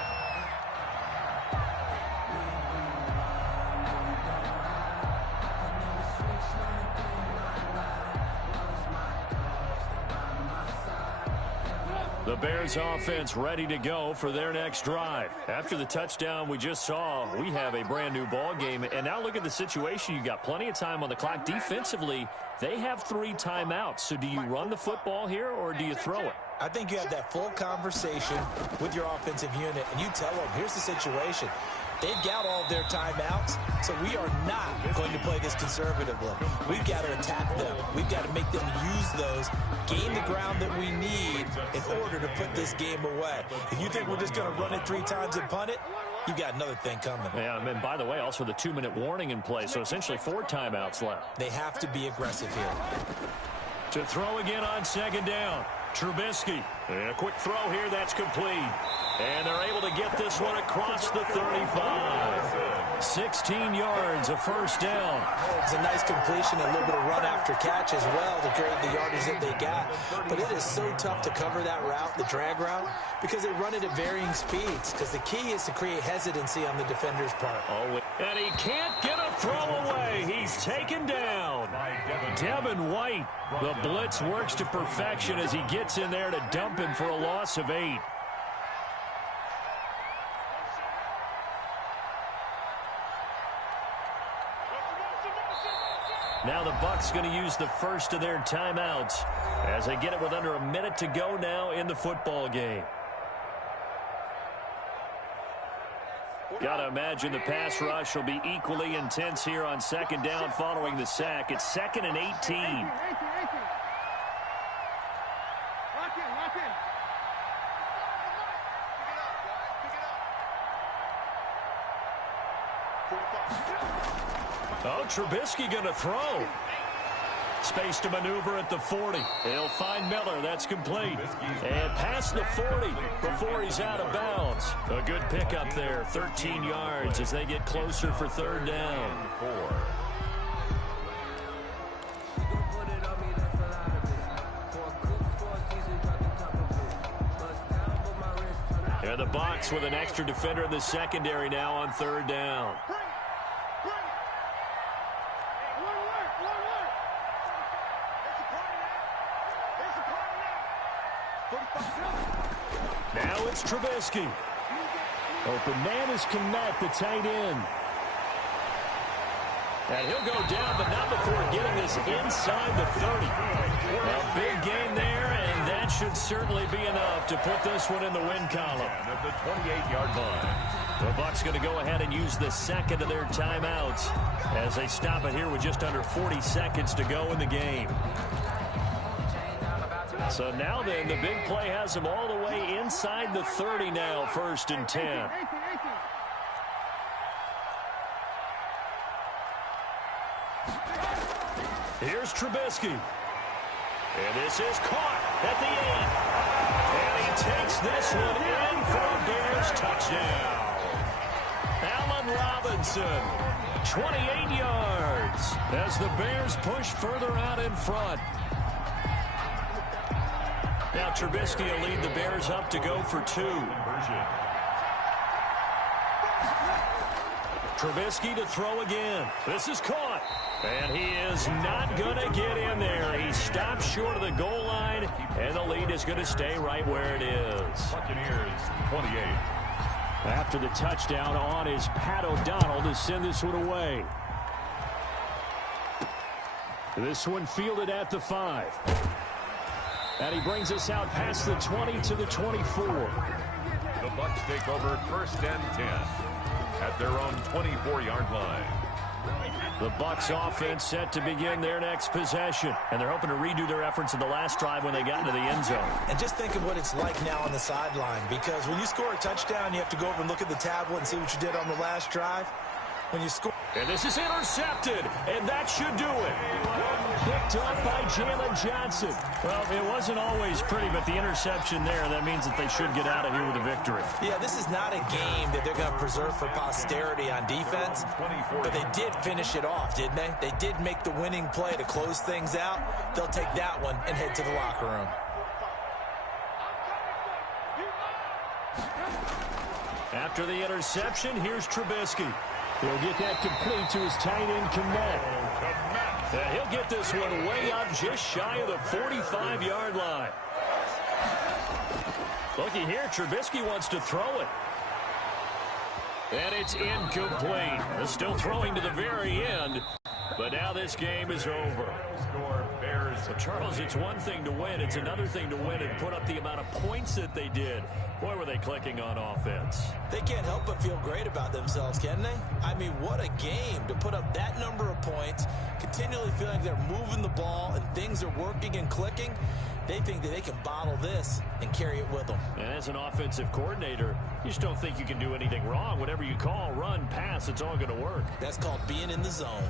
The Bears offense ready to go for their next drive. After the touchdown we just saw, we have a brand new ball game. And now look at the situation. You got plenty of time on the clock. Defensively, they have 3 timeouts. So do you run the football here or do you throw it? I think you have that full conversation with your offensive unit, and you tell them, here's the situation. They've got all of their timeouts, so we are not going to play this conservatively. We've got to attack them. We've got to make them use those, gain the ground that we need in order to put this game away. If you think we're just going to run it 3 times and punt it, you got another thing coming. Yeah, and by the way, also the 2-minute warning in play, so essentially 4 timeouts left. They have to be aggressive here. To throw again on second down, Trubisky. And a quick throw here, that's complete. And they're able to get this one across the 35. 16 yards, a first down. It's a nice completion, a little bit of run after catch as well to create the yardage that they got. But it is so tough to cover that route, the drag route, because they run it at varying speeds. Because the key is to create hesitancy on the defender's part. Oh, and he can't get a throw away. He's taken down. Devin White. The blitz works to perfection as he gets in there to dump him for a loss of 8. Now the Bucs going to use the first of their timeouts as they get it with under a minute to go now in the football game. Got to imagine the pass rush will be equally intense here on second down following the sack. It's 2nd and 18. Lock in. Oh, Trubisky going to throw. Space to maneuver at the 40. He'll find Miller. That's complete. And past the 40 before he's out of bounds. A good pickup there. 13 yards as they get closer for third down. 4. And the Bucs with an extra defender in the secondary now on third down. Now it's Trubisky. Open man is Kmet, the tight end. And he'll go down, but not before getting this inside the 30. A big gain there, and that should certainly be enough to put this one in the win column. At the 28-yard line. The Bucs going to go ahead and use the second of their timeouts as they stop it here with just under 40 seconds to go in the game. So now then, the big play has them all the way inside the 30 now, 1st and 10. Here's Trubisky. And this is caught at the 8. And he takes this one in for a Bears touchdown. Allen Robinson, 28 yards as the Bears push further out in front. Now Trubisky will lead the Bears up to go for 2. Trubisky to throw again. This is caught. And he is not going to get in there. He stops short of the goal line, and the lead is going to stay right where it is. Buccaneers, 28. After the touchdown on is Pat O'Donnell to send this one away. This one fielded at the 5. And he brings us out past the 20 to the 24. The Bucs take over 1st and 10 at their own 24-yard line. The Bucs offense set to begin their next possession. And they're hoping to redo their efforts in the last drive when they got into the end zone. And just think of what it's like now on the sideline, because when you score a touchdown, you have to go over and look at the tablet and see what you did on the last drive. When you score. And this is intercepted, and that should do it. Picked up by Jalen Johnson. Well, it wasn't always pretty, but the interception there, that means that they should get out of here with a victory. Yeah, this is not a game that they're going to preserve for posterity on defense, but they did finish it off, didn't they? They did make the winning play to close things out. They'll take that one and head to the locker room. After the interception, here's Trubisky. He'll get that complete to his tight end, Kmet. And he'll get this one way up just shy of the 45-yard line. Looky here, Trubisky wants to throw it. And it's incomplete. They're still throwing to the very end. But now this game is over. Well, Charles, it's one thing to win. It's another thing to win and put up the amount of points that they did. Boy, were they clicking on offense. They can't help but feel great about themselves, can they? I mean, what a game to put up that number of points, continually feeling they're moving the ball and things are working and clicking. They think that they can bottle this and carry it with them. And as an offensive coordinator, you just don't think you can do anything wrong. Whatever you call, run, pass, it's all going to work. That's called being in the zone.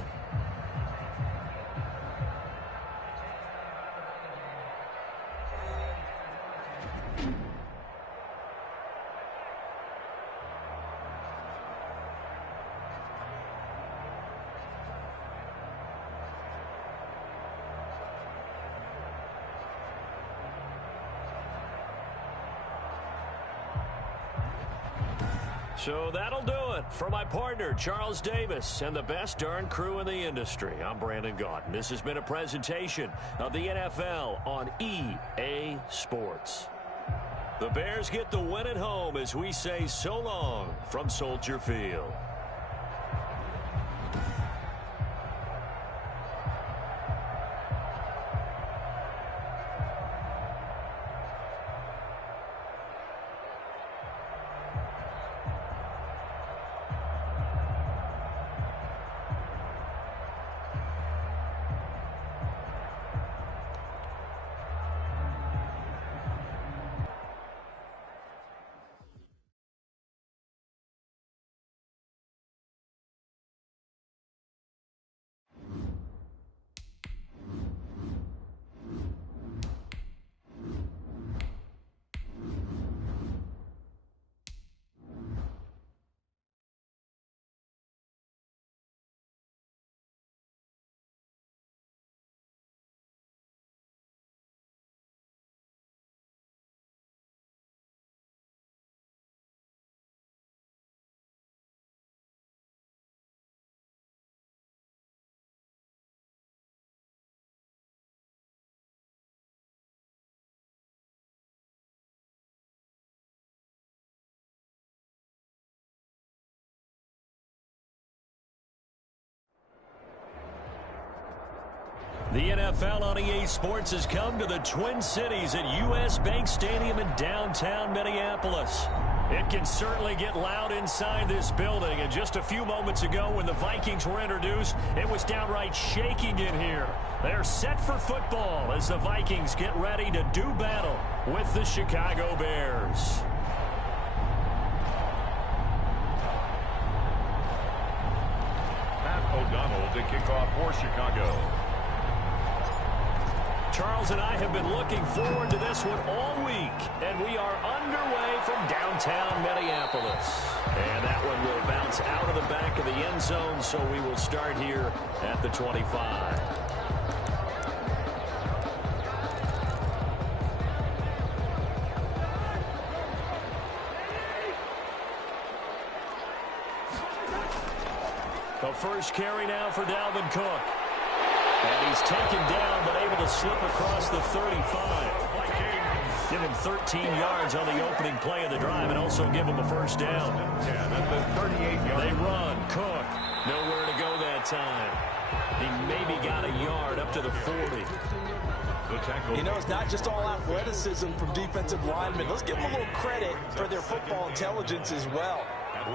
So that'll do it for my partner, Charles Davis, and the best darn crew in the industry. I'm Brandon Gaudin. This has been a presentation of the NFL on EA Sports. The Bears get the win at home as we say so long from Soldier Field. The NFL on EA Sports has come to the Twin Cities at U.S. Bank Stadium in downtown Minneapolis. It can certainly get loud inside this building. And just a few moments ago when the Vikings were introduced, it was downright shaking in here. They're set for football as the Vikings get ready to do battle with the Chicago Bears. Matt O'Donnell to kick off for Chicago. Charles and I have been looking forward to this one all week, and we are underway from downtown Minneapolis. And that one will bounce out of the back of the end zone, so we will start here at the 25. The first carry now for Dalvin Cook. And he's taken down, but able to slip across the 35. Give him 13 yards on the opening play of the drive and also give him a first down. Yeah, that's a 38-yard. They run. Cook, nowhere to go that time. He maybe got a yard up to the 40. You know, it's not just all athleticism from defensive linemen. Let's give them a little credit for their football intelligence as well.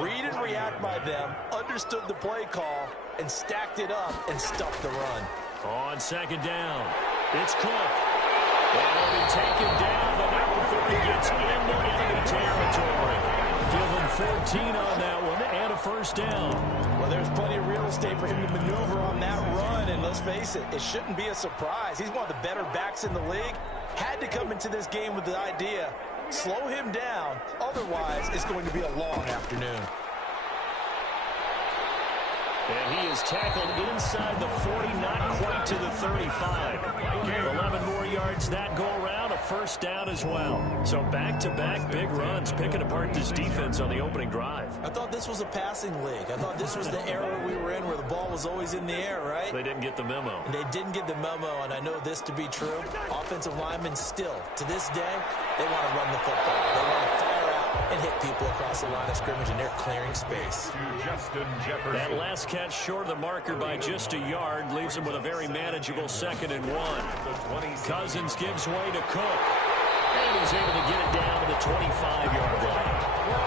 Read and react by them, understood the play call, and stacked it up and stuffed the run. On second down, it's Cook. And he'll be taken down, but not before he gets into enemy territory. Give him 14 on that one and a first down. Well, there's plenty of real estate for him to maneuver on that run, and let's face it, it shouldn't be a surprise. He's one of the better backs in the league. Had to come into this game with the idea, slow him down, otherwise it's going to be a long afternoon. And he is tackled inside the 40, not quite to the 35. 11 more yards that go around, a first down as well. So back-to-back big runs, picking apart this defense on the opening drive. I thought this was a passing league. I thought this was the era we were in where the ball was always in the air, right? They didn't get the memo. They didn't get the memo, and I know this to be true. Offensive linemen still, to this day, they want to run the football. They want to fire out and hit people across the line of scrimmage, and they're clearing space. Justin Jefferson. That last catch short of the marker by just a yard leaves him with a very manageable 2nd and 1. Cousins gives way to Cook. And he's able to get it down to the 25-yard line.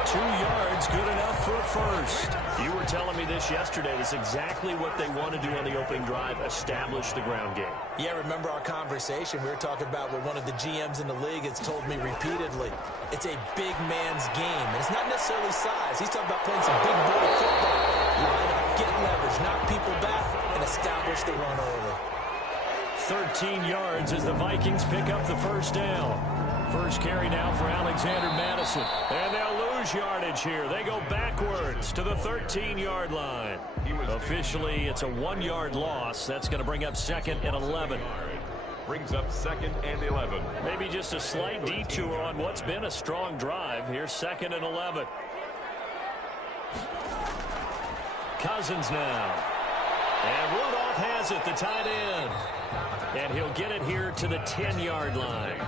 2 yards, good enough for a first. You were telling me this yesterday. That's exactly what they want to do on the opening drive, establish the ground game. Yeah, remember our conversation? We were talking about what one of the GMs in the league has told me repeatedly. It's a big man's game, and it's not necessarily size. He's talking about playing some big boy football. Line up, get leverage, knock people back, and establish the run early. 13 yards as the Vikings pick up the first down. First carry now for Alexander Madison. And they'll lose yardage here. They go backwards to the 13-yard line. Officially, it's a 1-yard loss. That's going to bring up 2nd and 11. Brings up 2nd and 11. Maybe just a slight detour on what's been a strong drive. Here's 2nd and 11. Cousins now. And Rudolph has it, the tight end. And he'll get it here to the 10-yard line.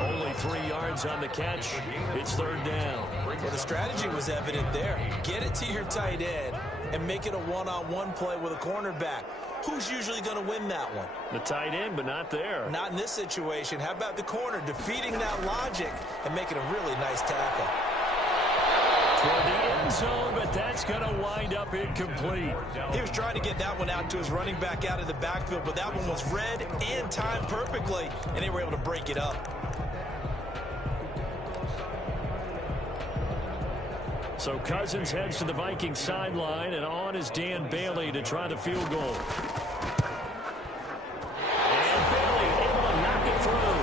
Only 3 yards on the catch. It's 3rd down. Well, the strategy was evident there. Get it to your tight end and make it a one-on-one play with a cornerback. Who's usually going to win that one? The tight end, but not there. Not in this situation. How about the corner defeating that logic and making a really nice tackle? Toward the end zone, but that's going to wind up incomplete. He was trying to get that one out to his running back out of the backfield, but that one was read and timed perfectly, and they were able to break it up. So Cousins heads to the Vikings sideline, and on is Dan Bailey to try the field goal. And Bailey able to knock it through.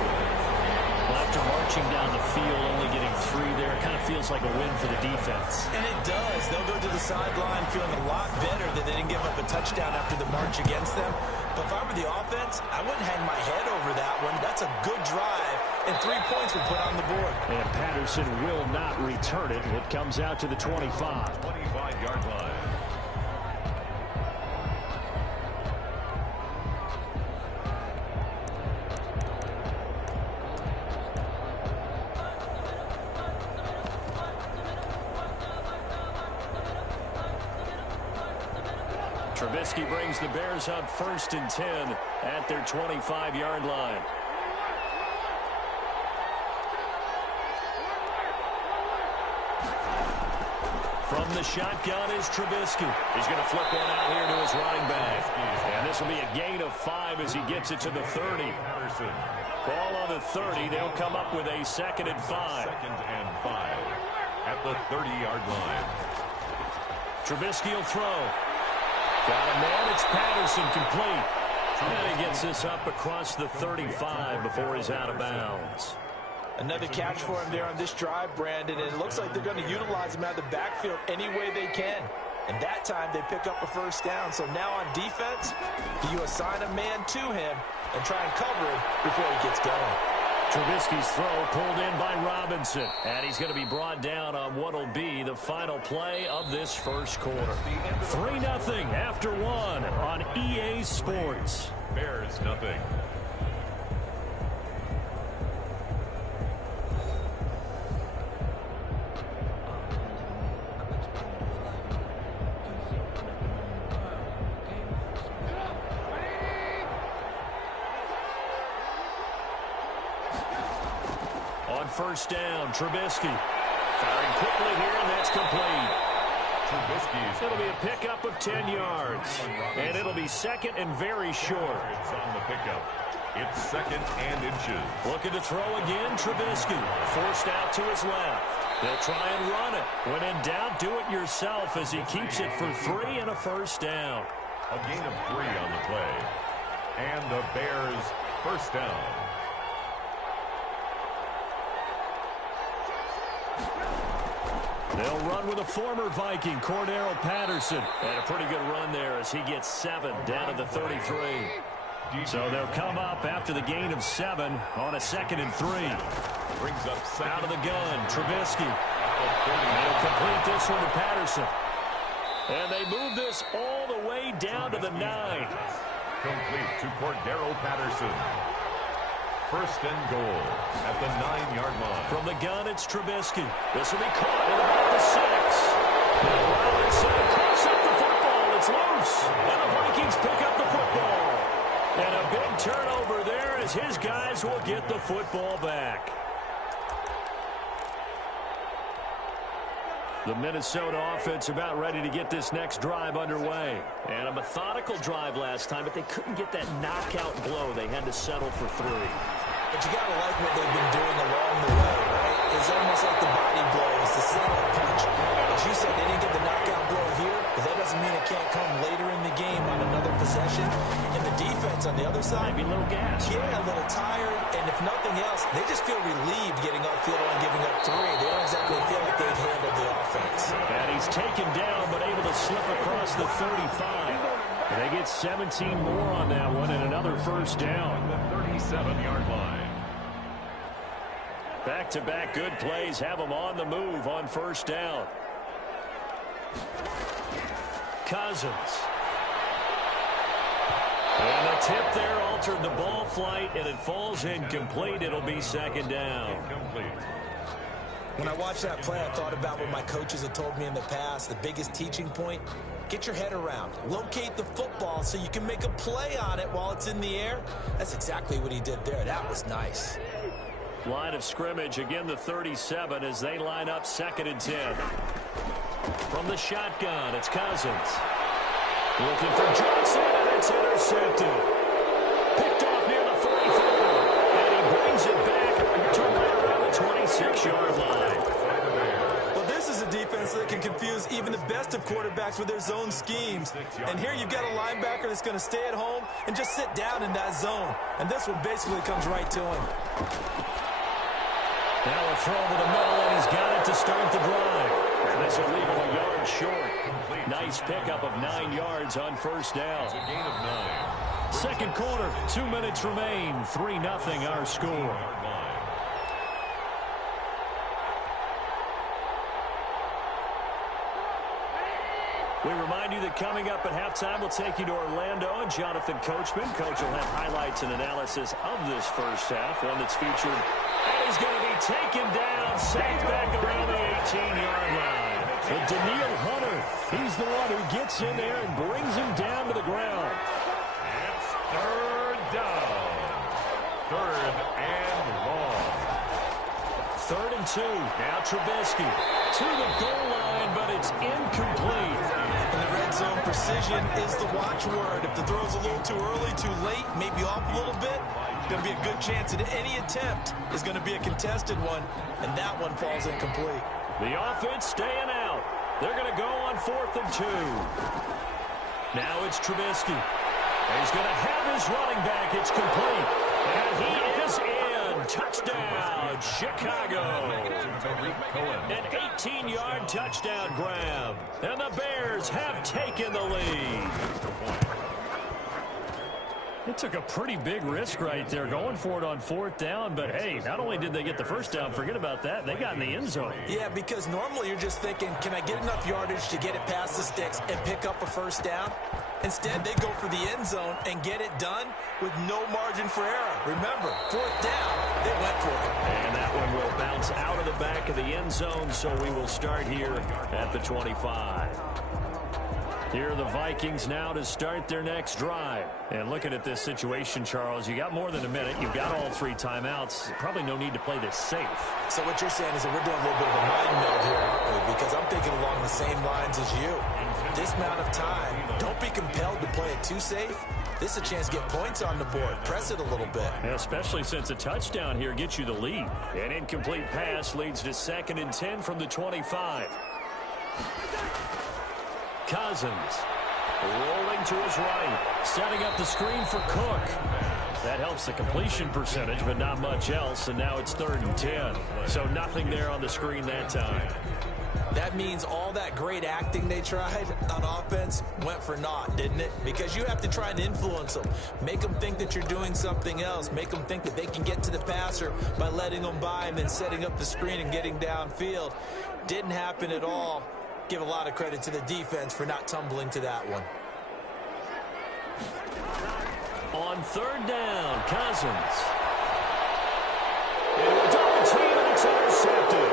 Well, after marching down the field, only getting 3 there, it kind of feels like a win for the defense. And it does. They'll go to the sideline feeling a lot better that they didn't give up a touchdown after the march against them. But if I were the offense, I wouldn't hang my head over that one. That's a good drive, and 3 points would put on the board. And Patterson will not return it. It comes out to the 25. 25-yard line. Trubisky brings the Bears up 1st and 10 at their 25-yard line. From the shotgun is Trubisky. He's going to flip one out here to his running back. And this will be a gain of 5 as he gets it to the 30. Ball on the 30. They'll come up with a 2nd and 5. 2nd and 5 at the 30-yard line. Trubisky will throw. Got a man. It's Patterson complete. And he gets this up across the 35 before he's out of bounds. Another catch for him there on this drive, Brandon, and it looks like they're going to utilize him out of the backfield any way they can. And that time they pick up a 1st down. So now on defense, you assign a man to him and try and cover him before he gets going. Trubisky's throw pulled in by Robinson. And he's going to be brought down on what will be the final play of this first quarter. 3-0 after 1 on EA Sports. Bears nothing. On 1st down, Trubisky. Firing quickly here, and that's complete. Trubisky's. It'll be a pickup of 10 yards. And it'll be 2nd and very short. It's on the pickup. It's 2nd and inches. Looking to throw again, Trubisky. Forced out to his left. They'll try and run it. When in doubt, do it yourself as he keeps it for 3 and a 1st down. A gain of 3 on the play. And the Bears 1st down. They'll run with a former Viking, Cordero Patterson. And a pretty good run there as he gets 7 down to the 33. So they'll come up after the gain of 7 on a 2nd and 3. Brings up out of the gun, Trubisky. They'll complete this one to Patterson. And they move this all the way down to the 9. Complete to Cordero Patterson. 1st and goal at the 9-yard line. From the gun, it's Trubisky. This will be caught at about the 6. Now Robinson across up the football. It's loose. And the Vikings pick up the football. And a big turnover there as his guys will get the football back. The Minnesota offense about ready to get this next drive underway. And a methodical drive last time, but they couldn't get that knockout blow. They had to settle for 3. But you got to like what they've been doing along the way, right? It's almost like the body blows, the setup punch. As you said, they didn't get the knockout blow here, but that doesn't mean it can't come later in the game on another possession. And the defense on the other side, maybe a little gas. Yeah, a little tired. And if nothing else, they just feel relieved getting upfield and giving up 3. They don't exactly feel like they've handled the offense. And he's taken down, but able to slip across the 35. And they get 17 more on that one and another 1st down. The 37-yard line. Back-to-back good plays have them on the move on 1st down. Cousins. And the tip there altered the ball flight, and it falls incomplete. It'll be 2nd down. Incomplete. When I watched that play, I thought about what my coaches had told me in the past. The biggest teaching point, get your head around. Locate the football so you can make a play on it while it's in the air. That's exactly what he did there. That was nice. Line of scrimmage, again the 37 as they line up 2nd and 10. From the shotgun, it's Cousins. Looking for Johnson, and it's intercepted. Picked off near the 44, and he brings it back to right around the 26-yard line. Well, this is a defense that can confuse even the best of quarterbacks with their zone schemes. And here you've got a linebacker that's going to stay at home and just sit down in that zone. And this one basically comes right to him. Now a throw to the middle, and he's got it to start the drive. And this will leave him a yard short. Nice pickup of 9 yards on 1st down. It's a gain of 9. 2nd quarter, 2 minutes remain. 3-0 our score. We remind you that coming up at halftime, we'll take you to Orlando and Jonathan Coachman. Coach will have highlights and analysis of this first half, one that's featured. And he's going to be taken down, sacked back around the 18-yard line. But Daniil Hunter, he's the one who gets in there and brings him down to the ground. It's 3rd down. 3rd and long. 3rd and 2. Now Trubisky to the goal line, but it's precision is the watchword. If the throw's a little too early, too late, maybe off a little bit, going to be a good chance that any attempt is going to be a contested one, and that one falls incomplete. The offense staying out. They're going to go on 4th and 2. Now it's Trubisky. He's going to have his running back. It's complete. And he is in. Touchdown, Chicago. An 18-yard touchdown grab. And the Bears have taken the lead. It took a pretty big risk right there going for it on 4th down, but hey, not only did they get the first down, forget about that, they got in the end zone. Yeah, because normally you're just thinking, can I get enough yardage to get it past the sticks and pick up a first down? Instead, they go for the end zone and get it done with no margin for error. Remember, 4th down, they went for it. And that one will bounce out of the back of the end zone, so we will start here at the 25. Here are the Vikings now to start their next drive. And looking at this situation, Charles, you got more than a minute. You've got all 3 timeouts. Probably no need to play this safe. So what you're saying is that we're doing a little bit of a mind meld here, because I'm thinking along the same lines as you. This amount of time, don't be compelled to play it too safe. This is a chance to get points on the board. Press it a little bit. Yeah, especially since a touchdown here gets you the lead. An incomplete pass leads to 2nd and 10 from the 25. Cousins rolling to his right, setting up the screen for Cook. That helps the completion percentage, but not much else, and now it's 3rd and 10. So nothing there on the screen that time. That means all that great acting they tried on offense went for naught, didn't it? Because you have to try and influence them. Make them think that you're doing something else. Make them think that they can get to the passer by letting them by and then setting up the screen and getting downfield. Didn't happen at all. Give a lot of credit to the defense for not tumbling to that one. On 3rd down, Cousins. Double team, and it's intercepted.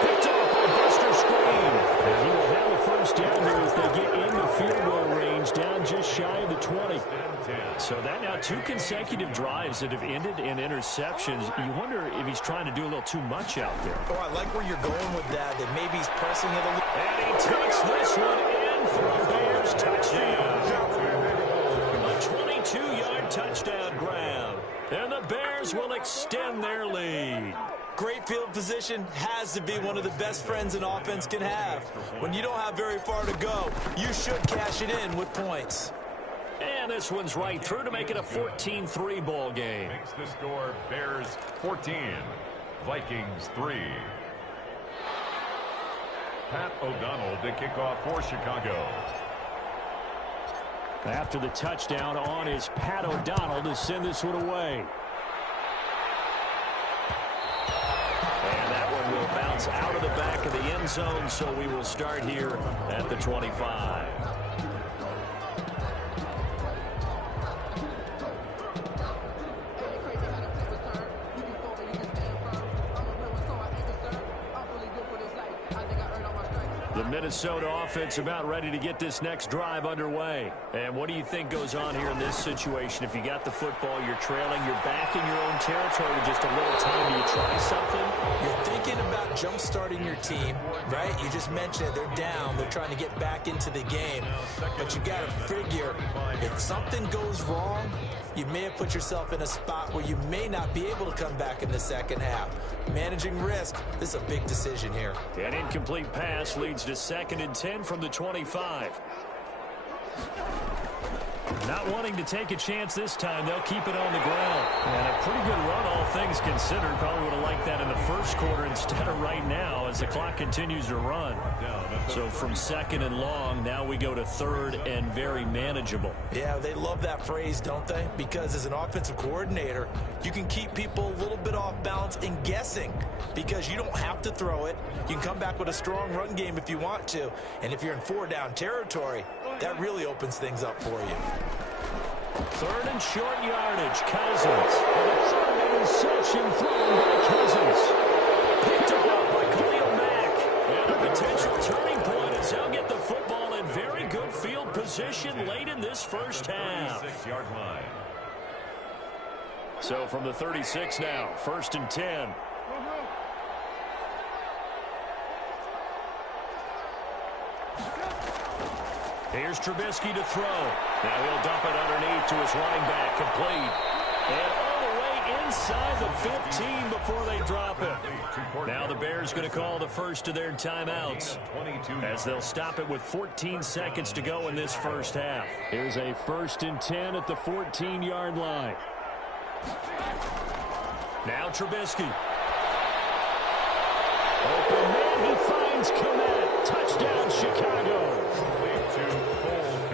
Picked up on Buster Screen. And he will have a first down here as they get into field goal range, down just shy of the 20. So that now 2 consecutive drives that have ended in interceptions. You wonder if he's trying to do a little too much out there. Oh, I like where you're going with that maybe he's pressing it a little. And he takes this one in for a Bears touchdown. A 22-yard touchdown grab. And the Bears will extend their lead. Great field position has to be one of the best friends an offense can have. When you don't have very far to go, you should cash it in with points. And this one's right through to make it a 14-3 ball game. Makes the score Bears 14, Vikings 3. Pat O'Donnell to kick off for Chicago. After the touchdown on is Pat O'Donnell to send this one away. And that one will bounce out of the back of the end zone, so we will start here at the 25. The Minnesota offense about ready to get this next drive underway. And what do you think goes on here in this situation? If you got the football, you're trailing, you're back in your own territory with just a little time. Do you try something? You're thinking about jump-starting your team, right? You just mentioned it. They're down. They're trying to get back into the game. But you got to figure, if something goes wrong, you may have put yourself in a spot where you may not be able to come back in the second half. Managing risk, this is a big decision here. An incomplete pass leads to 2nd and 10 from the 25. Not wanting to take a chance this time, they'll keep it on the ground. And a pretty good run, all things considered. Probably would have liked that in the first quarter instead of right now as the clock continues to run. So from 2nd and long, now we go to 3rd and very manageable. Yeah, they love that phrase, don't they? Because as an offensive coordinator, you can keep people a little bit off balance and guessing because you don't have to throw it. You can come back with a strong run game if you want to. And if you're in 4-down territory, that really opens things up for you. 3rd and short yardage, Cousins. And a 3rd interception thrown by Cousins. Picked up by Khalil Mack. And a potential turning point as they'll get the football in very good field position late in this first half. 36-yard line. So from the 36 now, 1st and 10. Here's Trubisky to throw. Now he'll dump it underneath to his running back. Complete. And all the way inside the 15 before they drop it. Now the Bears going to call the first of their timeouts as they'll stop it with 14 seconds to go in this first half. Here's a 1st and 10 at the 14-yard line. Now Trubisky. Open man, he finds Komet. Touchdown, Chicago.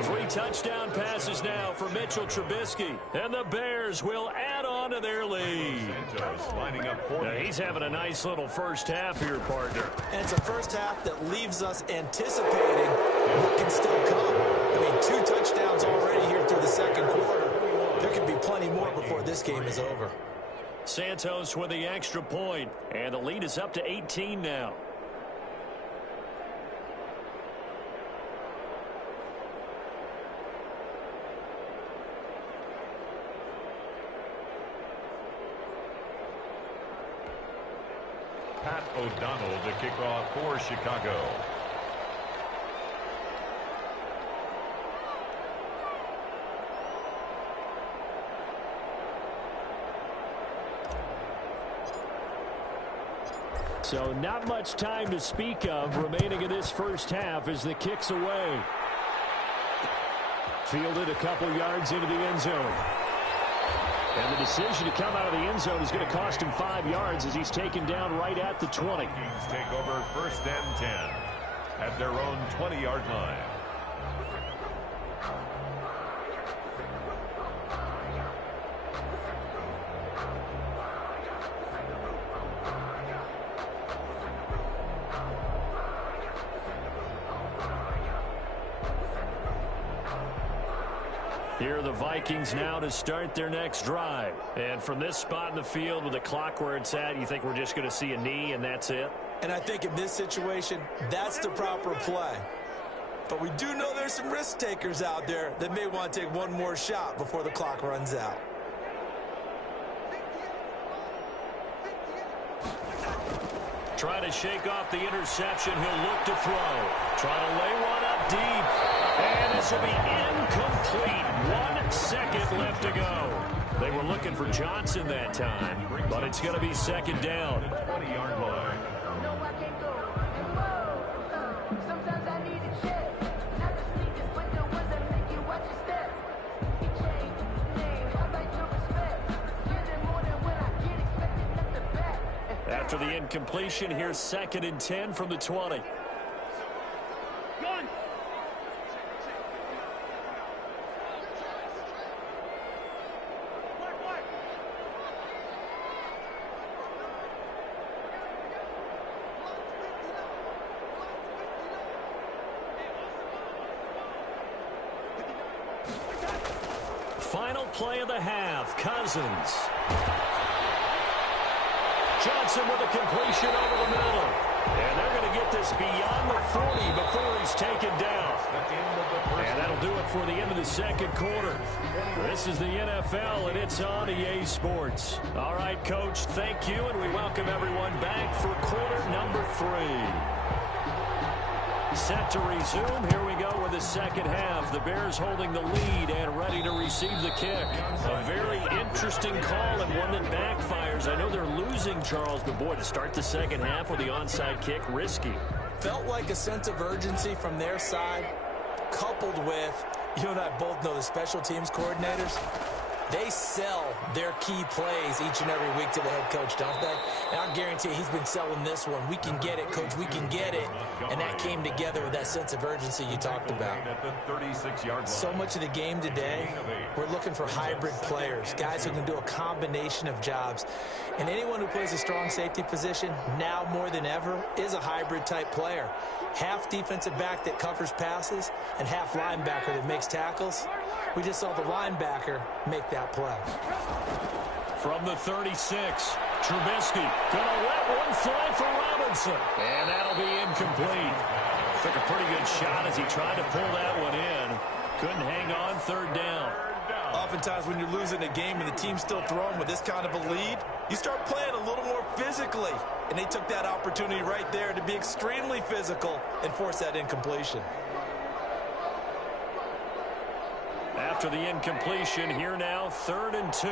3 touchdown passes now for Mitchell Trubisky. And the Bears will add on to their lead. Now he's having a nice little first half here, partner. And it's a first half that leaves us anticipating what can still come. I mean, 2 touchdowns already here through the second quarter. There could be plenty more before this game is over. Santos with the extra point, and the lead is up to 18 now. Pat O'Donnell to kick off for Chicago. So not much time to speak of remaining in this first half as the kick's away. Fielded a couple yards into the end zone. And the decision to come out of the end zone is going to cost him 5 yards as he's taken down right at the 20. Vikings take over 1st and 10 at their own 20-yard line. Here are the Vikings now to start their next drive. And from this spot in the field with the clock where it's at, you think we're just going to see a knee and that's it? And I think in this situation, that's the proper play. But we do know there's some risk takers out there that may want to take one more shot before the clock runs out. Trying to shake off the interception. He'll look to throw. Trying to lay one up deep. And this will be incomplete. 1 second left to go. They were looking for Johnson that time, but it's going to be second down. 20-yard line. Sometimes I need a check. Not the sneakers, but the ones that make you watch your step. He changed his name. I like your respect. Get it more than when I get expected at the back. After the incompletion, here's 2nd and 10 from the 20. Final play of the half, Cousins. Johnson with a completion over the middle. And they're going to get this beyond the 40 before he's taken down. And that'll do it for the end of the second quarter. This is the NFL, and it's on EA Sports. All right, Coach, thank you, and we welcome everyone back for quarter number 3. Set to resume. Here we go with the second half. The Bears holding the lead and ready to receive the kick. A very interesting call and one that backfires. I know they're losing, Charles, but boy, to start the second half with the onside kick, risky. Felt like a sense of urgency from their side, coupled with, you and I both know the special teams coordinators. They sell their key plays each and every week to the head coach, don't they? And I guarantee he's been selling this one. We can get it, Coach. We can get it. And that came together with that sense of urgency you talked about. So much of the game today, we're looking for hybrid players, guys who can do a combination of jobs. And anyone who plays a strong safety position, now more than ever, is a hybrid-type player. Half defensive back that covers passes and half linebacker that makes tackles. We just saw the linebacker make that play. From the 36, Trubisky gonna let one fly for Robinson. And that'll be incomplete. Took a pretty good shot as he tried to pull that one in. Couldn't hang on, 3rd down. Oftentimes when you're losing a game and the team's still throwing with this kind of a lead, you start playing a little more physically. And they took that opportunity right there to be extremely physical and force that incompletion. After the incompletion, here now, 3rd and 2.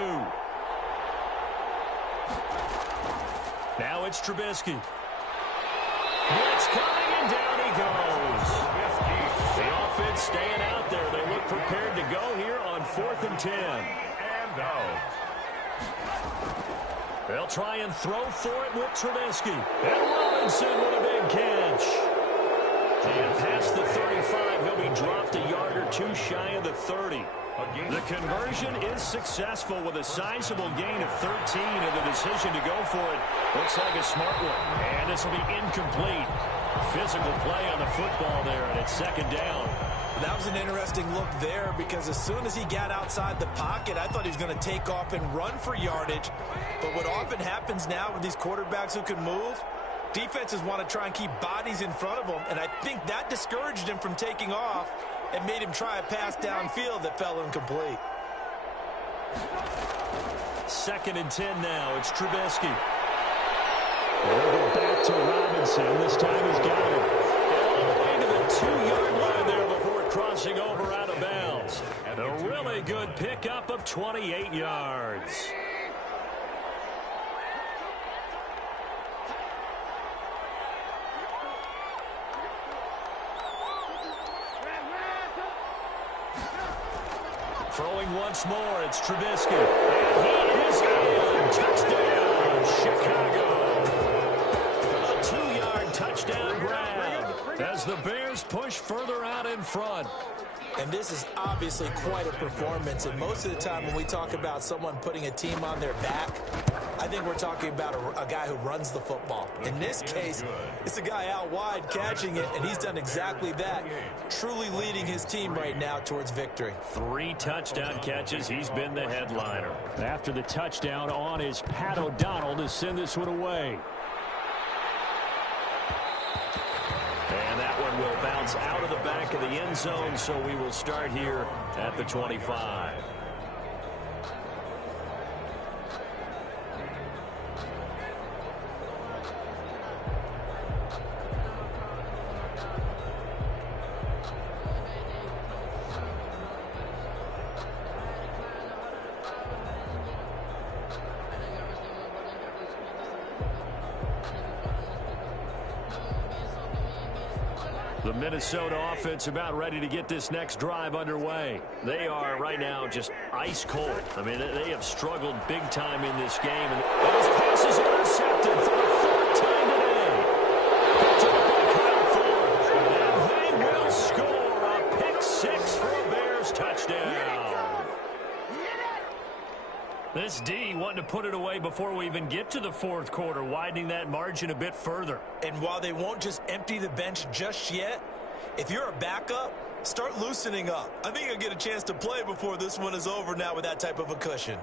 Now it's Trubisky. Blitz coming, and down he goes. The offense staying out there. They look prepared to go here on 4th and 10. And out. They'll try and throw for it with Trubisky. And Robinson with a big catch. And past the 35, he'll be dropped a yard or two shy of the 30. The conversion is successful with a sizable gain of 13, and the decision to go for it looks like a smart one. And this will be incomplete. Physical play on the football there, and it's 2nd down. That was an interesting look there because as soon as he got outside the pocket, I thought he was going to take off and run for yardage. But what often happens now with these quarterbacks who can move, defenses want to try and keep bodies in front of them, and I think that discouraged him from taking off and made him try a pass downfield that fell incomplete. 2nd and 10 now. It's Trubisky. They'll go back to Robinson. This time he's got it. All the way to the 2-yard line there before crossing over out of bounds. A really good pickup of 28 yards. Throwing once more, it's Trubisky. And he is in. Touchdown, Chicago. A 2-yard touchdown grab as the Bears push further out in front. And this is obviously quite a performance. And most of the time when we talk about someone putting a team on their back, I think we're talking about a guy who runs the football. In this case, it's a guy out wide catching it, and he's done exactly that, truly leading his team right now towards victory. 3 touchdown catches. He's been the headliner. After the touchdown, on is Pat O'Donnell to send this one away. And that one will bounce out of the back of the end zone, so we will start here at the 25. The Minnesota offense about ready to get this next drive underway. They are right now just ice cold. I mean, they have struggled big time in this game. And those passes intercepted for the 4th time today. Picked up by Kyle Ford. And they will score a pick 6 for a Bears touchdown. This D wanting to put it away before we even get to the 4th quarter, widening that margin a bit further. And while they won't just empty the bench just yet, if you're a backup, start loosening up. I think you'll get a chance to play before this one is over now with that type of a cushion.